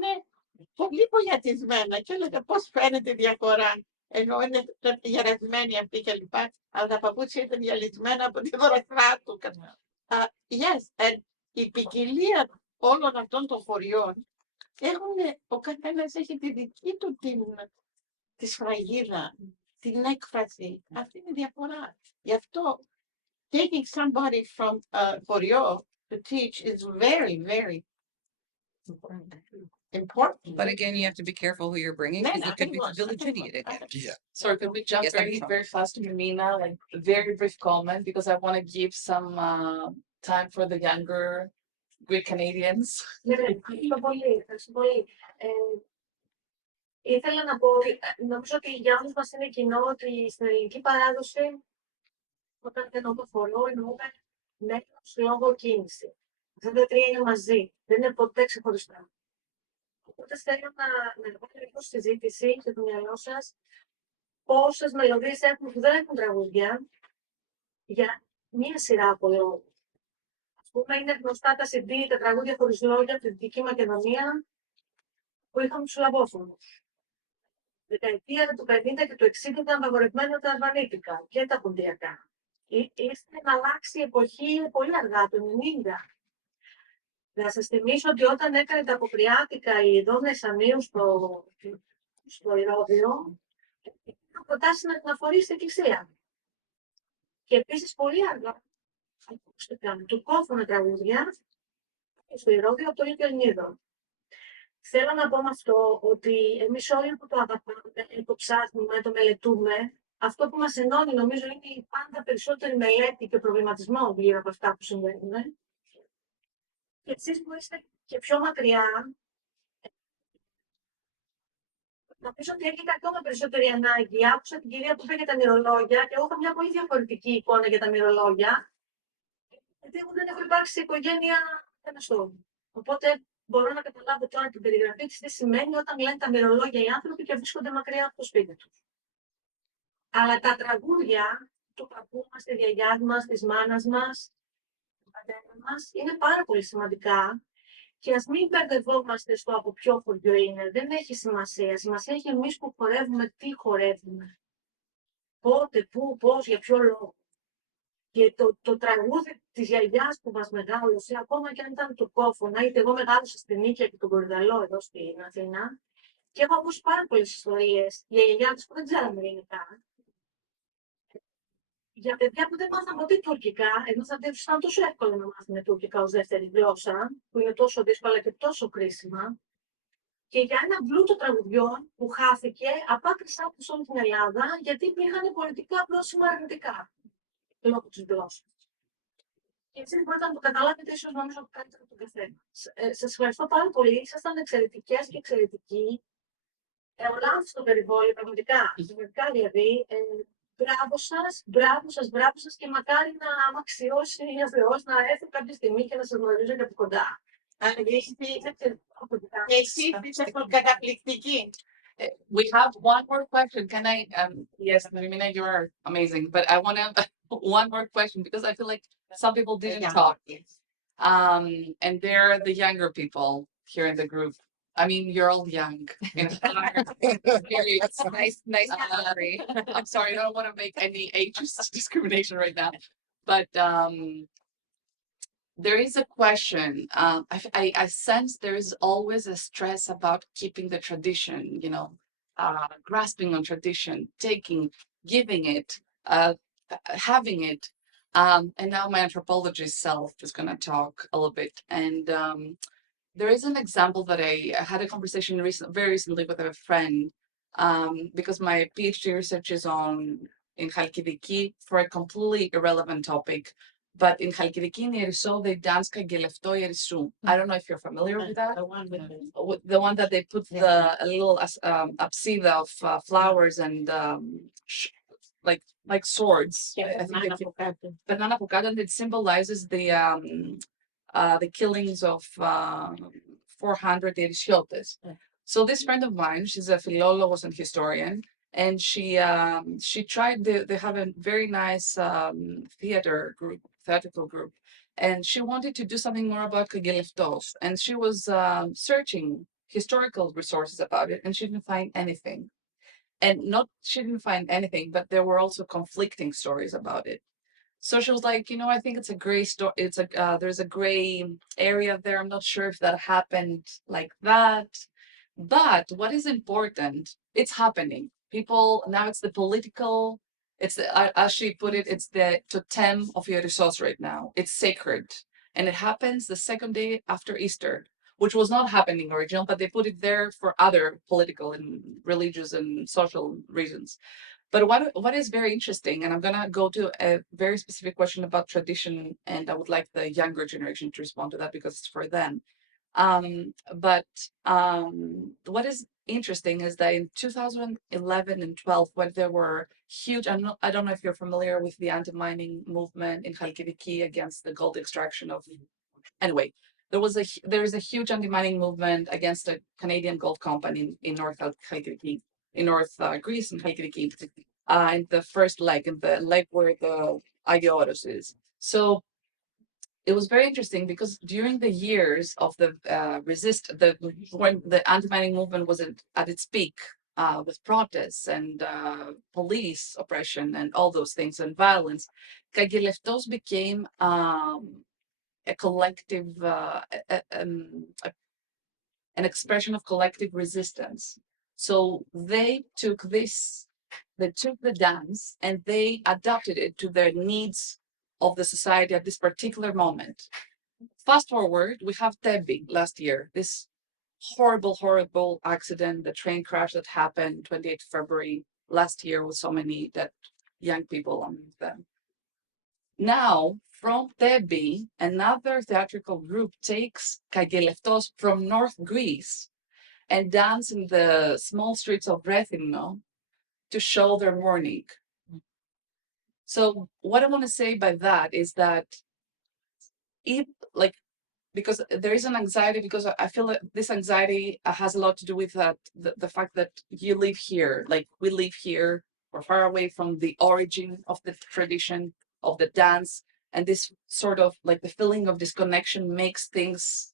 πολύ πογιατισμένα. Και έλεγα πώς φαίνεται η διαφορά. Ενώ είναι γερασμένοι αυτοί και λοιπά, αλλά τα παπούτσια ήταν γυαλισμένα από τη Δωραστρά του. Yes, and η ποικιλία όλων αυτών των χωριών ο καθένας έχει τη δική του τη σφραγίδα, την έκφραση. Αυτή είναι η διαφορά. Γι' αυτό taking somebody from χωριό to teach is very, very important. But again, you have to be careful who you're bringing because it could be the village idiot again. Yeah. Sorry, could we jump Yes, very fast to Mina? Like a very brief comment because I want to give some time for the younger Greek Canadians. Ευχαριστώ πολύ. Ήθελα να πω ότι νομίζω ότι για όλους μας είναι κοινό ότι στην ελληνική παράδοση, όταν εννοώ το φορό, εννοούμε μέγεθος λόγω κίνηση. Αυτά τα τρία είναι μαζί, δεν είναι ποτέ ξεχωριστά. Οπότε θέλω να βάλω λίγο συζήτηση για το μυαλό σας πόσες μελωδίες έχουμε που δεν έχουν τραγούδια για μία σειρά από λόγους. Ας πούμε, είναι γνωστά τα CD, τα τραγούδια χωρίς λόγια από τη Δυτική Μακεδονία που είχαμε τους λαβόφωνους. δεκαετία του 50 και του 60 ήταν απαγορευμένο τα αλβανίτικα και τα ποντιακά. Ήρθε να αλλάξει η εποχή πολύ αργά, το 90. Να σας θυμίσω ότι όταν έκανε τα αποκριάτικα η Δόνα Εσανίου στο Ηρώδειο, είχαν προτάσει να την αφορήσει στην εκκλησία. Και επίσης πολύ αργά, ακούστηκαν τουρκόφωνα τραγούδια στο Ηρώδειο από το ίδιο Ελληνίδο. Θέλω να πω με αυτό ότι εμείς όλοι που το αγαπάμε, το ψάχνουμε, το μελετούμε, αυτό που μας ενώνει νομίζω είναι η πάντα περισσότερη μελέτη και προβληματισμό γύρω από αυτά που συμβαίνουν. Και εσείς που είστε και πιο μακριά, νομίζω ότι έχετε ακόμα περισσότερη ανάγκη. Άκουσα την κυρία που είπε για τα μυρολόγια και εγώ έχω μια πολύ διαφορετική εικόνα για τα μυρολόγια. Γιατί εγώ δεν έχω υπάρξει σε οικογένεια μεταναστών. Οπότε μπορώ να καταλάβω τώρα την περιγραφή της τι σημαίνει όταν λένε τα μυρολόγια οι άνθρωποι και βρίσκονται μακριά από το σπίτι τους. Αλλά τα τραγούδια του παππού μας, της γιαγιάς μας, της μάνας μας, του πατέρα μας είναι πάρα πολύ σημαντικά. Και ας μην μπερδευόμαστε στο από ποιο χωριό είναι. Δεν έχει σημασία. Σημασία έχει εμείς που χορεύουμε, τι χορεύουμε. Πότε, πού, πώς, για ποιο λόγο. Και το τραγούδι της γιαγιάς που μας μεγάλωσε, ακόμα και αν ήταν τουρκόφωνα, είτε εγώ μεγάλωσα στην Νίκαια και τον Κορυδαλό εδώ στην Αθήνα, και έχω ακούσει πάρα πολλές ιστορίες για γιαγιάδες που δεν ξέραμε ελληνικά. Για παιδιά που δεν μάθαμε ούτε τουρκικά, ενώ θα ήταν τόσο εύκολο να μάθουμε τουρκικά ως δεύτερη γλώσσα, που είναι τόσο δύσκολα και τόσο κρίσιμα, και για ένα πλούτο τραγουδιών που χάθηκε από άκρης άκρης όλη την Ελλάδα, γιατί υπήρχαν πολιτικά πρόσημα αρνητικά λόγω της γλώσσας. Και έτσι μπορείτε να το καταλάβετε, ίσως νομίζω καλύτερα από τον καθένα. Σας ευχαριστώ πάρα πολύ. Ήσασταν εξαιρετικές και εξαιρετικοί. Ολάμφι στο περιβόλι, πραγματικά. Δηλαδή, μπράβο σας, μπράβο σας, μπράβο σας και μακάρι να μ' αξιώσει ο Θεός να έρθω κάποια στιγμή και να σας γνωρίζω και από κοντά. Καταπληκτική. We have one more question. Can I? Yes, Marina, you are amazing. But I want to one more question because I feel like some people didn't talk. And they're the younger people here in the group. I mean, you're all young. It's nice memory. I'm sorry, I don't want to make any age discrimination right now. But there is a question. I sense there is always a stress about keeping the tradition, grasping on tradition, taking, giving it, having it. And now my anthropologist self is going to talk a little bit. And there is an example that I had a conversation very recently with a friend, because my PhD research is in Chalkidiki for a completely irrelevant topic. But in Chalkidiki, in Yerisou, they dance Kagelefto Yerisou. I don't know if you're familiar with that. The one that they put a little apsida of flowers and like swords. Banana pukada, and it symbolizes the killings of 400 Yerishiotes. So this friend of mine, she's a philologist and historian, and she tried. They have a very nice theatrical group, and she wanted to do something more about Kageleftos, and she was searching historical resources about it, and she didn't find anything. And she didn't find anything, but there were also conflicting stories about it. So she was like, I think it's a gray story. There's a gray area there. I'm not sure if that happened like that. But what is important, it's happening. People, now it's the political, as she put it, it's the totem of Yerissos right now. It's sacred. And it happens the second day after Easter, which was not happening originally, but they put it there for other political and religious and social reasons. But what is very interesting, and I'm gonna go to a very specific question about tradition, and I would like the younger generation to respond to that because it's for them. But what is interesting is that in 2011 and 12, when there were huge, I don't know if you're familiar with the anti-mining movement in Chalkidiki against the gold extraction of, anyway, there is a huge anti-mining movement against a Canadian gold company in North Chalkidiki. In North Greece and Chalkidiki, in the first leg, in the leg where the Agioros is. So it was very interesting because during the years of the when the anti-mining movement was at its peak, with protests and police oppression and all those things and violence, Kagileftos became a collective, an expression of collective resistance. So they took the dance and they adapted it to their needs of the society at this particular moment. Fast forward, we have Tebi last year, this horrible accident, the train crash that happened 28th February last year with so many dead young people among them. Now, from Tebi, another theatrical group takes Kagileftos from North Greece and dance in the small streets of Rethymno to show their mourning. So what I want to say by that is that if, like, because there is an anxiety, because I feel that this anxiety has a lot to do with that, the fact that you live here, like we live here, we're far away from the origin of the tradition of the dance, and this sort of like the feeling of disconnection makes things,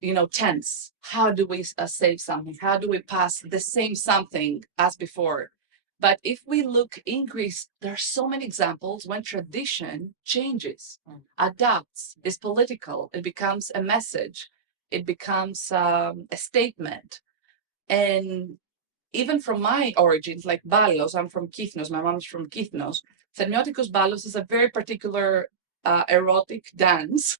you know, tense. How do we save something? How do we pass the same something as before? But if we look in Greece, there are so many examples when tradition changes, adapts, is political, it becomes a message, it becomes a statement. And even from my origins, like Balos, I'm from Kythnos, my mom's from Kythnos. Semiotikos Balos is a very particular erotic dance.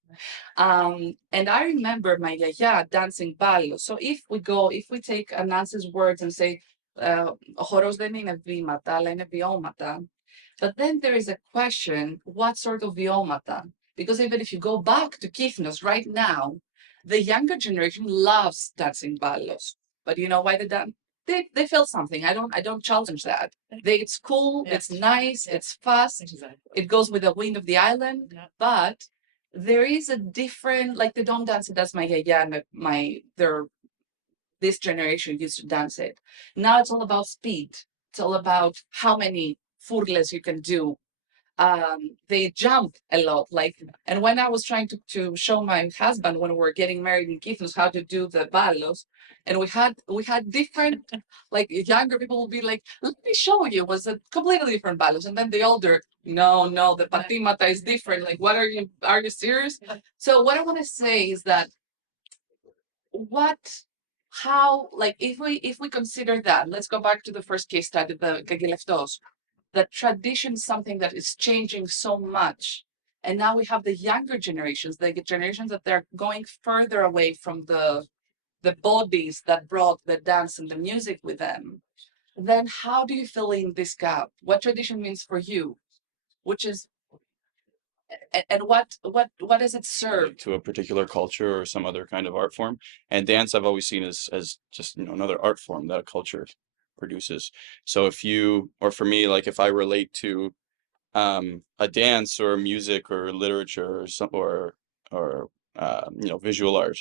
And I remember my yaya dancing Balos. So if we take Anansi's words and say, ο χορός δεν είναι βήματα, αλλά είναι βιώματα. But then there is a question, what sort of βιώματα? Because even if you go back to Kythnos right now, the younger generation loves dancing Balos. But you know why they dance? They feel something. I don't challenge that. It's cool, it's nice, it's fast, it goes with the wind of the island, but there is a different, like they don't dance it as my yaya and this generation used to dance it. Now it's all about speed. It's all about how many furles you can do. They jump a lot. And when I was trying to show my husband when we were getting married in Kythnos how to do the balos, and we had different, like younger people would be like, let me show you, was a completely different balos. And then the older, no, the patimata is different. Like, are you serious? So what I want to say is that if we consider that, let's go back to the first case study, the Kagileftos, that tradition is something that is changing so much. And now we have the younger generations, the generations that they're going further away from the bodies that brought the dance and the music with them. Then how do you fill in this gap? What tradition means for you? And what does it serve to a particular culture or some other kind of art form? And dance I've always seen as just, you know, another art form that a culture produces. So if you, or for me, like if I relate to a dance or music or literature or you know, visual art,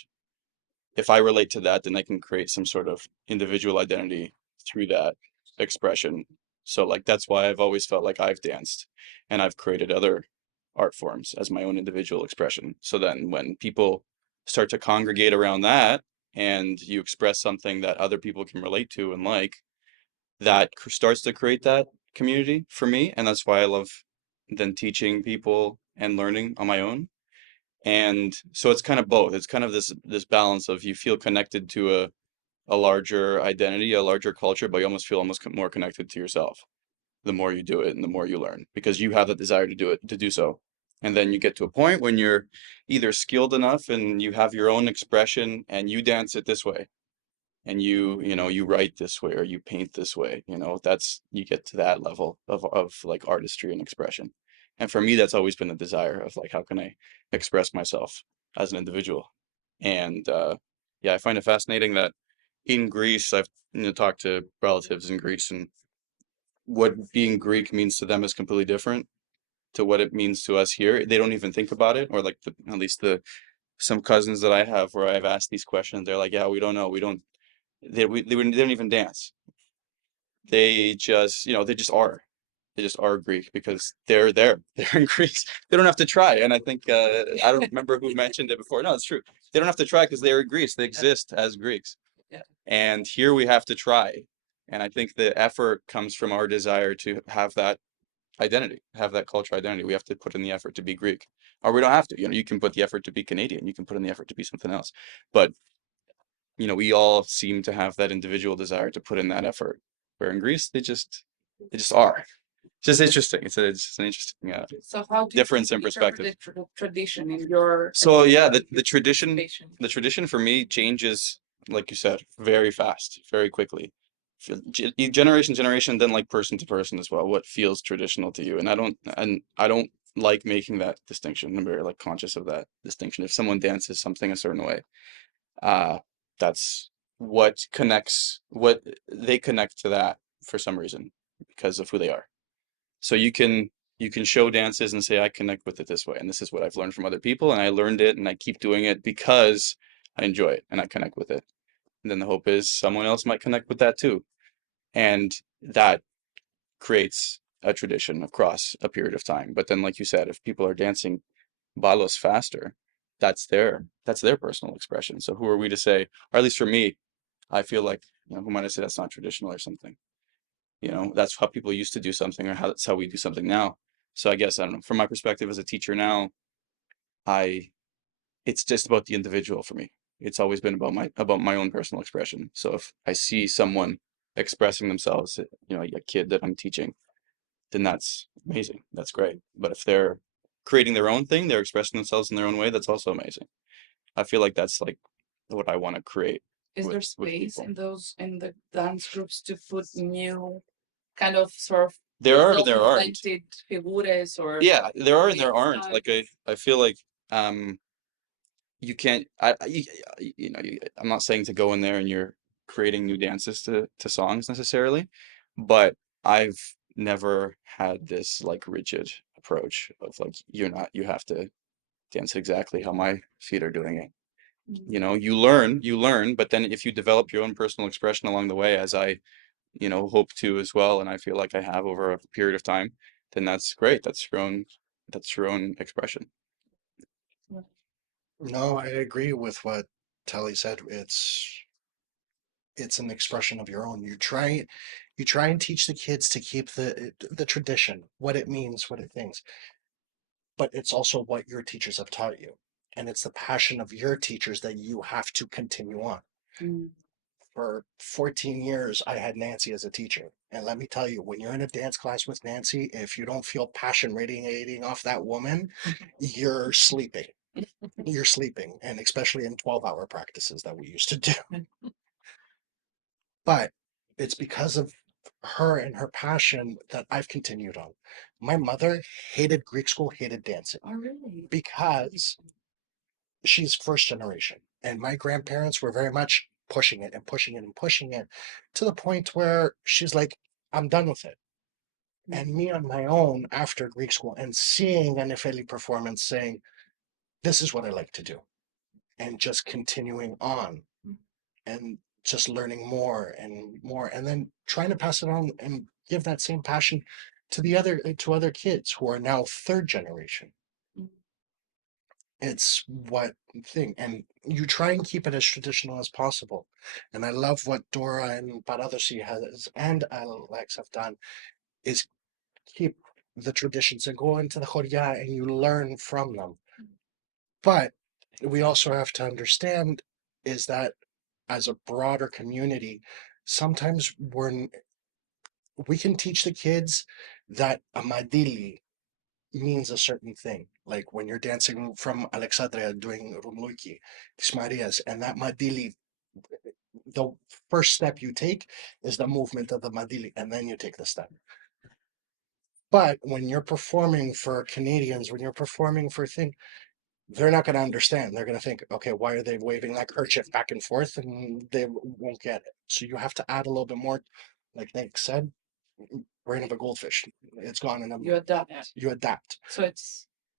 if I relate to that, then I can create some sort of individual identity through that expression. So like that's why I've always felt like I've danced and I've created other art forms as my own individual expression. So then when people start to congregate around that and you express something that other people can relate to and like, that starts to create that community for me. And that's why I love then teaching people and learning on my own. And so it's kind of both. It's kind of this balance of you feel connected to a larger identity, a larger culture, but you almost feel more connected to yourself the more you do it and the more you learn, because you have the desire to do so. And then you get to a point when you're either skilled enough and you have your own expression and you dance it this way, and you write this way or you paint this way, you get to that level of like artistry and expression. And for me, that's always been the desire of like, how can I express myself as an individual? And yeah, I find it fascinating that in Greece, I've talked to relatives in Greece, and what being Greek means to them is completely different to what it means to us here. They don't even think about it, or like at least some cousins that I have where I've asked these questions, they're like, yeah, we don't know. They don't even dance. They just, they just are. They just are Greek because they're there. They're in Greece. They don't have to try. And I think, I don't remember who mentioned it before. No, it's true. They don't have to try because they're in Greece. They exist as Greeks. Yeah. And here we have to try. And I think the effort comes from our desire to have that identity, have that cultural identity. We have to put in the effort to be Greek, or we don't have to. You can put the effort to be Canadian. You can put in the effort to be something else. But we all seem to have that individual desire to put in that effort. Where in Greece, they just are. It's just interesting. It's just an interesting So how do you difference in perspective. interpret the tradition in your So yeah, the tradition for me changes, like you said, very fast, very quickly. Generation to generation, then like person to person as well. What feels traditional to you? And I don't like making that distinction. I'm very like conscious of that distinction. If someone dances something a certain way, that's what they connect to that for some reason because of who they are. So you can show dances and say, I connect with it this way, and this is what I've learned from other people, and I learned it and I keep doing it because I enjoy it and I connect with it. And then the hope is someone else might connect with that too. And that creates a tradition across a period of time. But then, like you said, if people are dancing balos faster, that's their personal expression. So who are we to say, or at least for me, I feel like, who might I say that's not traditional or something? That's how people used to do something, or that's how we do something now. So I guess, I don't know, from my perspective as a teacher now, it's just about the individual for me. It's always been about my own personal expression. So if I see someone expressing themselves, a kid that I'm teaching, then that's amazing. That's great. But if they're creating their own thing, they're expressing themselves in their own way, that's also amazing. I feel like that's like what I want to create. Is there with space people. in the dance groups to put new kind of sort of There aren't. self-invented figures or Yeah, there are and there creative aren't. Like styles? I feel like you can't. I'm not saying to go in there and you're creating new dances to songs necessarily, but I've never had this like rigid approach of like you have to dance exactly how my feet are doing it. You learn, but then if you develop your own personal expression along the way, as I hope to as well, and I feel like I have over a period of time, then that's great. That's your own expression. No, I agree with what Telly said. It's an expression of your own. You try and teach the kids to keep the tradition, what it means, what it thinks, but it's also what your teachers have taught you, and it's the passion of your teachers that you have to continue on. For 14 years, I had Nancy as a teacher. And let me tell you, when you're in a dance class with Nancy, if you don't feel passion radiating off that woman, you're sleeping. You're sleeping. And especially in 12-hour practices that we used to do. But it's because of her and her passion that I've continued on. My mother hated Greek school, hated dancing. Oh, really? Because she's first generation. And my grandparents were very much pushing it and pushing it and pushing it to the point where she's like, I'm done with it. And me on my own after Greek school and seeing an Efeli performance saying, this is what I like to do. And just continuing on and just learning more and more and then trying to pass it on and give that same passion to other kids who are now third generation. It's what thing, and you try and keep it as traditional as possible. And I love what Dora and Paradosi has and Alex have done is keep the traditions and go into the Choria and you learn from them. But we also have to understand is that as a broader community, sometimes we can teach the kids that a madili means a certain thing. Like when you're dancing from Alexandria doing Rumluki, Tismarias, and that madili, the first step you take is the movement of the madili, and then you take the step. But when you're performing for Canadians, when you're performing for thing, they're not going to understand. They're going to think, okay, why are they waving that kerchief back and forth? And they won't get it. So you have to add a little bit more, like Nick said, brain of a goldfish. It's gone in a You adapt. You adapt. So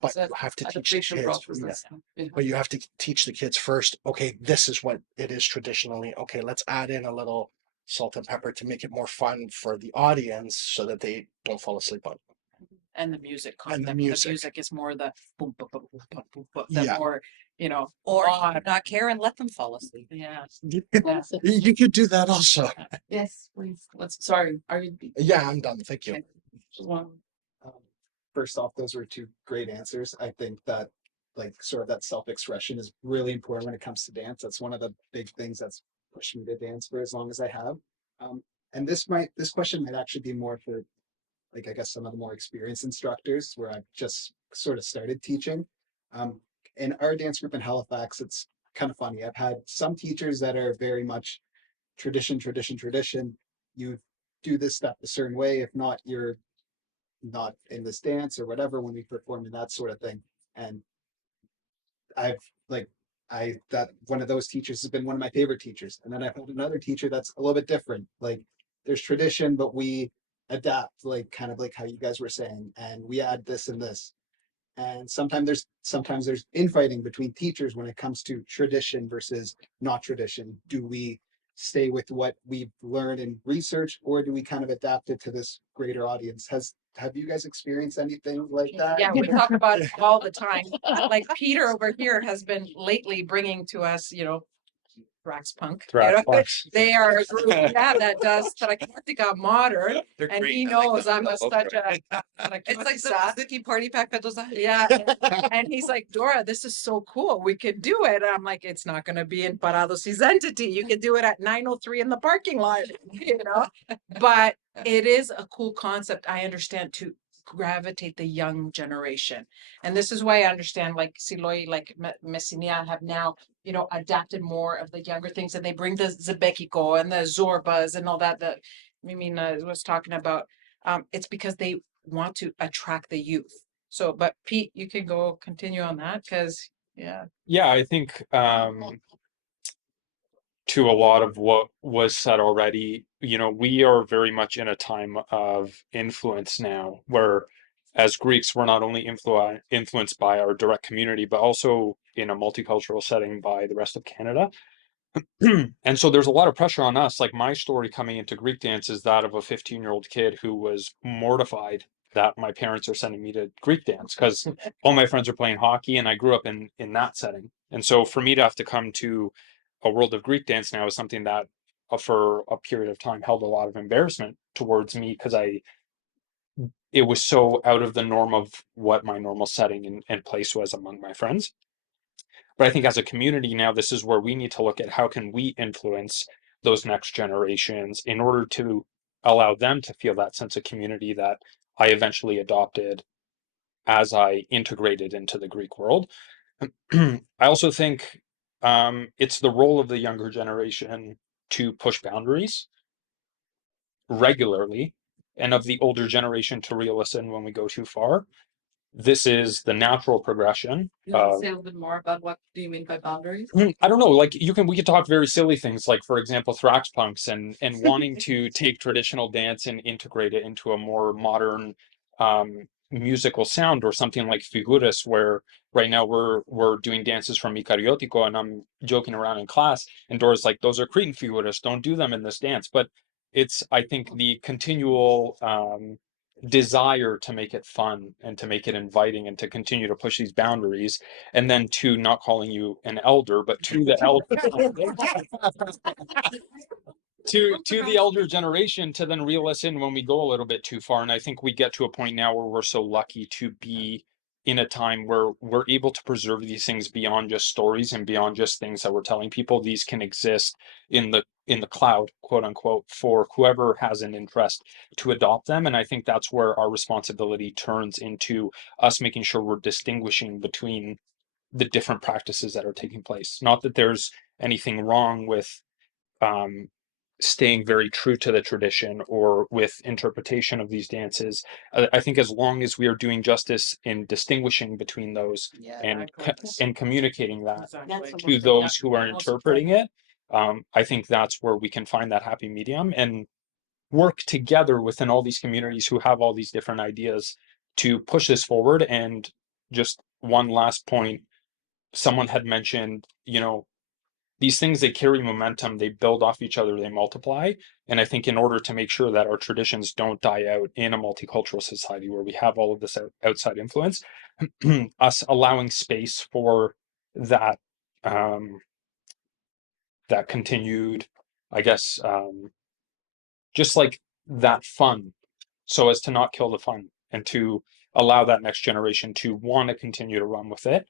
But you have to teach the kids. process. Yeah. But you have to teach the kids first. Okay, this is what it is traditionally. Okay, let's add in a little salt and pepper to make it more fun for the audience, so that they don't fall asleep on it. And the music And the content. music. The music is more the boom, boom, boom, boom, boom, boom, boom, Yeah. the more, you know, Or odd. not care and let them fall asleep. Yeah. You could do that also. Yes, please. Sorry, are you? Yeah, I'm done. Thank you. Okay. Just one. First off, those were two great answers. I think that like sort of that self-expression is really important when it comes to dance. That's one of the big things that's pushed me to dance for as long as I have. And this question might actually be more for like I guess some of the more experienced instructors where I've just sort of started teaching. In our dance group in Halifax, it's kind of funny. I've had some teachers that are very much tradition, tradition, tradition. You do this step a certain way. If not, you're not in this dance or whatever when we perform and that sort of thing. And I've like that one of those teachers has been one of my favorite teachers. And then I've had another teacher that's a little bit different. Like there's tradition, but we adapt, like kind of like how you guys were saying, and we add this and this. And sometimes there's infighting between teachers when it comes to tradition versus not tradition. Do we stay with what we've learned in research, or do we kind of adapt it to this greater audience? Have you guys experienced anything like that? Yeah, we talk about it all the time. Like Peter over here has been lately bringing to us, you know, Thrax Punk. Thrax Punk. They are a group, yeah, that does Trakematica modern, They're and great. he I like knows them. I'm a Both such great. a It's like the Suzuki Party Pack Pedagogies. yeah, and he's like, Dora, this is so cool. We could do it. And I'm like, it's not going to be in Paradosis entity. You can do it at 9:03 in the parking lot, you know. But it is a cool concept. I understand to gravitate the young generation, and this is why I understand like Siloy, like Messinia have now, you know, adapted more of the younger things, and they bring the Zebekiko and the Zorbas and all that. That Mimina was talking about. It's because they want to attract the youth. So, but Pete, you can go continue on that because, yeah. Yeah, I think to a lot of what was said already, you know, we are very much in a time of influence now, where as Greeks, we're not only influenced by our direct community, but also in a multicultural setting by the rest of Canada. And so there's a lot of pressure on us. Like my story coming into Greek dance is that of a 15-year-old kid who was mortified that my parents are sending me to Greek dance because all my friends are playing hockey and I grew up in that setting. And so for me to have to come to a world of Greek dance now is something that for a period of time held a lot of embarrassment towards me because it was so out of the norm of what my normal setting and place was among my friends. But I think as a community now, this is where we need to look at how can we influence those next generations in order to allow them to feel that sense of community that I eventually adopted as I integrated into the Greek world. I also think it's the role of the younger generation to push boundaries regularly and of the older generation to re-listen when we go too far. This is the natural progression. You want to say a little bit more about what do you mean by boundaries? I don't know, like we could talk very silly things, like for example, thrax punks and wanting to take traditional dance and integrate it into a more modern musical sound, or something like figuras, where right now we're doing dances from Ikariotico and I'm joking around in class and Dora's like, those are Cretan figuras, don't do them in this dance. But it's, I think, the continual desire to make it fun and to make it inviting and to continue to push these boundaries, and then to not calling you an elder, but to the elder to the elder generation to then reel us in when we go a little bit too far. And I think we get to a point now where we're so lucky to be in a time where we're able to preserve these things beyond just stories and beyond just things that we're telling people. These can exist in the cloud, quote unquote, for whoever has an interest to adopt them. And I think that's where our responsibility turns into us making sure we're distinguishing between the different practices that are taking place. Not that there's anything wrong with staying very true to the tradition or with interpretation of these dances. I think as long as we are doing justice in distinguishing between those and communicating that to those who are interpreting it, I think that's where we can find that happy medium and work together within all these communities who have all these different ideas to push this forward. And just one last point, someone had mentioned, you know, these things, they carry momentum, they build off each other, they multiply. And I think in order to make sure that our traditions don't die out in a multicultural society where we have all of this outside influence, us allowing space for that, that continued, I guess, just like that fun, so as to not kill the fun and to allow that next generation to want to continue to run with it.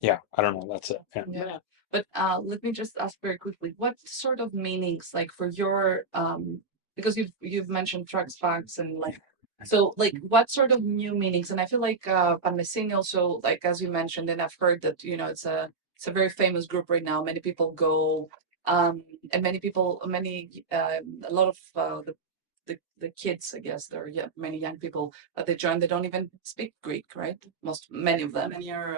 Yeah, I don't know. That's it. Yeah. Yeah. But let me just ask very quickly, what sort of meanings, like for your because you've mentioned trucks, facts, and like, so like what sort of new meanings? And I feel like Parmesini also, like as you mentioned, and I've heard that, you know, it's a very famous group right now. Many people go, and many people, a lot of the kids, I guess, there are many young people that they join, they don't even speak Greek, right? Many of them. Many are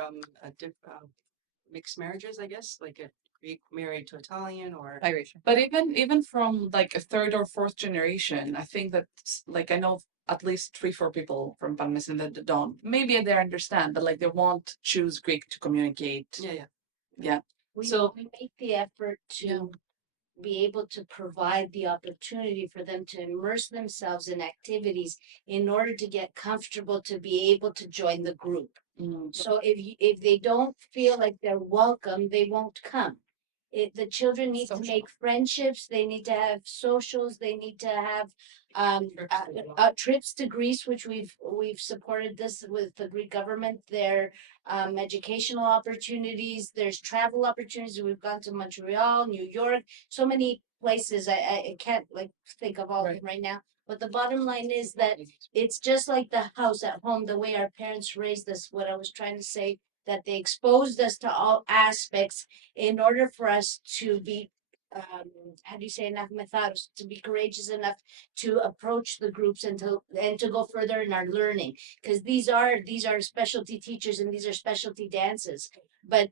mixed marriages, I guess, like a Greek married to Italian or Irish. But even from like a third or fourth generation, I think that, like, I know at least 3-4 people from Parmesan that don't. Maybe they understand, but like they won't choose Greek to communicate. Yeah. We So make the effort to be able to provide the opportunity for them to immerse themselves in activities in order to get comfortable to be able to join the group. So if they don't feel like they're welcome, they won't come. The children need to make friendships, they need to have socials, they need to have trips to Greece, which we've supported this with the Greek government. There educational opportunities, there's travel opportunities. We've gone to Montreal, New York, so many places. I can't like think of all of them right now. But the bottom line is that it's just like the house at home, the way our parents raised us. What I was trying to say, that they exposed us to all aspects in order for us to be, how do you say, enough methods, to be courageous enough to approach the groups and to go further in our learning. Because these are specialty teachers and these are specialty dances. But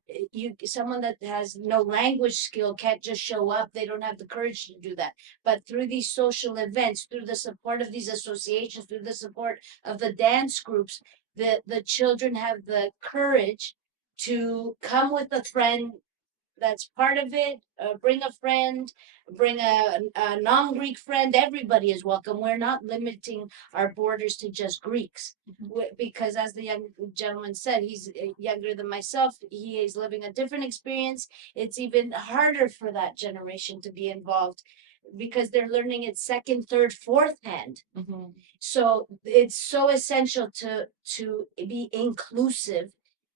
someone that has no language skill can't just show up. They don't have the courage to do that. But through these social events, through the support of these associations, through the support of the dance groups, the children have the courage to come with a friend that's part of it, bring a friend, bring a non-Greek friend. Everybody is welcome. We're not limiting our borders to just Greeks. Because as the young gentleman said, he's younger than myself. He is living a different experience. It's even harder for that generation to be involved because they're learning it second, third, fourth hand. So it's so essential to be inclusive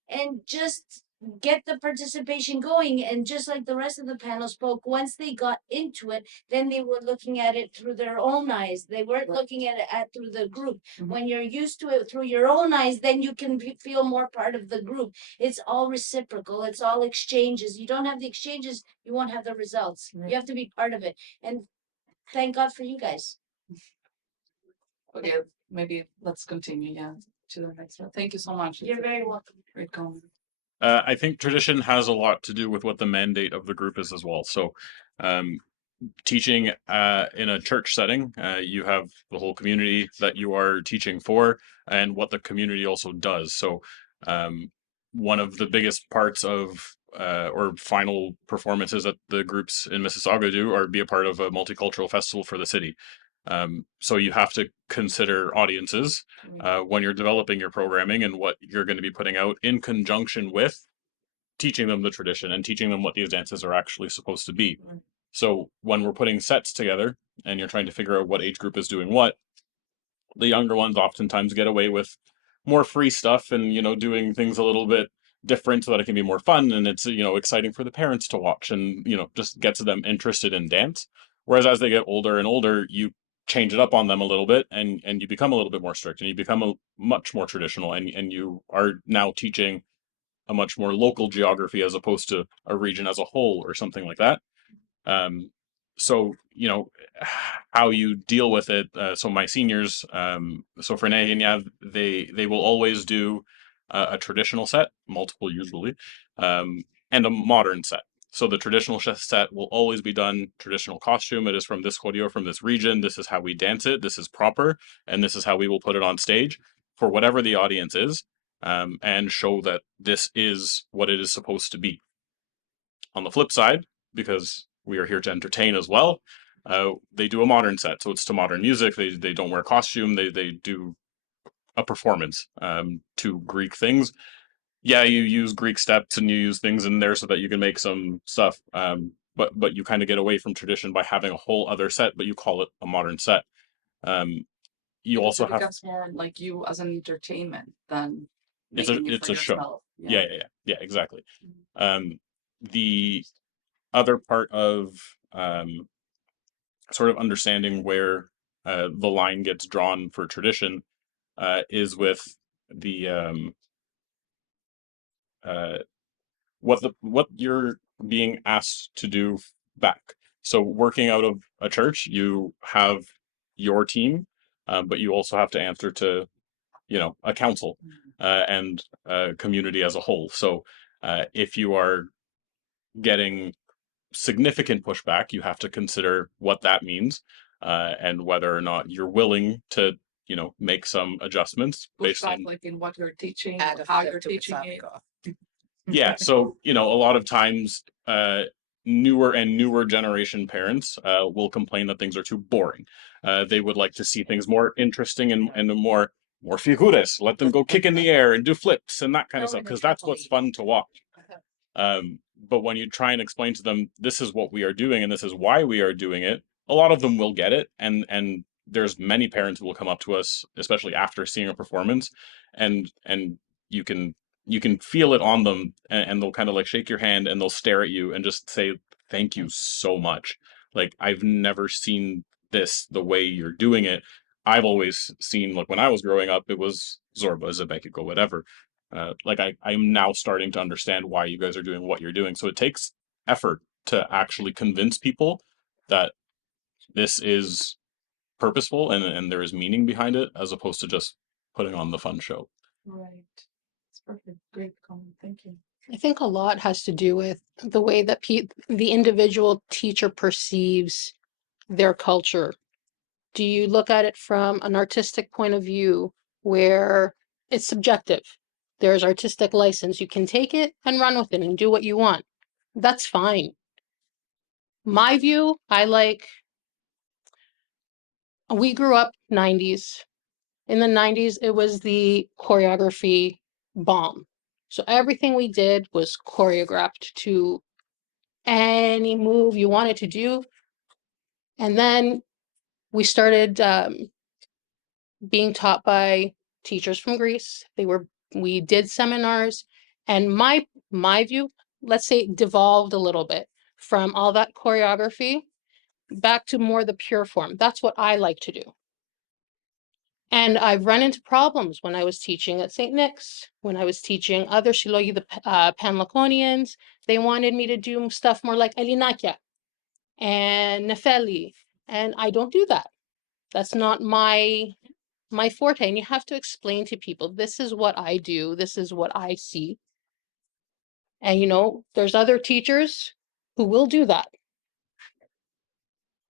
and just get the participation going. And just like the rest of the panel spoke, once they got into it, then they were looking at it through their own eyes. They weren't looking at it through the group. When you're used to it through your own eyes, then you can feel more part of the group. It's all reciprocal. It's all exchanges. You don't have the exchanges, you won't have the results. You have to be part of it. And thank God for you guys. Okay, maybe let's continue, to the next one. Thank you so much. You're very welcome. Great comment. I think tradition has a lot to do with what the mandate of the group is as well. So, teaching in a church setting, you have the whole community that you are teaching for, and what the community also does. So, one of the biggest parts of or final performances that the groups in Mississauga do are be a part of a multicultural festival for the city. So you have to consider audiences when you're developing your programming and what you're going to be putting out in conjunction with teaching them the tradition and teaching them what these dances are actually supposed to be. So when we're putting sets together and you're trying to figure out what age group is doing what, the younger ones oftentimes get away with more free stuff and, doing things a little bit different so that it can be more fun and it's, exciting for the parents to watch and, just gets them interested in dance. Whereas as they get older and older, you change it up on them a little bit and you become a little bit more strict and you become much more traditional and you are now teaching a much more local geography as opposed to a region as a whole or something like that. So, how you deal with it. So my seniors, so for Nehenya, they will always do a traditional set, multiple usually, and a modern set. So the traditional set will always be done traditional costume. It is from this choreo, from this region. This is how we dance it. This is proper. And this is how we will put it on stage for whatever the audience is, and show that this is what it is supposed to be. on the flip side, because we are here to entertain as well, they do a modern set. So it's to modern music. They don't wear costume. They do a performance to Greek things. Yeah, you use Greek steps and you use things in there so that you can make some stuff. But you kind of get away from tradition by having a whole other set, but you call it a modern set. You Because also it have becomes more like you as an entertainment than it's making it it's for a show. yourself. Yeah, exactly. The other part of sort of understanding where the line gets drawn for tradition is with the what you're being asked to do back. So working out of a church, you have your team, but you also have to answer to a council and a community as a whole. So if you are getting significant pushback, you have to consider what that means and whether or not you're willing to make some adjustments Push based back on like in what you're teaching, Add or a how flip you're to teaching its it. yeah. So a lot of times newer and newer generation parents will complain that things are too boring. They would like to see things more interesting and more figures. Let them go kick in the air and do flips and that kind of stuff, because that's what's fun to watch. But when you try and explain to them, this is what we are doing and this is why we are doing it, a lot of them will get it. And there's many parents who will come up to us, especially after seeing a performance, and you can feel it on them, and they'll kind of like shake your hand and they'll stare at you and just say, thank you so much. Like, I've never seen this the way you're doing it. I've always seen, like, when I was growing up, it was Zorba, Zebekiko, whatever. I'm now starting to understand why you guys are doing what you're doing. So it takes effort to actually convince people that this is purposeful and there is meaning behind it, as opposed to just putting on the fun show. Right. It's perfect. Great comment. Thank you. I think a lot has to do with the way that the individual teacher perceives their culture. Do you look at it from an artistic point of view where it's subjective? There's artistic license. You can take it and run with it and do what you want. That's fine. My view, we grew up 90s. In the 90s, it was the choreography bomb. So everything we did was choreographed to any move you wanted to do. And then we started being taught by teachers from Greece. We did seminars, and my view, let's say, devolved a little bit from all that choreography back to more the pure form. That's what I like to do. And I've run into problems when I was teaching at St. Nick's, when I was teaching other Shilogi, the Panlaconians. They wanted me to do stuff more like Elinakia and Nefeli, and I don't do that. That's not my forte. And you have to explain to people, this is what I do, this is what I see. And there's other teachers who will do that.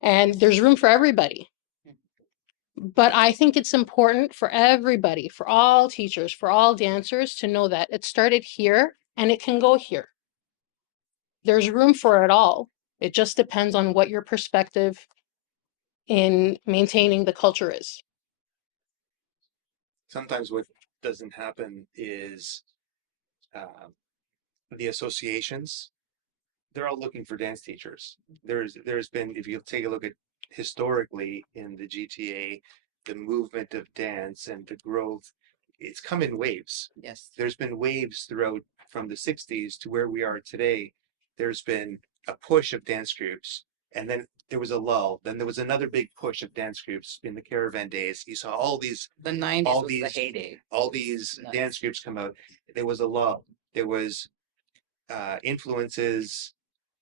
And there's room for everybody. But I think it's important for everybody, for all teachers, for all dancers, to know that it started here and it can go here. There's room for it all. It just depends on what your perspective in maintaining the culture is. Sometimes what doesn't happen is the associations, they're all looking for dance teachers. There's been, if you take a look at historically in the GTA, the movement of dance and the growth, it's come in waves. Yes. There's been waves throughout from the 60s to where we are today. There's been a push of dance groups, and then there was a lull. Then there was another big push of dance groups in the caravan days. You saw all these The 90s was the heyday. all these dance groups come out. There was a lull. There was influences,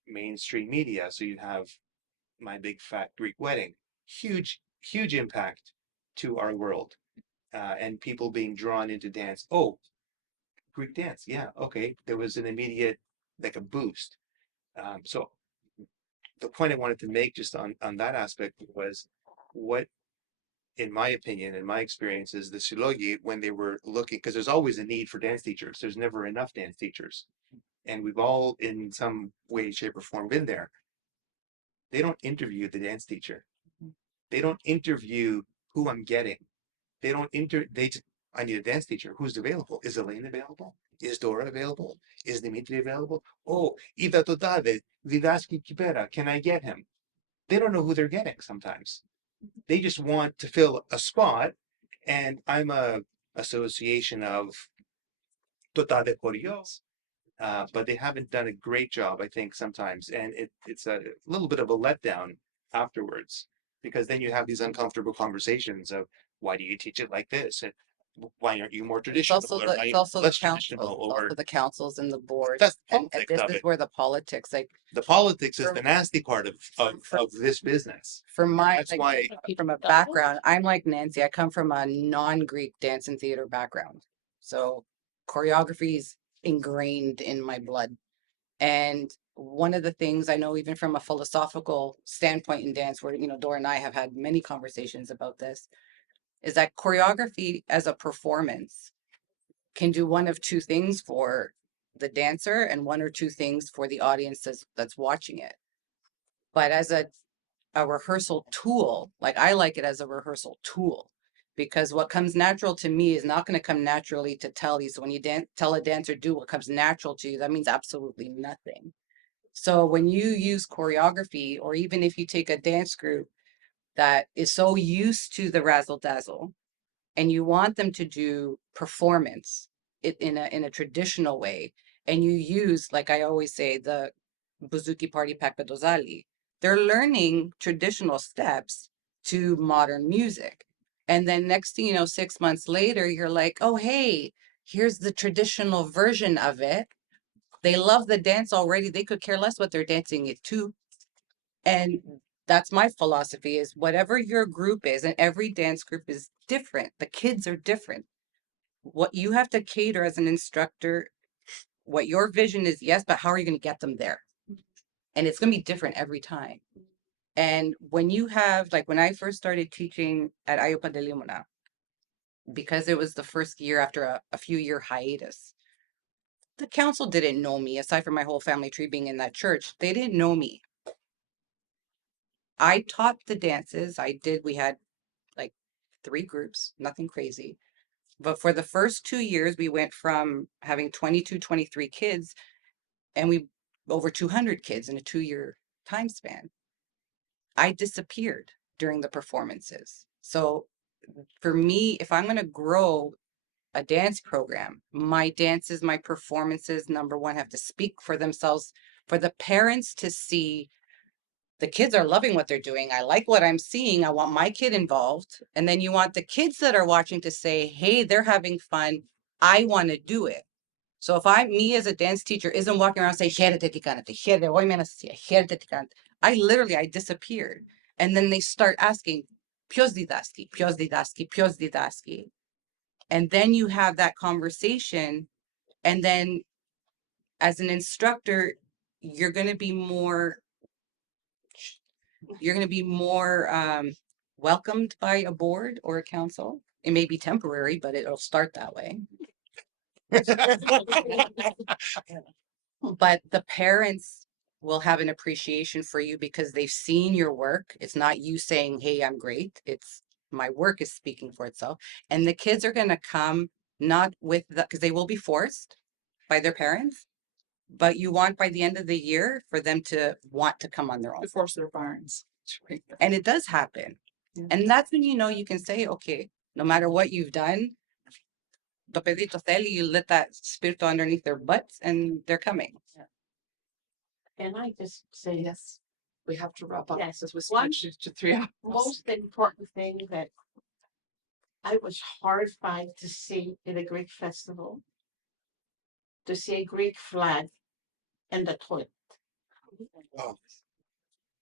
mainstream media. So you have My Big Fat Greek Wedding, huge impact to our world, and people being drawn into dance. Oh, Greek dance, yeah, okay. There was an immediate, like, a boost. So the point I wanted to make just on that aspect was, what, in my opinion, in my experience, is the Silogi, when they were looking, because there's always a need for dance teachers. There's never enough dance teachers. and we've all in some way, shape, or form been there. They don't interview the dance teacher. They don't interview who I'm getting. They don't they just, I need a dance teacher. Who's available? Is Elaine available? Is Dora available? Is Dimitri available? Oh, Ida Totade, Vidaski Kipera, can I get him? They don't know who they're getting sometimes. They just want to fill a spot, and I'm a association of Totade Corios, but they haven't done a great job, I think, sometimes, and it's a little bit of a letdown afterwards, because then you have these uncomfortable conversations of why do you teach it like this, and why aren't you more It's traditional, also or the, why it's you also the less traditional, council, it's or also the councils and the boards. that's the And politics this of is it. where the politics, like The politics is for, the nasty part of this business. for my, That's like, why from a background, I'm like Nancy, I come from a non-Greek dance and theater background. So choreography is ingrained in my blood. And one of the things I know, even from a philosophical standpoint in dance, where, you know, Dora and I have had many conversations about this, is that choreography as a performance can do one of two things for the dancer and one or two things for the audience that's watching it. But as a rehearsal tool, like I like it as a rehearsal tool, because what comes natural to me is not going to come naturally to Telly. So when you tell a dancer do what comes natural to you, that means absolutely nothing. So when you use choreography, or even if you take a dance group that is so used to the razzle dazzle, and you want them to do performance in a traditional way, and you use, like I always say, the Buzuki Party Pakadozali, they're learning traditional steps to modern music. And then next thing you know, 6 months later, you're like, oh, hey, here's the traditional version of it. They love the dance already. They could care less what they're dancing it to. And that's my philosophy, is whatever your group is, and every dance group is different. The kids are different. What you have to cater as an instructor, what your vision is, yes, but how are you going to get them there? And it's going to be different every time. And when you have, like when I first started teaching at Ayopa de Limona, because it was the first year after a few year hiatus, the council didn't know me, aside from my whole family tree being in that church. They didn't know me. I taught the dances. We had like 3 groups, nothing crazy. But for the first 2 years, we went from having 22, 23 kids, and we over 200 kids in a 2-year time span. I disappeared during the performances. So for me, if I'm going to grow a dance program, my dances, my performances, number one, have to speak for themselves, for the parents to see the kids are loving what they're doing. I like what I'm seeing. I want my kid involved. And then you want the kids that are watching to say, hey, they're having fun. I want to do it. So if me as a dance teacher isn't walking around saying, I disappeared. And then they start asking, Pios didaski, Pios didaski, Pios didaski. And then you have that conversation. And then as an instructor, you're going to be more welcomed by a board or a council. It may be temporary, but it'll start that way. But the parents will have an appreciation for you because they've seen your work. It's not you saying, hey, I'm great. It's my work is speaking for itself. And the kids are going to come not with that, because they will be forced by their parents, but you want by the end of the year for them to want to come on their own. To force their parents. And it does happen. Yeah. And that's when you know you can say, okay, no matter what you've done, you let that spirit underneath their butts and they're coming. Can I just say Yes. We have to wrap up. Yes. As we One switch to 3 hours. most important thing that I was horrified to see in a Greek festival, to see a Greek flag in the toilet. Oh.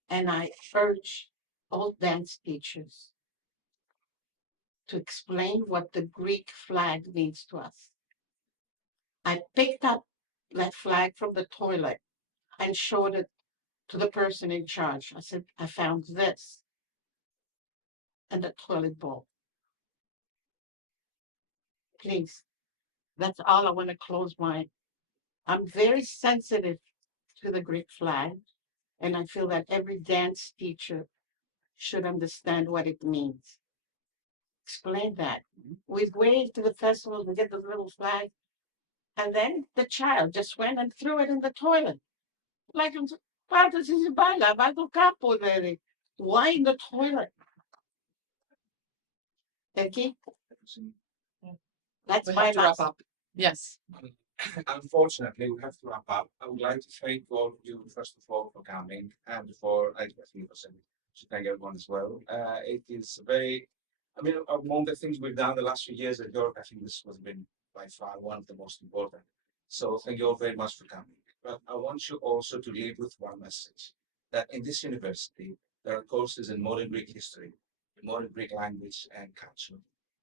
And I urge all dance teachers to explain what the Greek flag means to us. I picked up that flag from the toilet and showed it to the person in charge. I said, I found this in the toilet bowl. Please, that's all I want to close my I'm very sensitive to the Greek flag, and I feel that every dance teacher should understand what it means. Explain that. We waved to the festival to get the little flag, and then the child just went and threw it in the toilet. Like, why in the toilet? Becky? That's We my have to wrap last. up. Yes. Unfortunately, we have to wrap up. I would like to thank all of you, first of all, for coming and for, I think, to thank everyone as well. It is very, I mean, among the things we've done the last few years at York, I think this has been by far one of the most important. So thank you all very much for coming. But I want you also to leave with one message, that in this university, there are courses in modern Greek history, in modern Greek language and culture,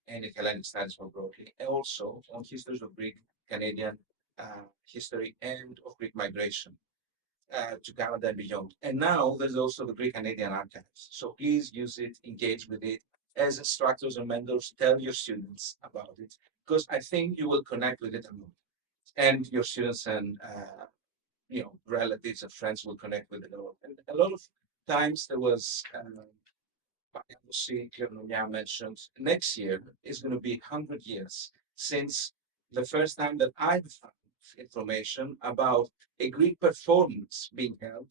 and in Hellenic studies more broadly, and also on histories of Greek, Canadian history and of Greek migration to Canada and beyond. And now there's also the Greek Canadian archives. So please use it, engage with it. As instructors and mentors, tell your students about it, because I think you will connect with it a lot. And your students and relatives and friends will connect with it a lot. And a lot of times there was mentioned next year is going to be 100 years since the first time that I found information about a Greek performance being held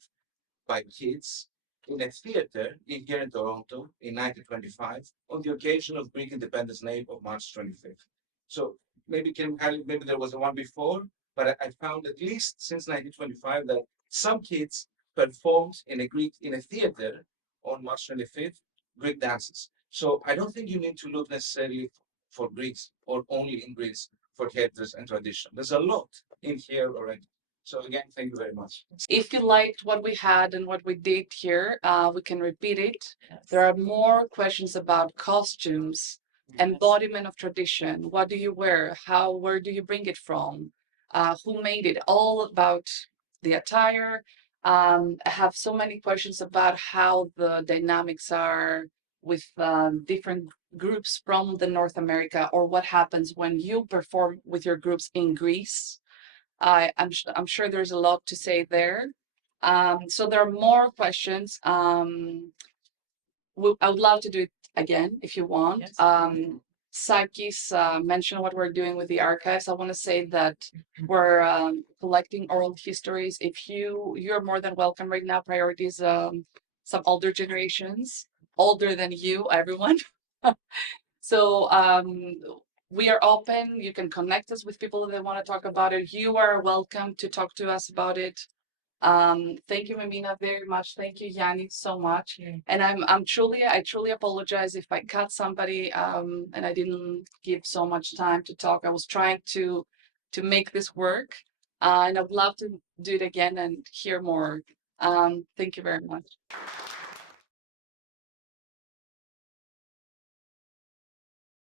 by kids in a theater here in Toronto in 1925 on the occasion of Greek Independence Day of March 25th. So maybe there was one before, but I found at least since 1925 that some kids performed in a theater on March 25th Greek dances. So I don't think you need to look necessarily for Greeks or only in Greece for heritage and tradition. There's a lot in here already. So again, thank you very much. If you liked what we had and what we did here, we can repeat it. There are more questions about costumes, embodiment of tradition. What do you wear? Where do you bring it from? Who made it? All about the attire. I have so many questions about how the dynamics are with different groups from the North America, or what happens when you perform with your groups in Greece. I'm sure there's a lot to say there. So there are more questions. I would love to do it again if you want. Sakis mentioned what we're doing with the archives. I want to say that we're collecting oral histories. If you're more than welcome right now. Priorities some older generations, older than you, everyone. So we are open. You can connect us with people that want to talk about it. You are welcome to talk to us about it. Thank you, Mamina, very much. Thank you, Yanni, so much. And I truly apologize if I cut somebody and I didn't give so much time to talk. I was trying to make this work, and I'd love to do it again and hear more. Thank you very much.